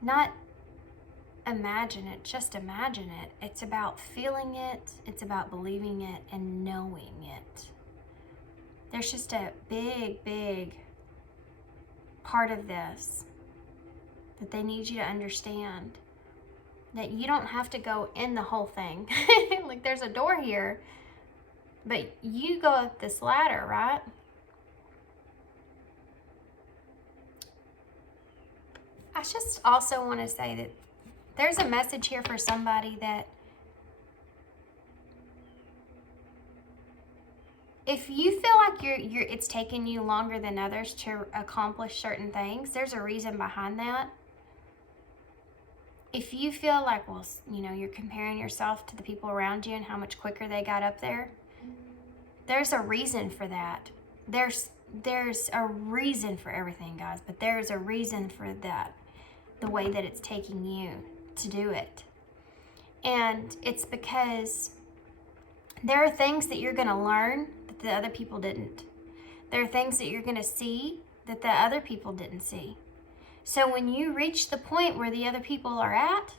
Not imagine it, just imagine it. It's about feeling it, it's about believing it, and knowing it. There's just a big, big part of this that they need you to understand. That you don't have to go in the whole thing. Like there's a door here, but you go up this ladder, right? I just also want to say that there's a message here for somebody that if you feel like it's taking you longer than others to accomplish certain things, there's a reason behind that. If you feel like, well, you know, you're comparing yourself to the people around you and how much quicker they got up there, there's a reason for that. There's a reason for everything, guys, but there's a reason for that, the way that it's taking you to do it. And it's because there are things that you're going to learn that the other people didn't. There are things that you're going to see that the other people didn't see. So when you reach the point where the other people are at,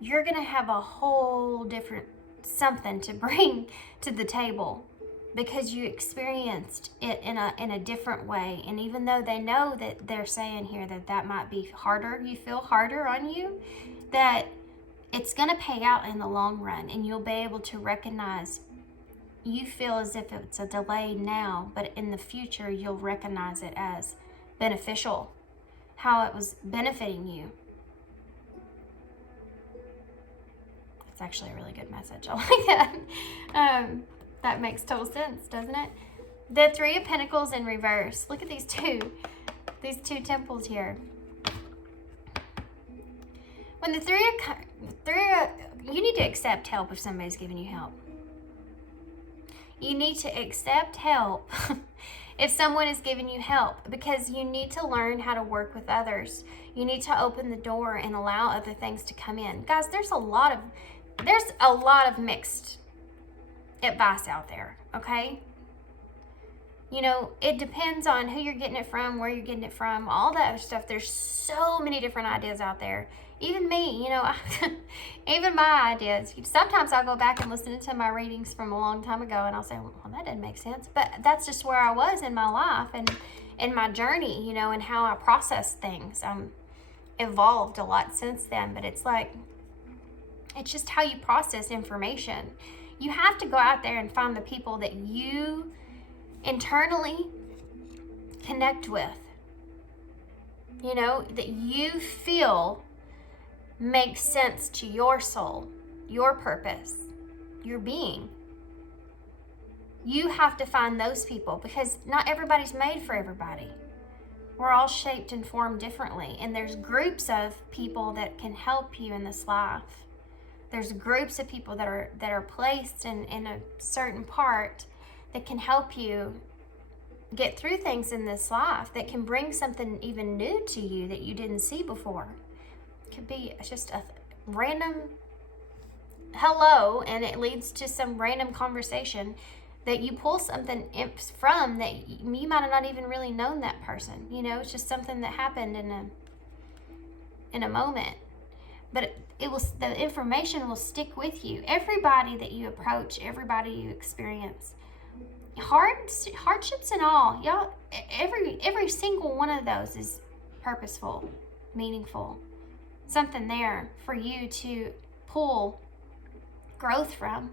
you're going to have a whole different something to bring to the table because you experienced it in a different way. And even though they know that they're saying here that might be harder, you feel harder on you, that it's going to pay out in the long run, and you'll be able to recognize, you feel as if it's a delay now, but in the future you'll recognize it as beneficial, how it was benefiting you. It's actually a really good message. I like that. That makes total sense, doesn't it? The Three of Pentacles in reverse. Look at these two temples here. When the you need to accept help if somebody's giving you help. You need to accept help if someone is giving you help, because you need to learn how to work with others. You need to open the door and allow other things to come in. Guys, there's a lot of mixed advice out there, okay? You know, it depends on who you're getting it from, where you're getting it from, all that other stuff. There's so many different ideas out there. Even me, you know, even my ideas. Sometimes I'll go back and listen to my readings from a long time ago, and I'll say, well, that didn't make sense. But that's just where I was in my life and in my journey, you know, and how I process things. Evolved a lot since then, but it's like, it's just how you process information. You have to go out there and find the people that you internally connect with, you know, that you feel makes sense to your soul, your purpose, your being. You have to find those people, because not everybody's made for everybody. We're all shaped and formed differently, and there's groups of people that can help you in this life. There's groups of people that are placed in a certain part that can help you get through things in this life, that can bring something even new to you that you didn't see before. It could be just a random hello, and it leads to some random conversation that you pull something from that you might have not even really known that person. You know, it's just something that happened in a moment. But the information will stick with you. Everybody that you approach, everybody you experience, hardships and all, y'all, every single one of those is purposeful, meaningful, something there for you to pull growth from.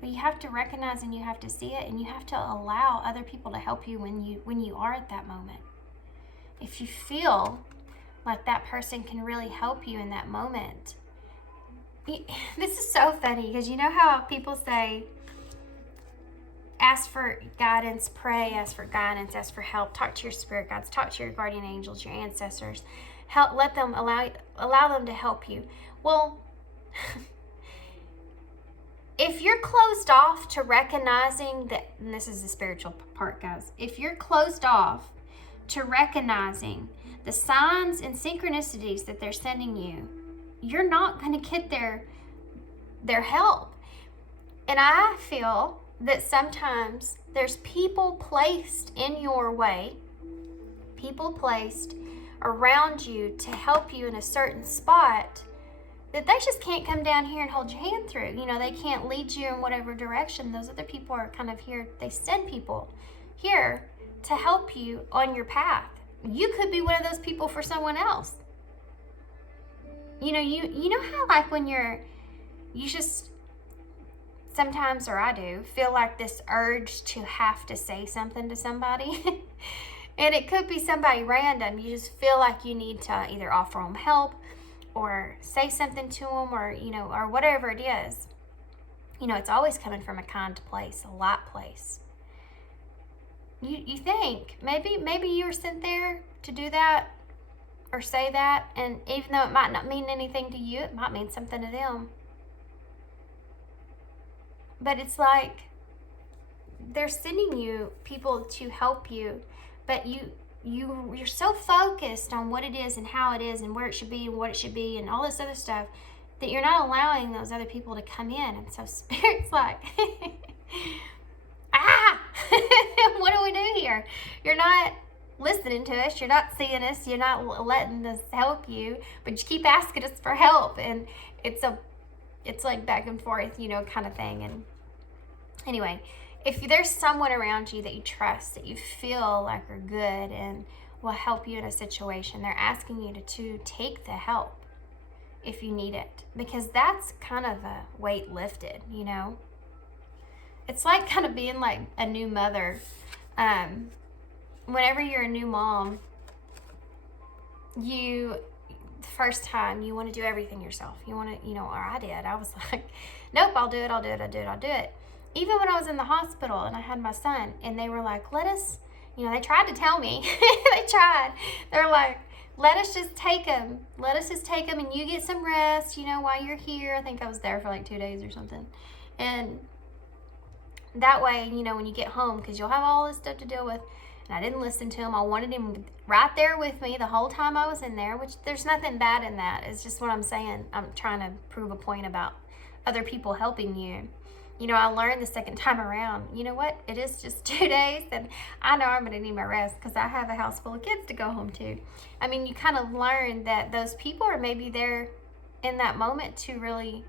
But you have to recognize, and you have to see it, and you have to allow other people to help you when you are at that moment. If you feel like that person can really help you in that moment. This is so funny, because you know how people say, ask for guidance, pray, ask for guidance, ask for help, talk to your spirit guides, talk to your guardian angels, your ancestors. Help, let them allow them to help you. Well, if you're closed off to recognizing that, and this is the spiritual part, guys, if you're closed off to recognizing the signs and synchronicities that they're sending you, you're not going to get their help. And I feel that sometimes there's people placed in your way, people placed around you to help you in a certain spot, that they just can't come down here and hold your hand through. You know, they can't lead you in whatever direction. Those other people are kind of here. They send people here to help you on your path. You could be one of those people for someone else. You know, you know how like when you just sometimes, or I do, feel like this urge to have to say something to somebody. And it could be somebody random. You just feel like you need to either offer them help or say something to them, or, you know, or whatever it is. You know, it's always coming from a kind place, a light place. You think maybe you were sent there to do that or say that, and even though it might not mean anything to you, it might mean something to them. But it's like they're sending you people to help you, but you're so focused on what it is and how it is and where it should be and what it should be and all this other stuff that you're not allowing those other people to come in. And so Spirit's like, what do we do here? You're not listening to us. You're not seeing us. You're not letting us help you, but you keep asking us for help. And it's like back and forth, you know, kind of thing. And anyway, if there's someone around you that you trust, that you feel like are good and will help you in a situation, they're asking you to take the help if you need it, because that's kind of a weight lifted, you know. It's like kind of being like a new mother. Whenever you're a new mom, the first time you want to do everything yourself. You want to, you know, or I did. I was like, nope, I'll do it. Even when I was in the hospital and I had my son, and they were like, let us, you know, they tried to tell me, they're like, let us just take him and you get some rest, you know, while you're here. I think I was there for like 2 days or something. And that way, you know, when you get home, because you'll have all this stuff to deal with. And I didn't listen to him. I wanted him right there with me the whole time I was in there, which there's nothing bad in that. It's just what I'm saying. I'm trying to prove a point about other people helping you. You know, I learned the second time around, you know what? It is just 2 days, and I know I'm going to need my rest because I have a house full of kids to go home to. I mean, you kind of learn that those people are maybe there in that moment to really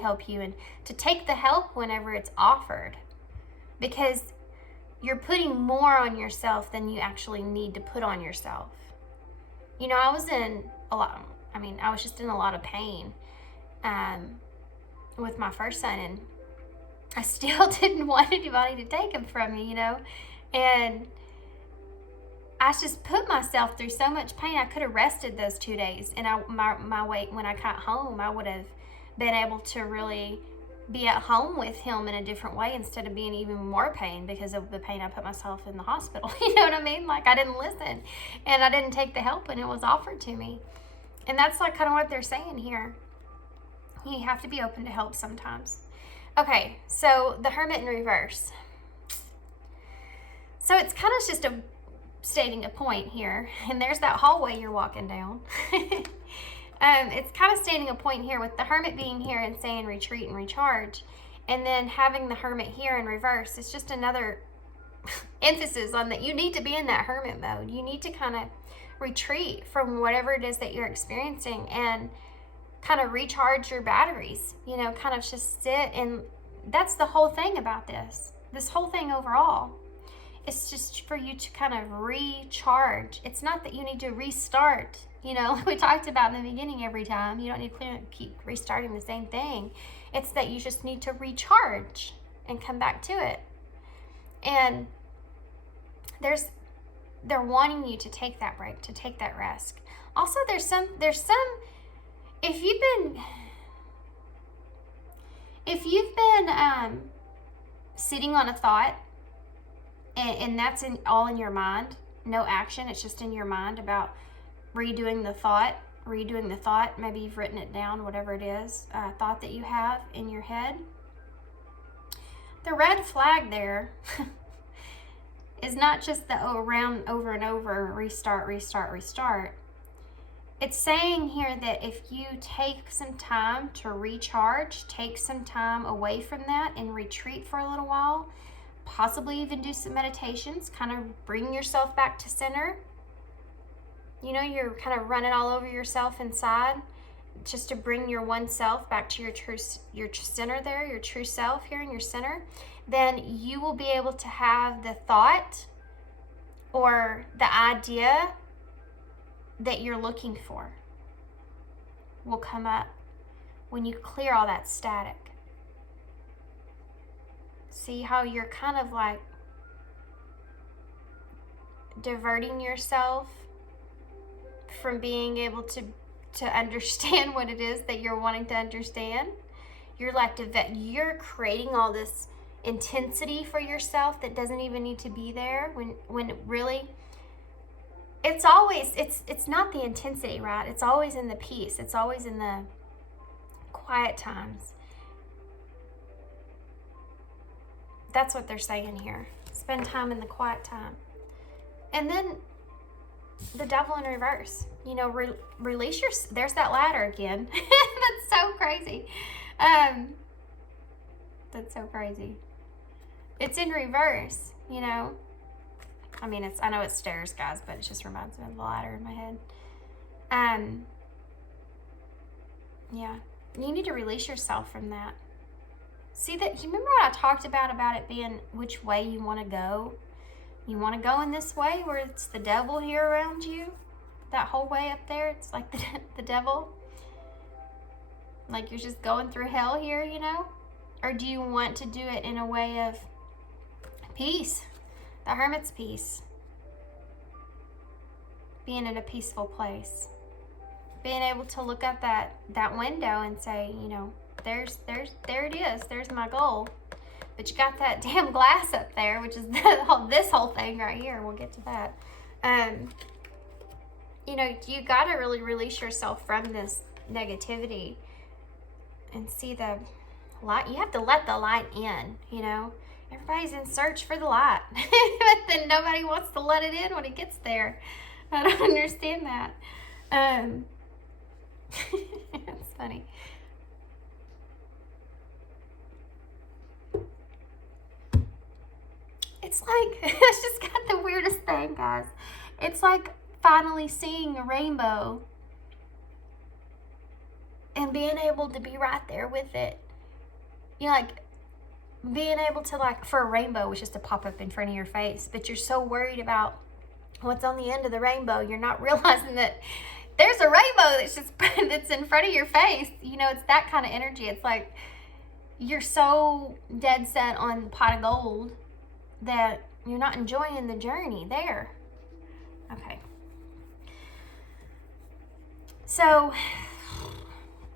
help you and to take the help whenever it's offered, because you're putting more on yourself than you actually need to put on yourself. You know, I was just in a lot of pain with my first son, and I still didn't want anybody to take him from me, you know, and I just put myself through so much pain. I could have rested those 2 days, and my weight, when I got home, I would have been able to really be at home with him in a different way instead of being even more pain because of the pain I put myself in the hospital. You know what I mean? Like, I didn't listen, and I didn't take the help when it was offered to me. And that's like kind of what they're saying here. You have to be open to help sometimes. Okay, so the Hermit in reverse. So it's kind of just stating a point here, and there's that hallway you're walking down. It's kind of stating a point here with the Hermit being here and saying retreat and recharge, and then having the Hermit here in reverse. It's just another emphasis on that you need to be in that Hermit mode. You need to kind of retreat from whatever it is that you're experiencing and kind of recharge your batteries, you know, kind of just sit. And that's the whole thing about this whole thing overall. It's just for you to kind of recharge. It's not that you need to restart, you know, like we talked about in the beginning every time. You don't need to keep restarting the same thing. It's that you just need to recharge and come back to it. And they're wanting you to take that break, to take that rest. Also, there's some if you've been sitting on a thought, and that's all in your mind. No action, it's just in your mind about redoing the thought. Maybe you've written it down, whatever it is, thought that you have in your head. The red flag there is not just the around over and over, restart. It's saying here that if you take some time to recharge, take some time away from that and retreat for a little while, possibly even do some meditations, kind of bring yourself back to center. You know, you're kind of running all over yourself inside, just to bring your one self back to your center there, your true self here in your center. Then you will be able to have the thought or the idea that you're looking for will come up when you clear all that static. See how you're kind of like diverting yourself from being able to understand what it is that you're wanting to understand. You're like you're creating all this intensity for yourself that doesn't even need to be there, when really it's always it's not the intensity, right? It's always in the peace. It's always in the quiet times. That's what they're saying here. Spend time in the quiet time. And then the devil in reverse, you know, release your, there's that ladder again. That's so crazy. That's so crazy. It's in reverse, you know. I mean, I know it's stairs, guys, but it just reminds me of the ladder in my head. Yeah, you need to release yourself from that. See that, you remember what I talked about it being which way you want to go? You want to go in this way where it's the devil here around you? That whole way up there, it's like the devil? Like you're just going through hell here, you know? Or do you want to do it in a way of peace? The hermit's peace. Being in a peaceful place. Being able to look up that window and say, you know, there it is. There's my goal. But you got that damn glass up there, which is this whole thing right here. We'll get to that. You know, you got to really release yourself from this negativity and see the light. You have to let the light in, you know. Everybody's in search for the light. But then nobody wants to let it in when it gets there. I don't understand that. It's funny. It's like, it's just got the weirdest thing, guys. It's like finally seeing a rainbow and being able to be right there with it. You know, like being able to, like, for a rainbow was just to pop up in front of your face, but you're so worried about what's on the end of the rainbow, you're not realizing that there's a rainbow that's in front of your face. You know, it's that kind of energy. It's like you're so dead set on the pot of gold that you're not enjoying the journey there. Okay. So,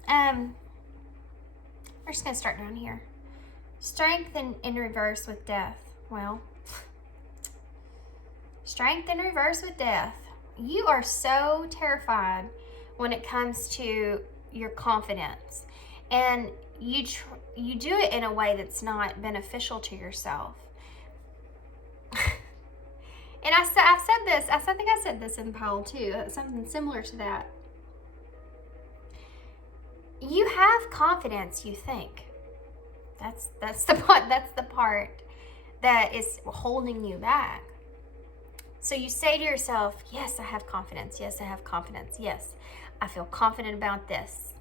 we're just going to start down here. Strength in reverse with death. Well, strength in reverse with death. You are so terrified when it comes to your confidence. And you do it in a way that's not beneficial to yourself. And I've said this, I think I said this in Paul too, something similar to that. You have confidence, you think. That's the part that is holding you back. So you say to yourself, yes, I have confidence. Yes, I have confidence. Yes, I feel confident about this.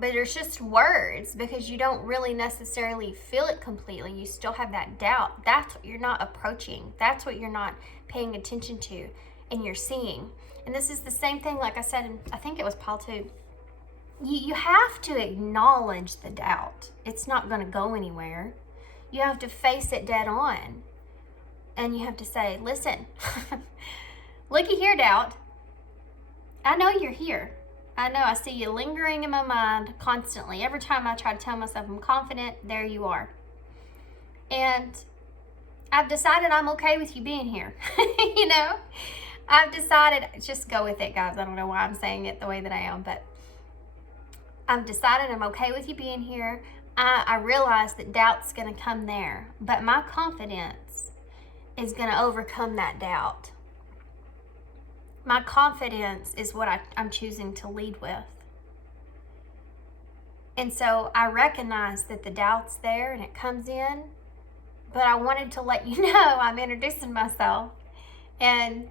But it's just words because you don't really necessarily feel it completely. You still have that doubt. That's what you're not approaching. That's what you're not paying attention to and you're seeing. And this is the same thing, like I said, and I think it was Paul too. You have to acknowledge the doubt. It's not going to go anywhere. You have to face it dead on. And you have to say, listen, looky here, doubt. I know you're here. I know I see you lingering in my mind constantly. Every time I try to tell myself I'm confident, there you are. And I've decided I'm okay with you being here. You know, I've decided, just go with it, guys. I don't know why I'm saying it the way that I am, but I've decided I'm okay with you being here. I realize that doubt's going to come there, but my confidence is going to overcome that doubt. My confidence is what I'm choosing to lead with. And so I recognize that the doubt's there and it comes in, but I wanted to let you know I'm introducing myself and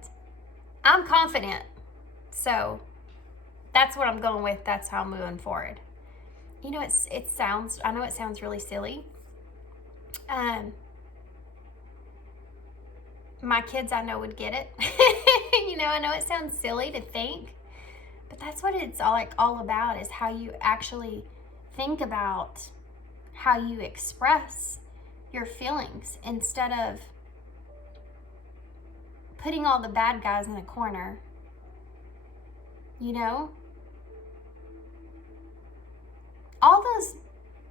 I'm confident. So that's what I'm going with. That's how I'm moving forward. You know, I know it sounds really silly. My kids, I know, would get it. You know, I know it sounds silly to think, but that's what it's all about, is how you actually think about how you express your feelings instead of putting all the bad guys in a corner. You know? All those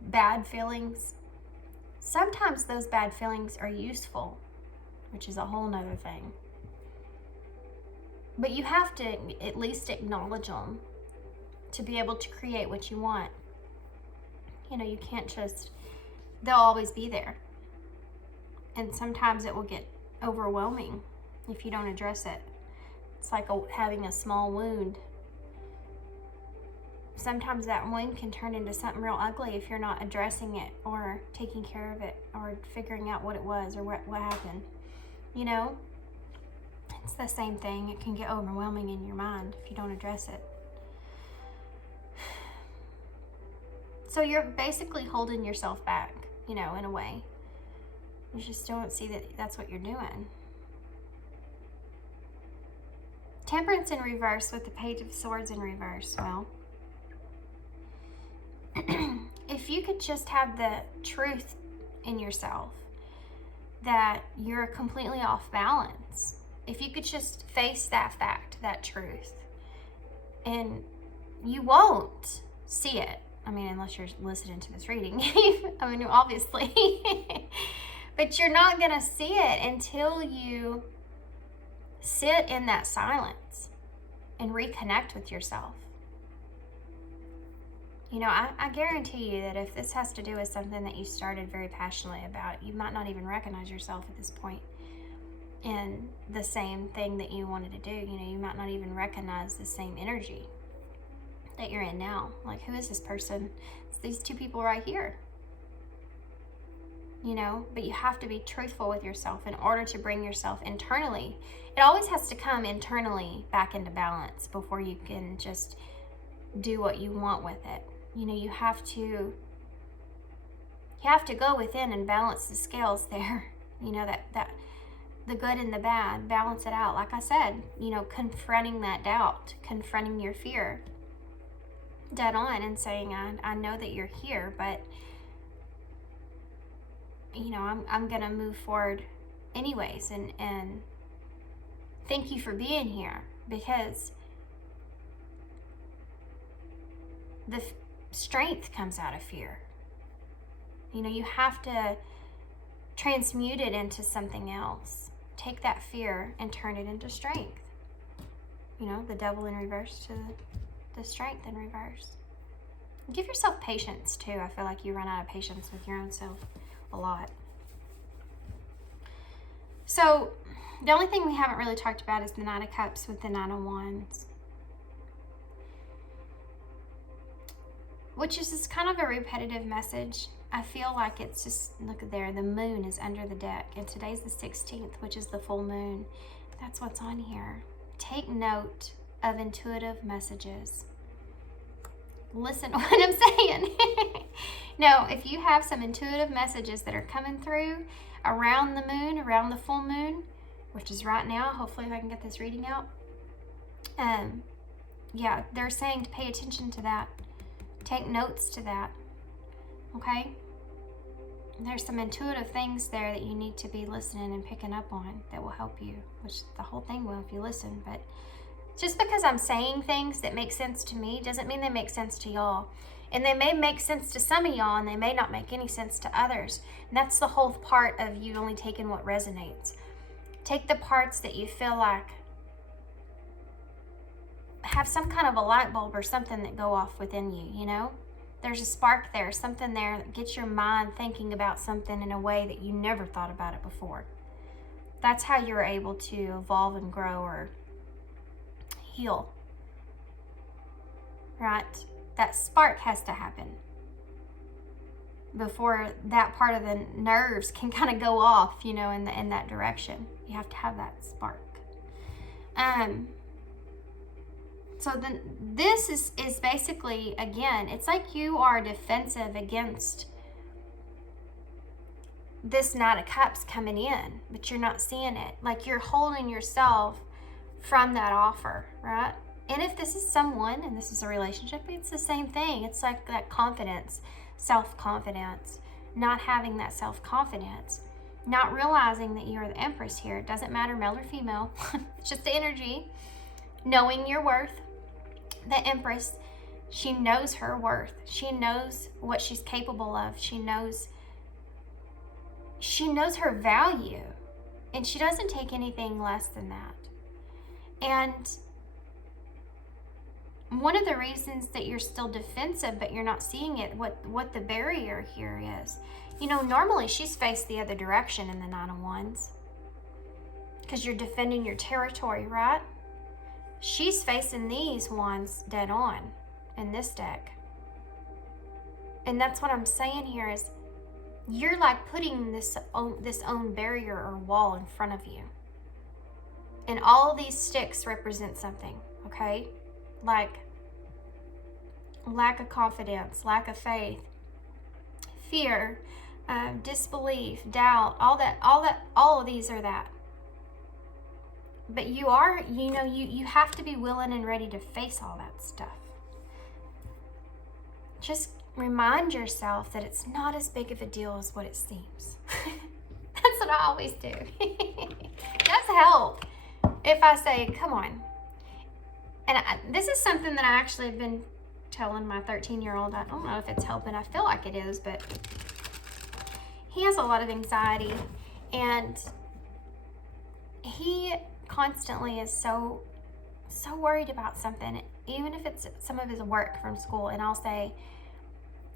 bad feelings, sometimes those bad feelings are useful, which is a whole nother thing. But you have to at least acknowledge them to be able to create what you want. You know, you can't just, they'll always be there. And sometimes it will get overwhelming if you don't address it. It's like having a small wound. Sometimes that wound can turn into something real ugly if you're not addressing it or taking care of it or figuring out what it was or what happened. You know, it's the same thing. It can get overwhelming in your mind if you don't address it. So you're basically holding yourself back, you know, in a way. You just don't see that that's what you're doing. Temperance in reverse with the Page of Swords in reverse. Well, if you could just have the truth in yourself that you're completely off balance, if you could just face that fact, that truth, and you won't see it. I mean, unless you're listening to this reading. I mean, obviously. But you're not going to see it until you sit in that silence and reconnect with yourself. You know, I guarantee you that if this has to do with something that you started very passionately about, you might not even recognize yourself at this point in the same thing that you wanted to do. You know, you might not even recognize the same energy that you're in now. Like, who is this person? It's these two people right here. You know, but you have to be truthful with yourself in order to bring yourself internally. It always has to come internally back into balance before you can just do what you want with it. You know, you have to go within and balance the scales there. You know, that the good and the bad, balance it out. Like I said, you know, confronting that doubt, confronting your fear dead on and saying, I know that you're here, but you know, I'm gonna move forward anyways, and thank you for being here, because the strength comes out of fear. You know, you have to transmute it into something else. Take that fear and turn it into strength. You know, the devil in reverse to the strength in reverse. Give yourself patience too. I feel like you run out of patience with your own self a lot. So the only thing we haven't really talked about is the Nine of Cups with the Nine of Wands, which is just kind of a repetitive message. I feel like it's just, look at there, the moon is under the deck, and today's the 16th, which is the full moon. That's what's on here. Take note of intuitive messages. Listen to what I'm saying. No, if you have some intuitive messages that are coming through around the moon, around the full moon, which is right now, hopefully I can get this reading out. Yeah, they're saying to pay attention to that. Take notes to that. Okay? There's some intuitive things there that you need to be listening and picking up on that will help you, which the whole thing will if you listen. But just because I'm saying things that make sense to me doesn't mean they make sense to y'all. And they may make sense to some of y'all, and they may not make any sense to others. And that's the whole part of you only taking what resonates. Take the parts that you feel like have some kind of a light bulb or something that go off within you, you know? There's a spark there, something there that gets your mind thinking about something in a way that you never thought about it before. That's how you're able to evolve and grow or heal, right? That spark has to happen before that part of the nerves can kind of go off, you know, in that direction. You have to have that spark. So then this is basically, again, it's like you are defensive against this Knight of Cups coming in, but you're not seeing it. Like you're holding yourself from that offer, right? And if this is someone and this is a relationship, it's the same thing. It's like that confidence, self-confidence, not having that self-confidence, not realizing that you're the Empress here. It doesn't matter male or female. It's just the energy. Knowing your worth. The Empress, she knows her worth. She knows what she's capable of. She knows her value. And she doesn't take anything less than that. And one of the reasons that you're still defensive, but you're not seeing it, what the barrier here is, you know, normally she's faced the other direction in the Nine of Wands because you're defending your territory, right? She's facing these wands dead on in this deck. And that's what I'm saying here is you're like putting this own barrier or wall in front of you. And all of these sticks represent something, okay? Like lack of confidence, lack of faith, fear, disbelief, doubt, all of these are that. But you are, you know, you have to be willing and ready to face all that stuff. Just remind yourself that it's not as big of a deal as what it seems. That's what I always do. That's help. If I say, come on. And this is something that I actually have been telling my 13-year-old. I don't know if it's helping. I feel like it is, but he has a lot of anxiety. And he constantly is so worried about something, even if it's some of his work from school. And I'll say,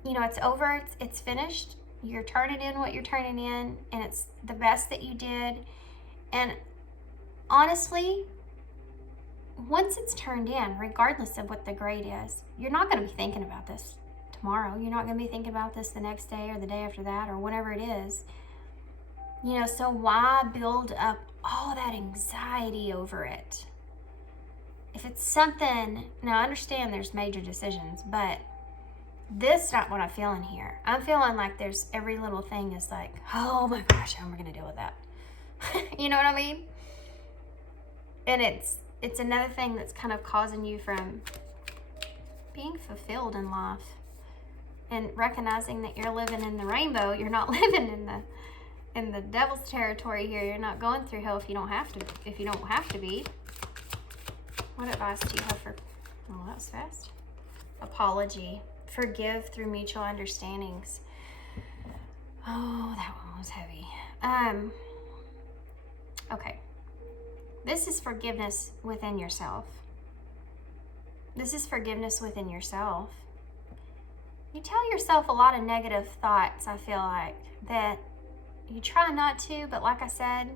you know, it's over, it's finished, you're turning in what you're turning in, and it's the best that you did. And honestly, once it's turned in, regardless of what the grade is, you're not going to be thinking about this tomorrow. You're not going to be thinking about this the next day or the day after that or whatever it is. You know, so why build up all that anxiety over it? If it's something, now I understand there's major decisions, but this is not what I'm feeling here. I'm feeling like there's every little thing is like, oh my gosh, how am I going to deal with that? You know what I mean? And it's another thing that's kind of causing you from being fulfilled in life and recognizing that you're living in the rainbow. You're not living in the devil's territory here. You're not going through hell if you don't have to be. What advice do you have for, oh, that was fast. Apology. Forgive through mutual understandings. Oh, that one was heavy. Okay. This is forgiveness within yourself. This is forgiveness within yourself. You tell yourself a lot of negative thoughts, I feel like, that you try not to, but like I said,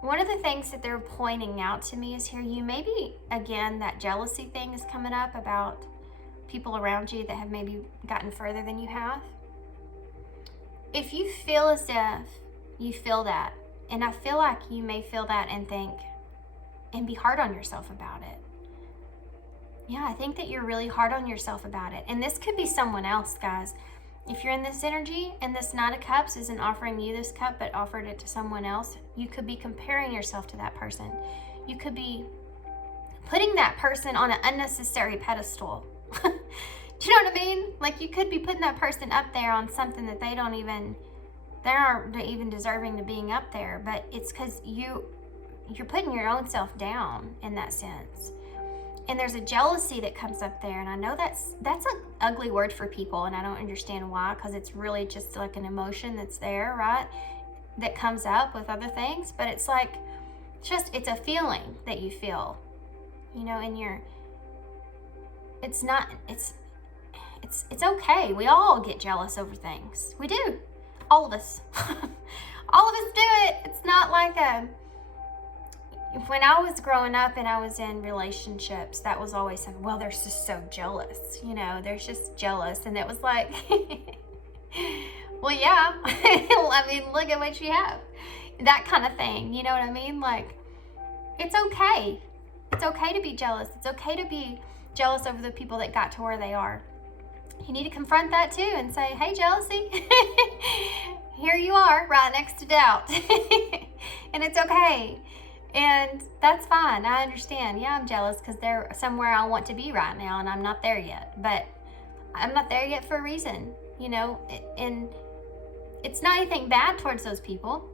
one of the things that they're pointing out to me is here, you maybe, again, that jealousy thing is coming up about people around you that have maybe gotten further than you have. If you feel as if you feel that, and I feel like you may feel that and think, and be hard on yourself about it. Yeah, I think that you're really hard on yourself about it. And this could be someone else, guys. If you're in this energy and this Knight of Cups isn't offering you this cup but offered it to someone else, you could be comparing yourself to that person. You could be putting that person on an unnecessary pedestal. Do you know what I mean? Like you could be putting that person up there on something that they aren't even deserving to being up there, but it's because you're putting your own self down in that sense. And there's a jealousy that comes up there. And I know that's an ugly word for people, and I don't understand why, because it's really just like an emotion that's there, right? That comes up with other things. But it's like, it's a feeling that you feel, you know, and it's okay. We all get jealous over things. We do. All of us. All of us do it. It's not like when I was growing up and I was in relationships, that was always something, well, they're just so jealous, you know, they're just jealous. And it was like, well, yeah, I mean, look at what you have. That kind of thing, you know what I mean? Like, it's okay. It's okay to be jealous. It's okay to be jealous over the people that got to where they are. You need to confront that too and say, hey, jealousy, here you are right next to doubt. And it's okay. And that's fine. I understand. Yeah, I'm jealous because they're somewhere I want to be right now and I'm not there yet. But I'm not there yet for a reason, you know, and it's not anything bad towards those people.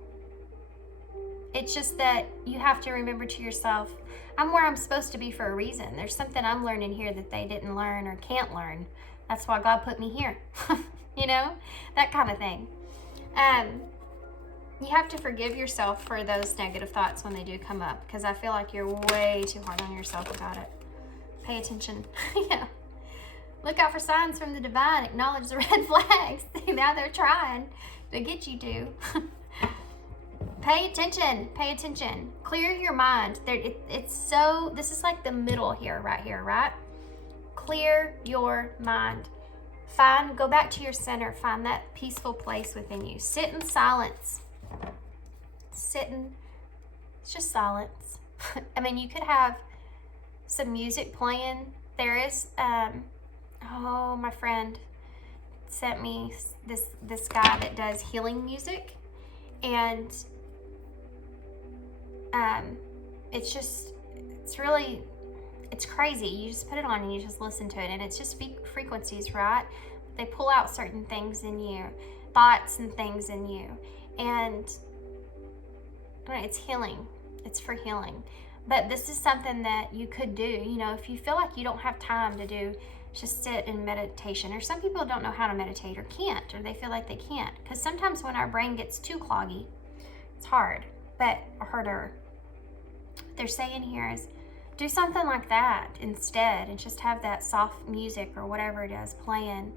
It's just that you have to remember to yourself, I'm where I'm supposed to be for a reason. There's something I'm learning here that they didn't learn or can't learn. That's why God put me here, you know, that kind of thing. You have to forgive yourself for those negative thoughts when they do come up, because I feel like you're way too hard on yourself about it. Pay attention. Yeah. Look out for signs from the divine. Acknowledge the red flags. Now they're trying to get you to. Pay attention. Pay attention. Clear your mind. This is like the middle here, right? Clear your mind. Go back to your center. Find that peaceful place within you. Sit in silence. It's just silence. I mean, you could have some music playing. There is, my friend sent me this guy that does healing music, and it's crazy. You just put it on and you just listen to it, and it's just frequencies, right? They pull out certain things in you, thoughts and things in you, and it's healing. It's for healing. But this is something that you could do, you know, if you feel like you don't have time to do, just sit in meditation. Or some people don't know how to meditate or can't, or they feel like they can't. Because sometimes when our brain gets too cloggy, it's hard, but harder. What they're saying here is do something like that instead, and just have that soft music or whatever it is playing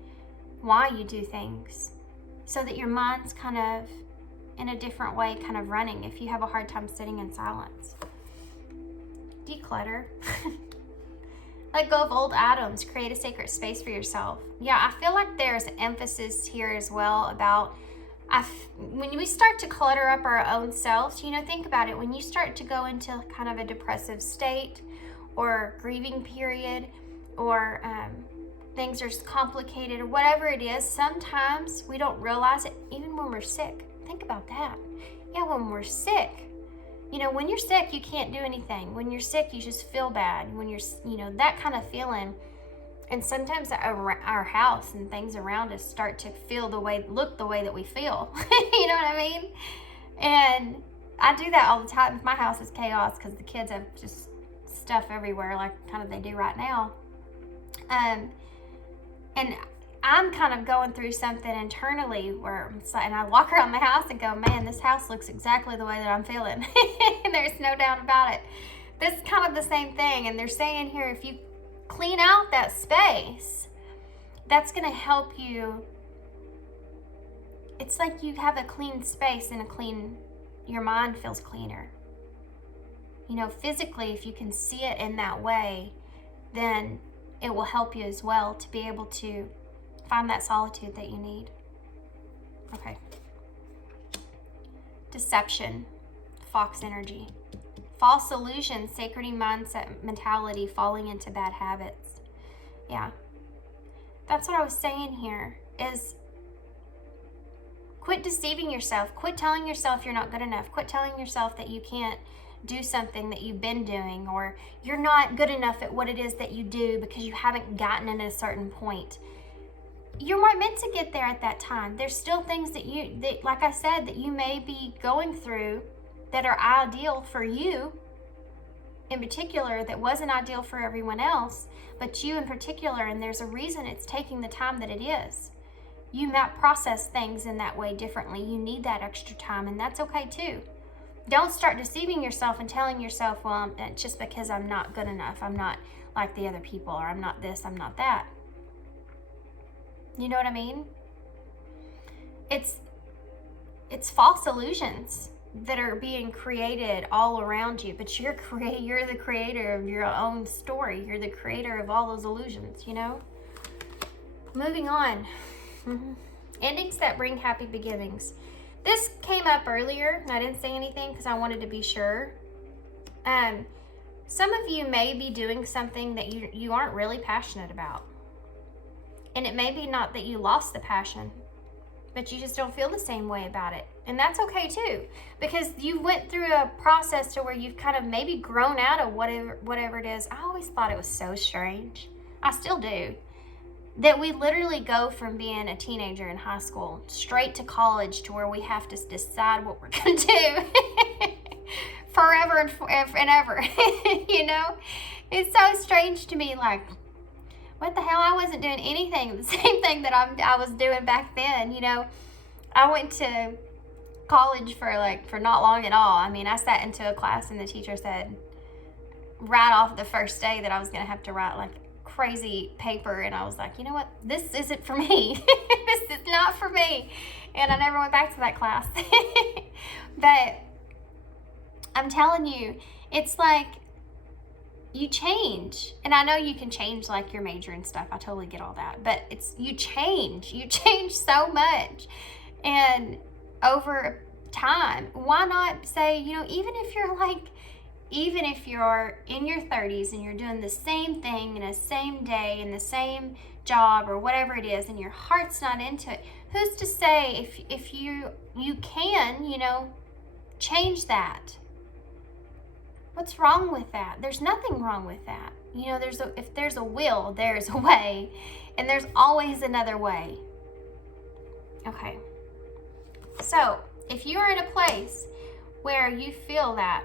while you do things, so that your mind's kind of in a different way, kind of running if you have a hard time sitting in silence. Declutter. Let go of old items. Create a sacred space for yourself. Yeah, I feel like there's emphasis here as well about when we start to clutter up our own selves, you know, think about it. When you start to go into kind of a depressive state or grieving period, or things are complicated or whatever it is, sometimes we don't realize it even when we're sick. Think about that. Yeah, when we're sick, you know, when you're sick, you can't do anything. When you're sick, you just feel bad. When you're, you know, that kind of feeling. And sometimes our house and things around us start to look the way that we feel. You know what I mean? And I do that all the time. My house is chaos because the kids have just stuff everywhere, like kind of they do right now. And I'm kind of going through something internally and I walk around the house and go, man, this house looks exactly the way that I'm feeling. And there's no doubt about it. This is kind of the same thing. And they're saying here, if you clean out that space, that's going to help you. It's like you have a clean space and your mind feels cleaner. You know, physically, if you can see it in that way, then it will help you as well to be able to find that solitude that you need. Okay. Deception, fox energy. False illusions, sacred mindset, mentality, falling into bad habits. Yeah. That's what I was saying here is quit deceiving yourself. Quit telling yourself you're not good enough. Quit telling yourself that you can't do something that you've been doing, or you're not good enough at what it is that you do because you haven't gotten at a certain point. You weren't meant to get there at that time. There's still things that like I said, that you may be going through that are ideal for you, in particular that wasn't ideal for everyone else, but you in particular, and there's a reason it's taking the time that it is. You might process things in that way differently. You need that extra time, and that's okay too. Don't start deceiving yourself and telling yourself, well, it's just because I'm not good enough. I'm not like the other people, or I'm not this, I'm not that. You know what I mean? It's false illusions that are being created all around you, but you're the creator of your own story. You're the creator of all those illusions, you know? Moving on. Endings that bring happy beginnings. This came up earlier, and I didn't say anything because I wanted to be sure. Some of you may be doing something that you aren't really passionate about. And it may be not that you lost the passion, but you just don't feel the same way about it. And that's okay too, because you went through a process to where you've kind of maybe grown out of whatever it is. I always thought it was so strange. I still do. That we literally go from being a teenager in high school straight to college to where we have to decide what we're going to do forever and ever. You know? It's so strange to me, like, what the hell? I wasn't doing anything, the same thing that I was doing back then, you know? I went to college for not long at all. I mean, I sat into a class and the teacher said right off the first day that I was going to have to write like crazy paper, and I was like, you know what, this isn't for me. This is not for me. And I never went back to that class. But I'm telling you, it's like you change. And I know you can change like your major and stuff, I totally get all that, but you change so much. And over time, why not say, you know, even if you're in your 30s and you're doing the same thing in the same day in the same job or whatever it is, and your heart's not into it, who's to say if you can, you know, change that? What's wrong with that? There's nothing wrong with that. You know, if there's a will, there's a way, and there's always another way. Okay. So, if you are in a place where you feel like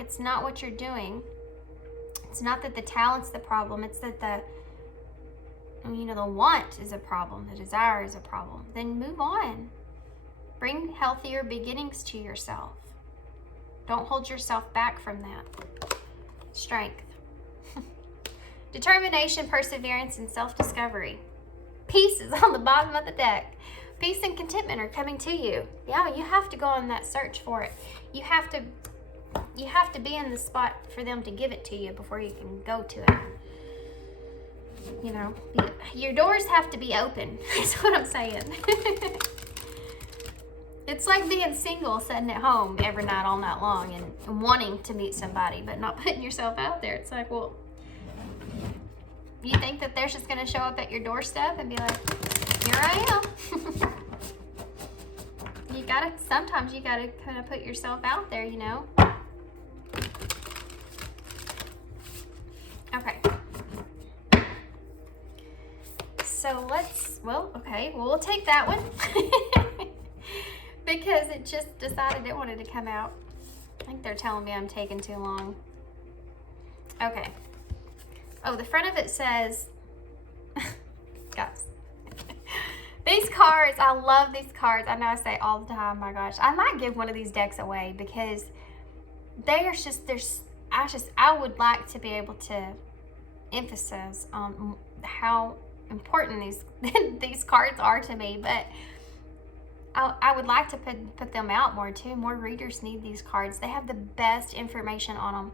it's not what you're doing, it's not that the talent's the problem, it's that the want is a problem, the desire is a problem, then move on. Bring healthier beginnings to yourself. Don't hold yourself back from that. Strength. Determination, perseverance, and self-discovery. Peace is on the bottom of the deck. Peace and contentment are coming to you. Yeah, you have to go on that search for it. You have to be in the spot for them to give it to you before you can go to it. You know, your doors have to be open. That's what I'm saying. It's like being single, sitting at home every night, all night long, and wanting to meet somebody, but not putting yourself out there. It's like, well, you think that they're just going to show up at your doorstep and be like, here I am. Sometimes you gotta kind of put yourself out there, you know? Okay. So we'll take that one. Because it just decided it wanted to come out. I think they're telling me I'm taking too long. Okay. Oh, the front of it says, guys, these cards, I love these cards. I know I say all the time, my gosh. I might give one of these decks away because I would like to be able to emphasize on how important these cards are to me, but I would like to put them out more too. More readers need these cards. They have the best information on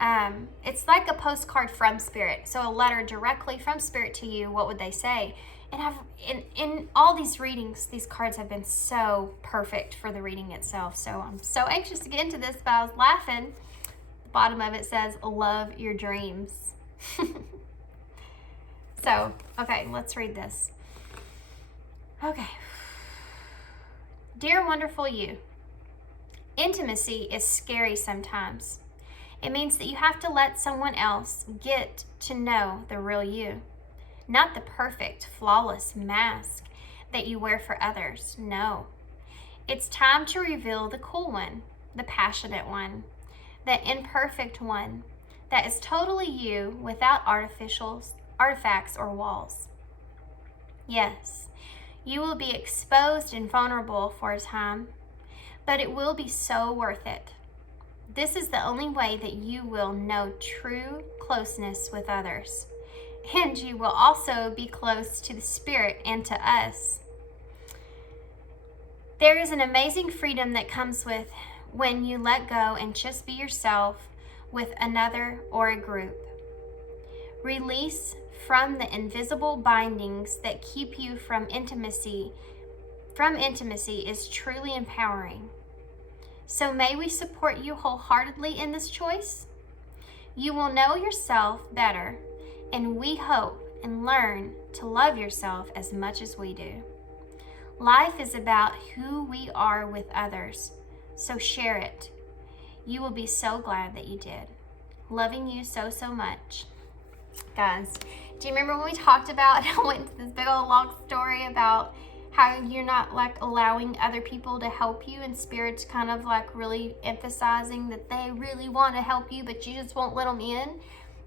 them. It's like a postcard from Spirit. So a letter directly from Spirit to you. What would they say? And in all these readings, these cards have been so perfect for the reading itself. So I'm so anxious to get into this, but I was laughing. The bottom of it says, love your dreams. So, okay, let's read this. Okay. Dear wonderful you, intimacy is scary sometimes. It means that you have to let someone else get to know the real you. Not the perfect, flawless mask that you wear for others. No. It's time to reveal the cool one, the passionate one, the imperfect one that is totally you without artifacts or walls. Yes, you will be exposed and vulnerable for a time, but it will be so worth it. This is the only way that you will know true closeness with others. And you will also be close to the Spirit and to us. There is an amazing freedom that comes with when you let go and just be yourself with another or a group. Release from the invisible bindings that keep you from intimacy is truly empowering. So may we support you wholeheartedly in this choice. You will know yourself better, and we hope and learn to love yourself as much as we do. Life is about who we are with others, so share it. You will be so glad that you did. Loving you so, so much. Guys, do you remember when we talked about, I went into this big old long story about how you're not like allowing other people to help you, and Spirit's kind of like really emphasizing that they really want to help you, but you just won't let them in?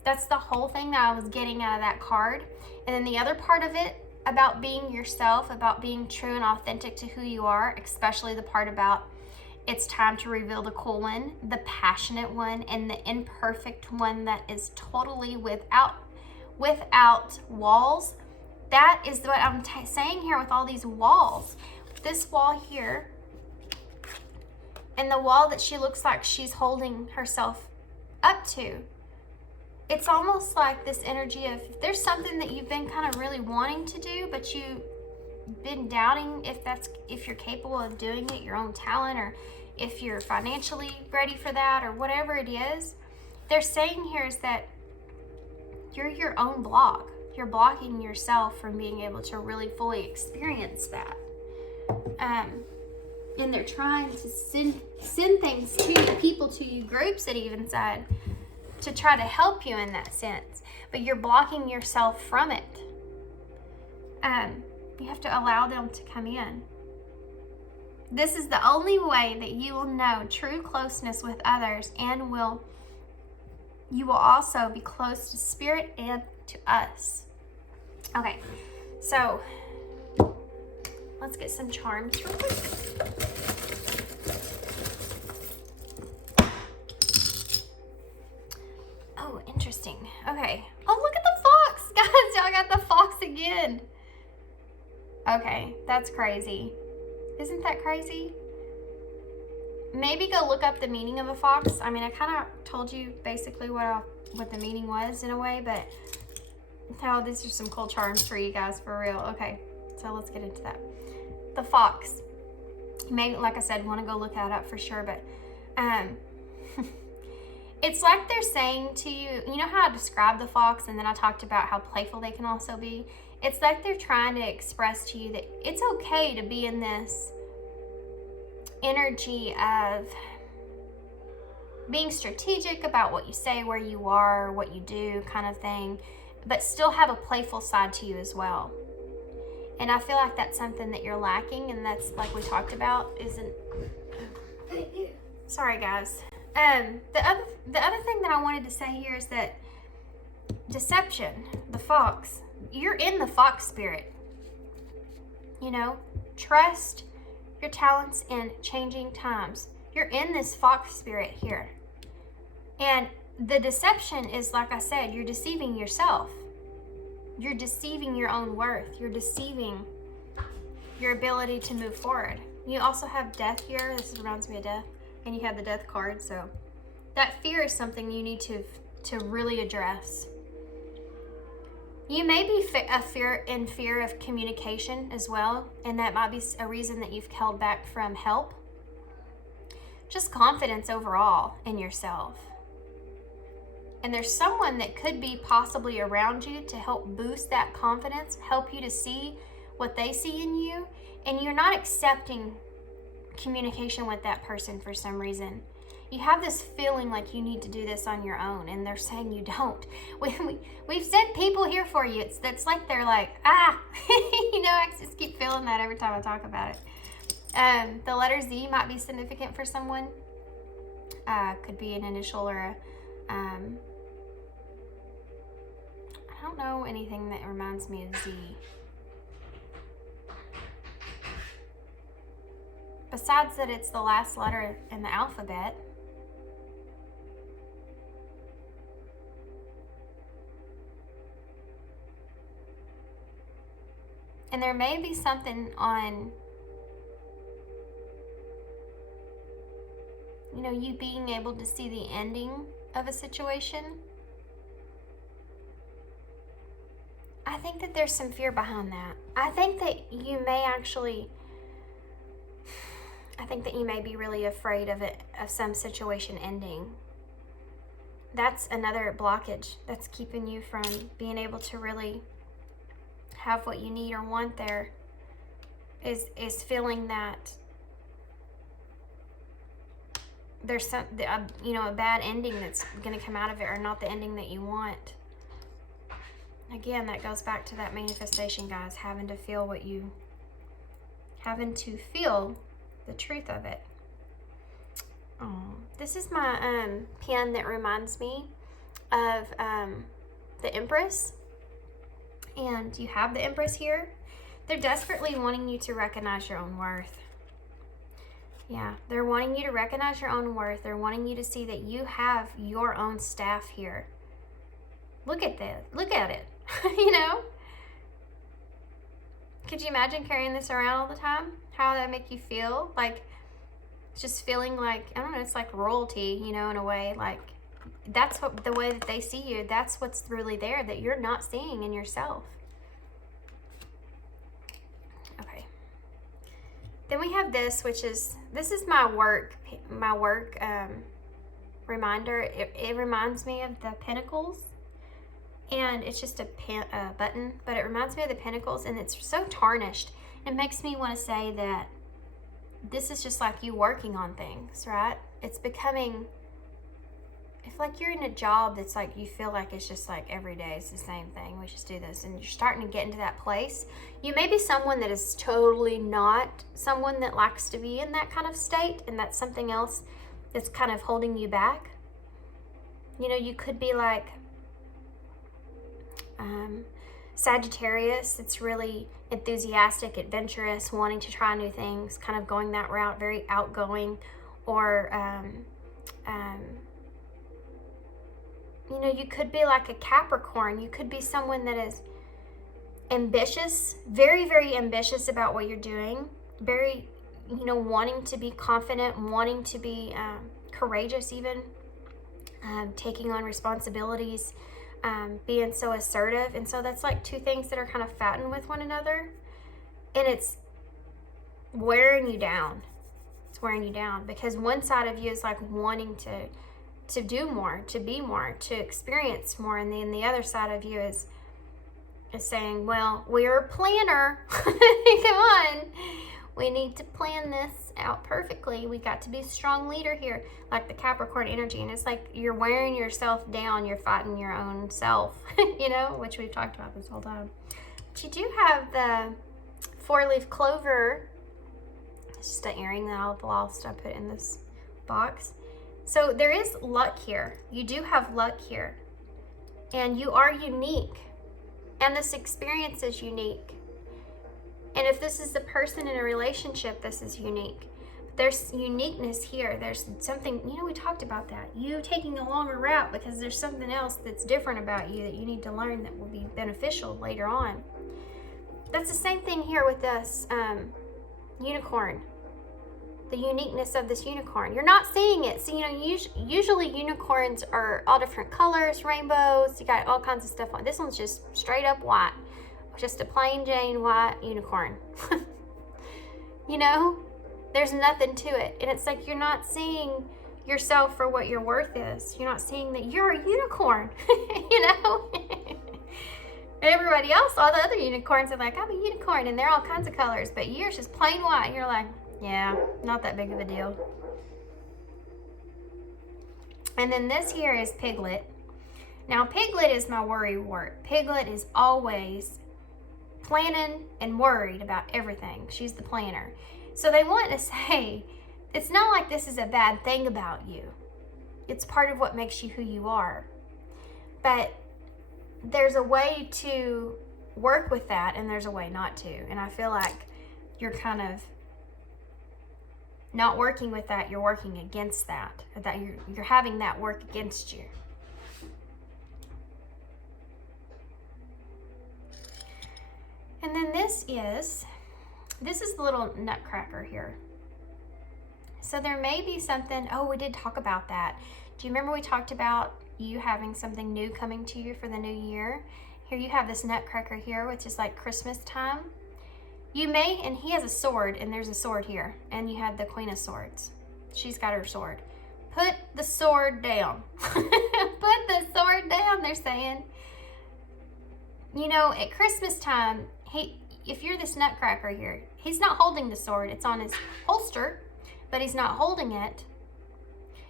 That's the whole thing that I was getting out of that card. And then the other part of it about being yourself, about being true and authentic to who you are, especially the part about it's time to reveal the cool one, the passionate one, and the imperfect one that is totally without walls. That is what I'm saying here with all these walls. This wall here, and the wall that she looks like she's holding herself up to. It's almost like this energy of, if there's something that you've been kind of really wanting to do, but you've been doubting if you're capable of doing it, your own talent, or if you're financially ready for that, or whatever it is, they're saying here is that you're your own block. You're blocking yourself from being able to really fully experience that. And they're trying to send things to you, people to you, groups that even said, to try to help you in that sense. But you're blocking yourself from it. You have to allow them to come in. This is the only way that you will know true closeness with others, and you will also be close to Spirit and to us. Okay, so let's get some charms real quick. Oh, interesting. Okay. Oh, look at the fox, guys. Y'all got the fox again. Okay, that's crazy. Isn't that crazy? Maybe go look up the meaning of a fox. I mean, I kind of told you basically what the meaning was in a way, but oh, these are some cool charms for you guys, for real. Okay, so let's get into that. The fox. You may, like I said, want to go look that up for sure, but it's like they're saying to you, you know how I described the fox, and then I talked about how playful they can also be? It's like they're trying to express to you that it's okay to be in this energy of being strategic about what you say, where you are, what you do, kind of thing, but still have a playful side to you as well. And I feel like that's something that you're lacking, and that's, like we talked about, isn't... Sorry, guys. The other thing that I wanted to say here is that deception, the fox, you're in the fox spirit. You know, trust your talents in changing times. You're in this fox spirit here. And the deception is, like I said, you're deceiving yourself. You're deceiving your own worth. You're deceiving your ability to move forward. You also have death here. This reminds me of death. And you have the death card. So that fear is something you need to really address. You may be in fear of communication as well, and that might be a reason that you've held back from help. Just confidence overall in yourself. And there's someone that could be possibly around you to help boost that confidence, help you to see what they see in you, and you're not accepting communication with that person for some reason. You have this feeling like you need to do this on your own, and they're saying you don't. We've sent people here for you. It's like they're like, you know, I just keep feeling that every time I talk about it. The letter Z might be significant for someone. Could be an initial or a, I don't know anything that reminds me of Z. Besides that it's the last letter in the alphabet. And there may be something on, you know, you being able to see the ending of a situation. I think that there's some fear behind that. I think that you may actually, I think that you may be really afraid of it, of some situation ending. That's another blockage that's keeping you from being able to really have what you need or want there, is feeling that there's some, you know, a bad ending that's going to come out of it, or not the ending that you want. Again, that goes back to that manifestation, guys, having to feel the truth of it. Oh, this is my pen that reminds me of the Empress. And you have the Empress here. They're desperately wanting you to recognize your own worth. Yeah, they're wanting you to recognize your own worth. They're wanting you to see that you have your own staff here. Look at this. Look at it. You know? Could you imagine carrying this around all the time? How that make you feel? Like, just feeling like, I don't know, it's like royalty, you know, in a way. Like, that's what, the way that they see you, that's what's really there that you're not seeing in yourself. Okay. Then we have this, which is, this is my work reminder. It reminds me of the Pentacles, and it's just a button, but it reminds me of the Pentacles, and it's so tarnished. It makes me want to say that this is just like you working on things, right? It's becoming, if like you're in a job that's like, you feel like it's just like every day it's the same thing, we just do this, and you're starting to get into that place. You may be someone that is totally not someone that likes to be in that kind of state, and that's something else that's kind of holding you back. You know, you could be like Sagittarius. It's really enthusiastic, adventurous, wanting to try new things, kind of going that route, very outgoing. Or you know, you could be like a Capricorn. You could be someone that is ambitious, very, very ambitious about what you're doing, very, you know, wanting to be confident, wanting to be courageous even, taking on responsibilities, being so assertive. And so that's like two things that are kind of fighting with one another, and it's wearing you down. It's wearing you down because one side of you is like wanting to do more, to be more, to experience more, and then the other side of you is saying, well, we're a planner. Come on, we need to plan this out perfectly. We got to be a strong leader here, like the Capricorn energy. And it's like you're wearing yourself down, you're fighting your own self, you know, which we've talked about this whole time. But you do have the 4-leaf clover. It's just an earring that I've lost, I put in this box. So there is luck here. You do have luck here, and you are unique, and this experience is unique. And if this is the person in a relationship, this is unique. There's uniqueness here. There's something, you know, we talked about that. You taking a longer route because there's something else that's different about you that you need to learn that will be beneficial later on. That's the same thing here with this unicorn. The uniqueness of this unicorn. You're not seeing it. So, you know, usually unicorns are all different colors, rainbows. You got all kinds of stuff on. This one's just straight up white. Just a plain Jane white unicorn. You know, there's nothing to it. And it's like you're not seeing yourself for what your worth is. You're not seeing that you're a unicorn. You know? And everybody else, all the other unicorns are like, I'm a unicorn, and they're all kinds of colors, but yours is plain white. And you're like, yeah, not that big of a deal. And then this here is Piglet. Now, Piglet is my worry wart. Piglet is always planning and worried about everything. She's the planner. So they want to say, it's not like this is a bad thing about you. It's part of what makes you who you are. But there's a way to work with that, and there's a way not to. And I feel like you're kind of not working with that, you're working against that. Or that you're having that work against you. And then this is the little nutcracker here. So there may be something, oh, we did talk about that. Do you remember we talked about you having something new coming to you for the new year? Here you have this nutcracker here, which is like Christmas time. You may, and he has a sword, and there's a sword here. And you have the Queen of Swords. She's got her sword. Put the sword down. Put the sword down, they're saying. You know, at Christmas time, if you're this nutcracker here, he's not holding the sword. It's on his holster, but he's not holding it.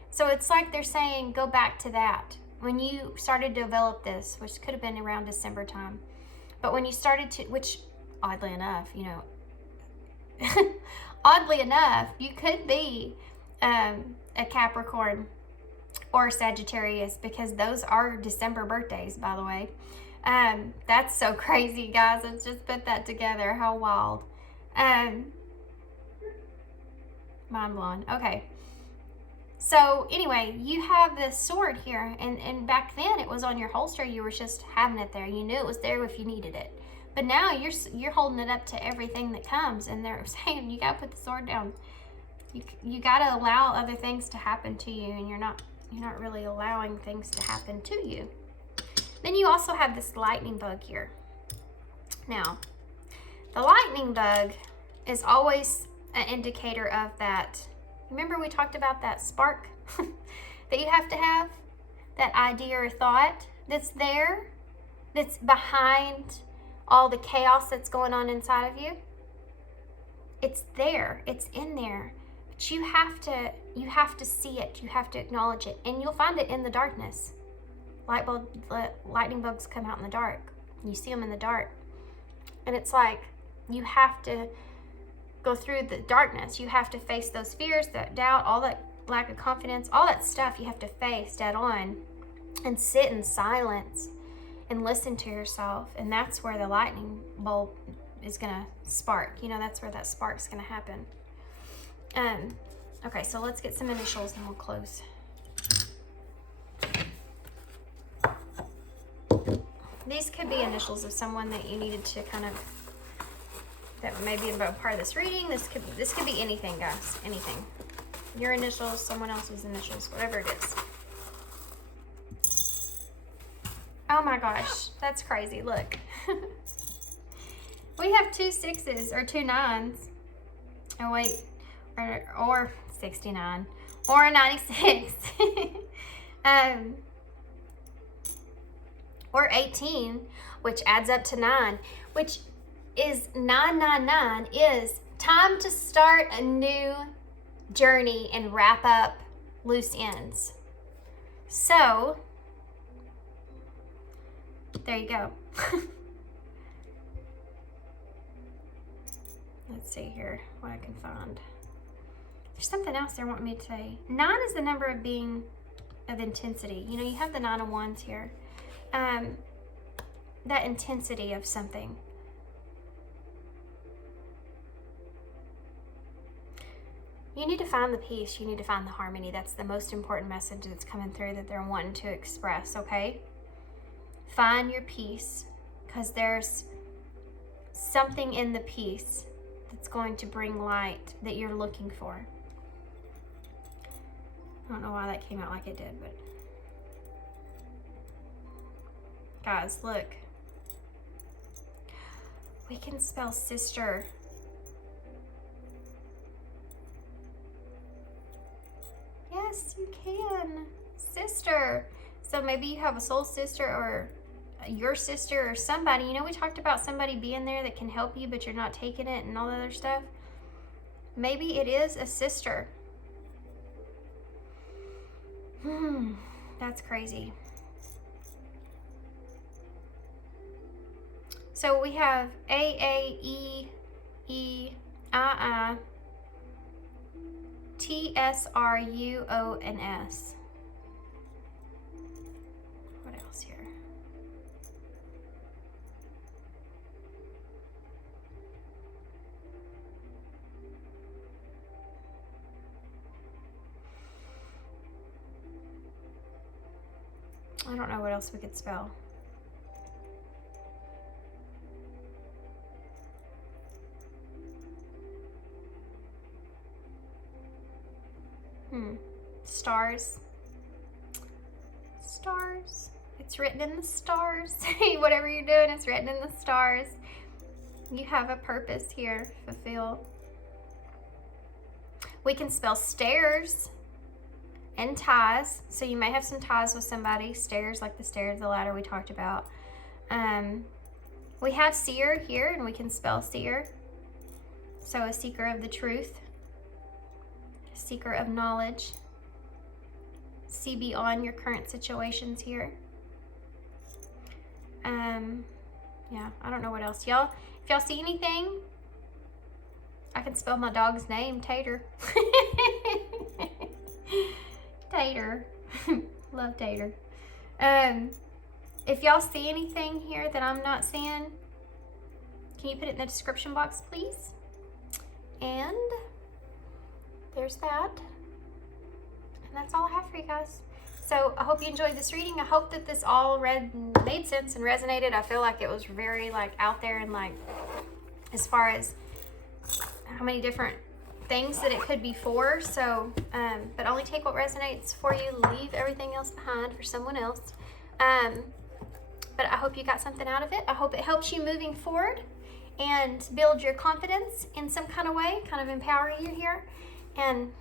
So it's like they're saying, go back to that. When you started to develop this, which could have been around December time, but when you started to, which oddly enough, you know, oddly enough, you could be a Capricorn or a Sagittarius, because those are December birthdays, by the way. That's so crazy, guys. Let's just put that together. How wild. Mind blown. Okay. So anyway, you have this sword here, and back then it was on your holster. You were just having it there. You knew it was there if you needed it. But now you're holding it up to everything that comes, and they're saying you gotta put the sword down. You gotta allow other things to happen to you, and you're not really allowing things to happen to you. Then you also have this lightning bug here. Now, the lightning bug is always an indicator of that. Remember we talked about that spark that you have to have? That idea or thought that's there, that's behind all the chaos that's going on inside of you? It's there, it's in there. But you have to see it, you have to acknowledge it, and you'll find it in the darkness. Lightning bugs come out in the dark. You see them in the dark. And it's like you have to go through the darkness. You have to face those fears, that doubt, all that lack of confidence, all that stuff you have to face dead on and sit in silence and listen to yourself. And that's where the lightning bulb is going to spark. You know, that's where that spark's going to happen. Okay, so let's get some initials and we'll close. These could be initials of someone that you needed to kind of, that may be a part of this reading. This could be anything, guys, anything. Your initials, someone else's initials, whatever it is. Oh my gosh, that's crazy, look. We have 2 6s or 2 9s. Oh wait, or 69, or a 96. Or 18, which adds up to 9, which is 999 is time to start a new journey and wrap up loose ends. So, there you go. Let's see here what I can find. There's something else they want me to say. 9 is the number of intensity. You know, you have the 9 of Wands here. That intensity of something. You need to find the peace. You need to find the harmony. That's the most important message that's coming through that they're wanting to express, okay? Find your peace, because there's something in the peace that's going to bring light that you're looking for. I don't know why that came out like it did, but guys, look. We can spell sister. Yes, you can. Sister. So maybe you have a soul sister or your sister or somebody. You know, we talked about somebody being there that can help you, but you're not taking it and all that other stuff. Maybe it is a sister. That's crazy. So we have A, E, E, I, T, S, R, U, O, and S. I don't know what else we could spell. Stars. Stars. It's written in the stars. Whatever you're doing, it's written in the stars. You have a purpose here. Fulfill. We can spell stairs and ties. So you may have some ties with somebody. Stairs, like the stairs, the ladder we talked about. We have seer here, and we can spell seer. So a seeker of the truth. A seeker of knowledge. See beyond your current situations here. Yeah, I don't know what else. Y'all, if y'all see anything, I can spell my dog's name, Tater. Tater. Love Tater. If y'all see anything here that I'm not seeing, can you put it in the description box, please? And there's that. And that's all I have for you guys. So I hope you enjoyed this reading. I hope that this all made sense and resonated. I feel like it was very out there, and as far as how many different things that it could be for. So, but only take what resonates for you. Leave everything else behind for someone else. But I hope you got something out of it. I hope it helps you moving forward and build your confidence in some kind of way, kind of empower you here, and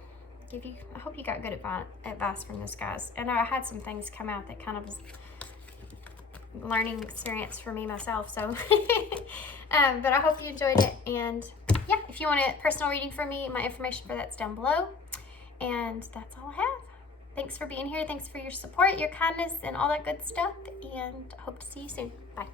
I hope you got good advice from this, guys. And I had some things come out that kind of was learning experience for me myself. So, but I hope you enjoyed it. And yeah, if you want a personal reading from me, my information for that's down below. And that's all I have. Thanks for being here. Thanks for your support, your kindness, and all that good stuff. And I hope to see you soon. Bye.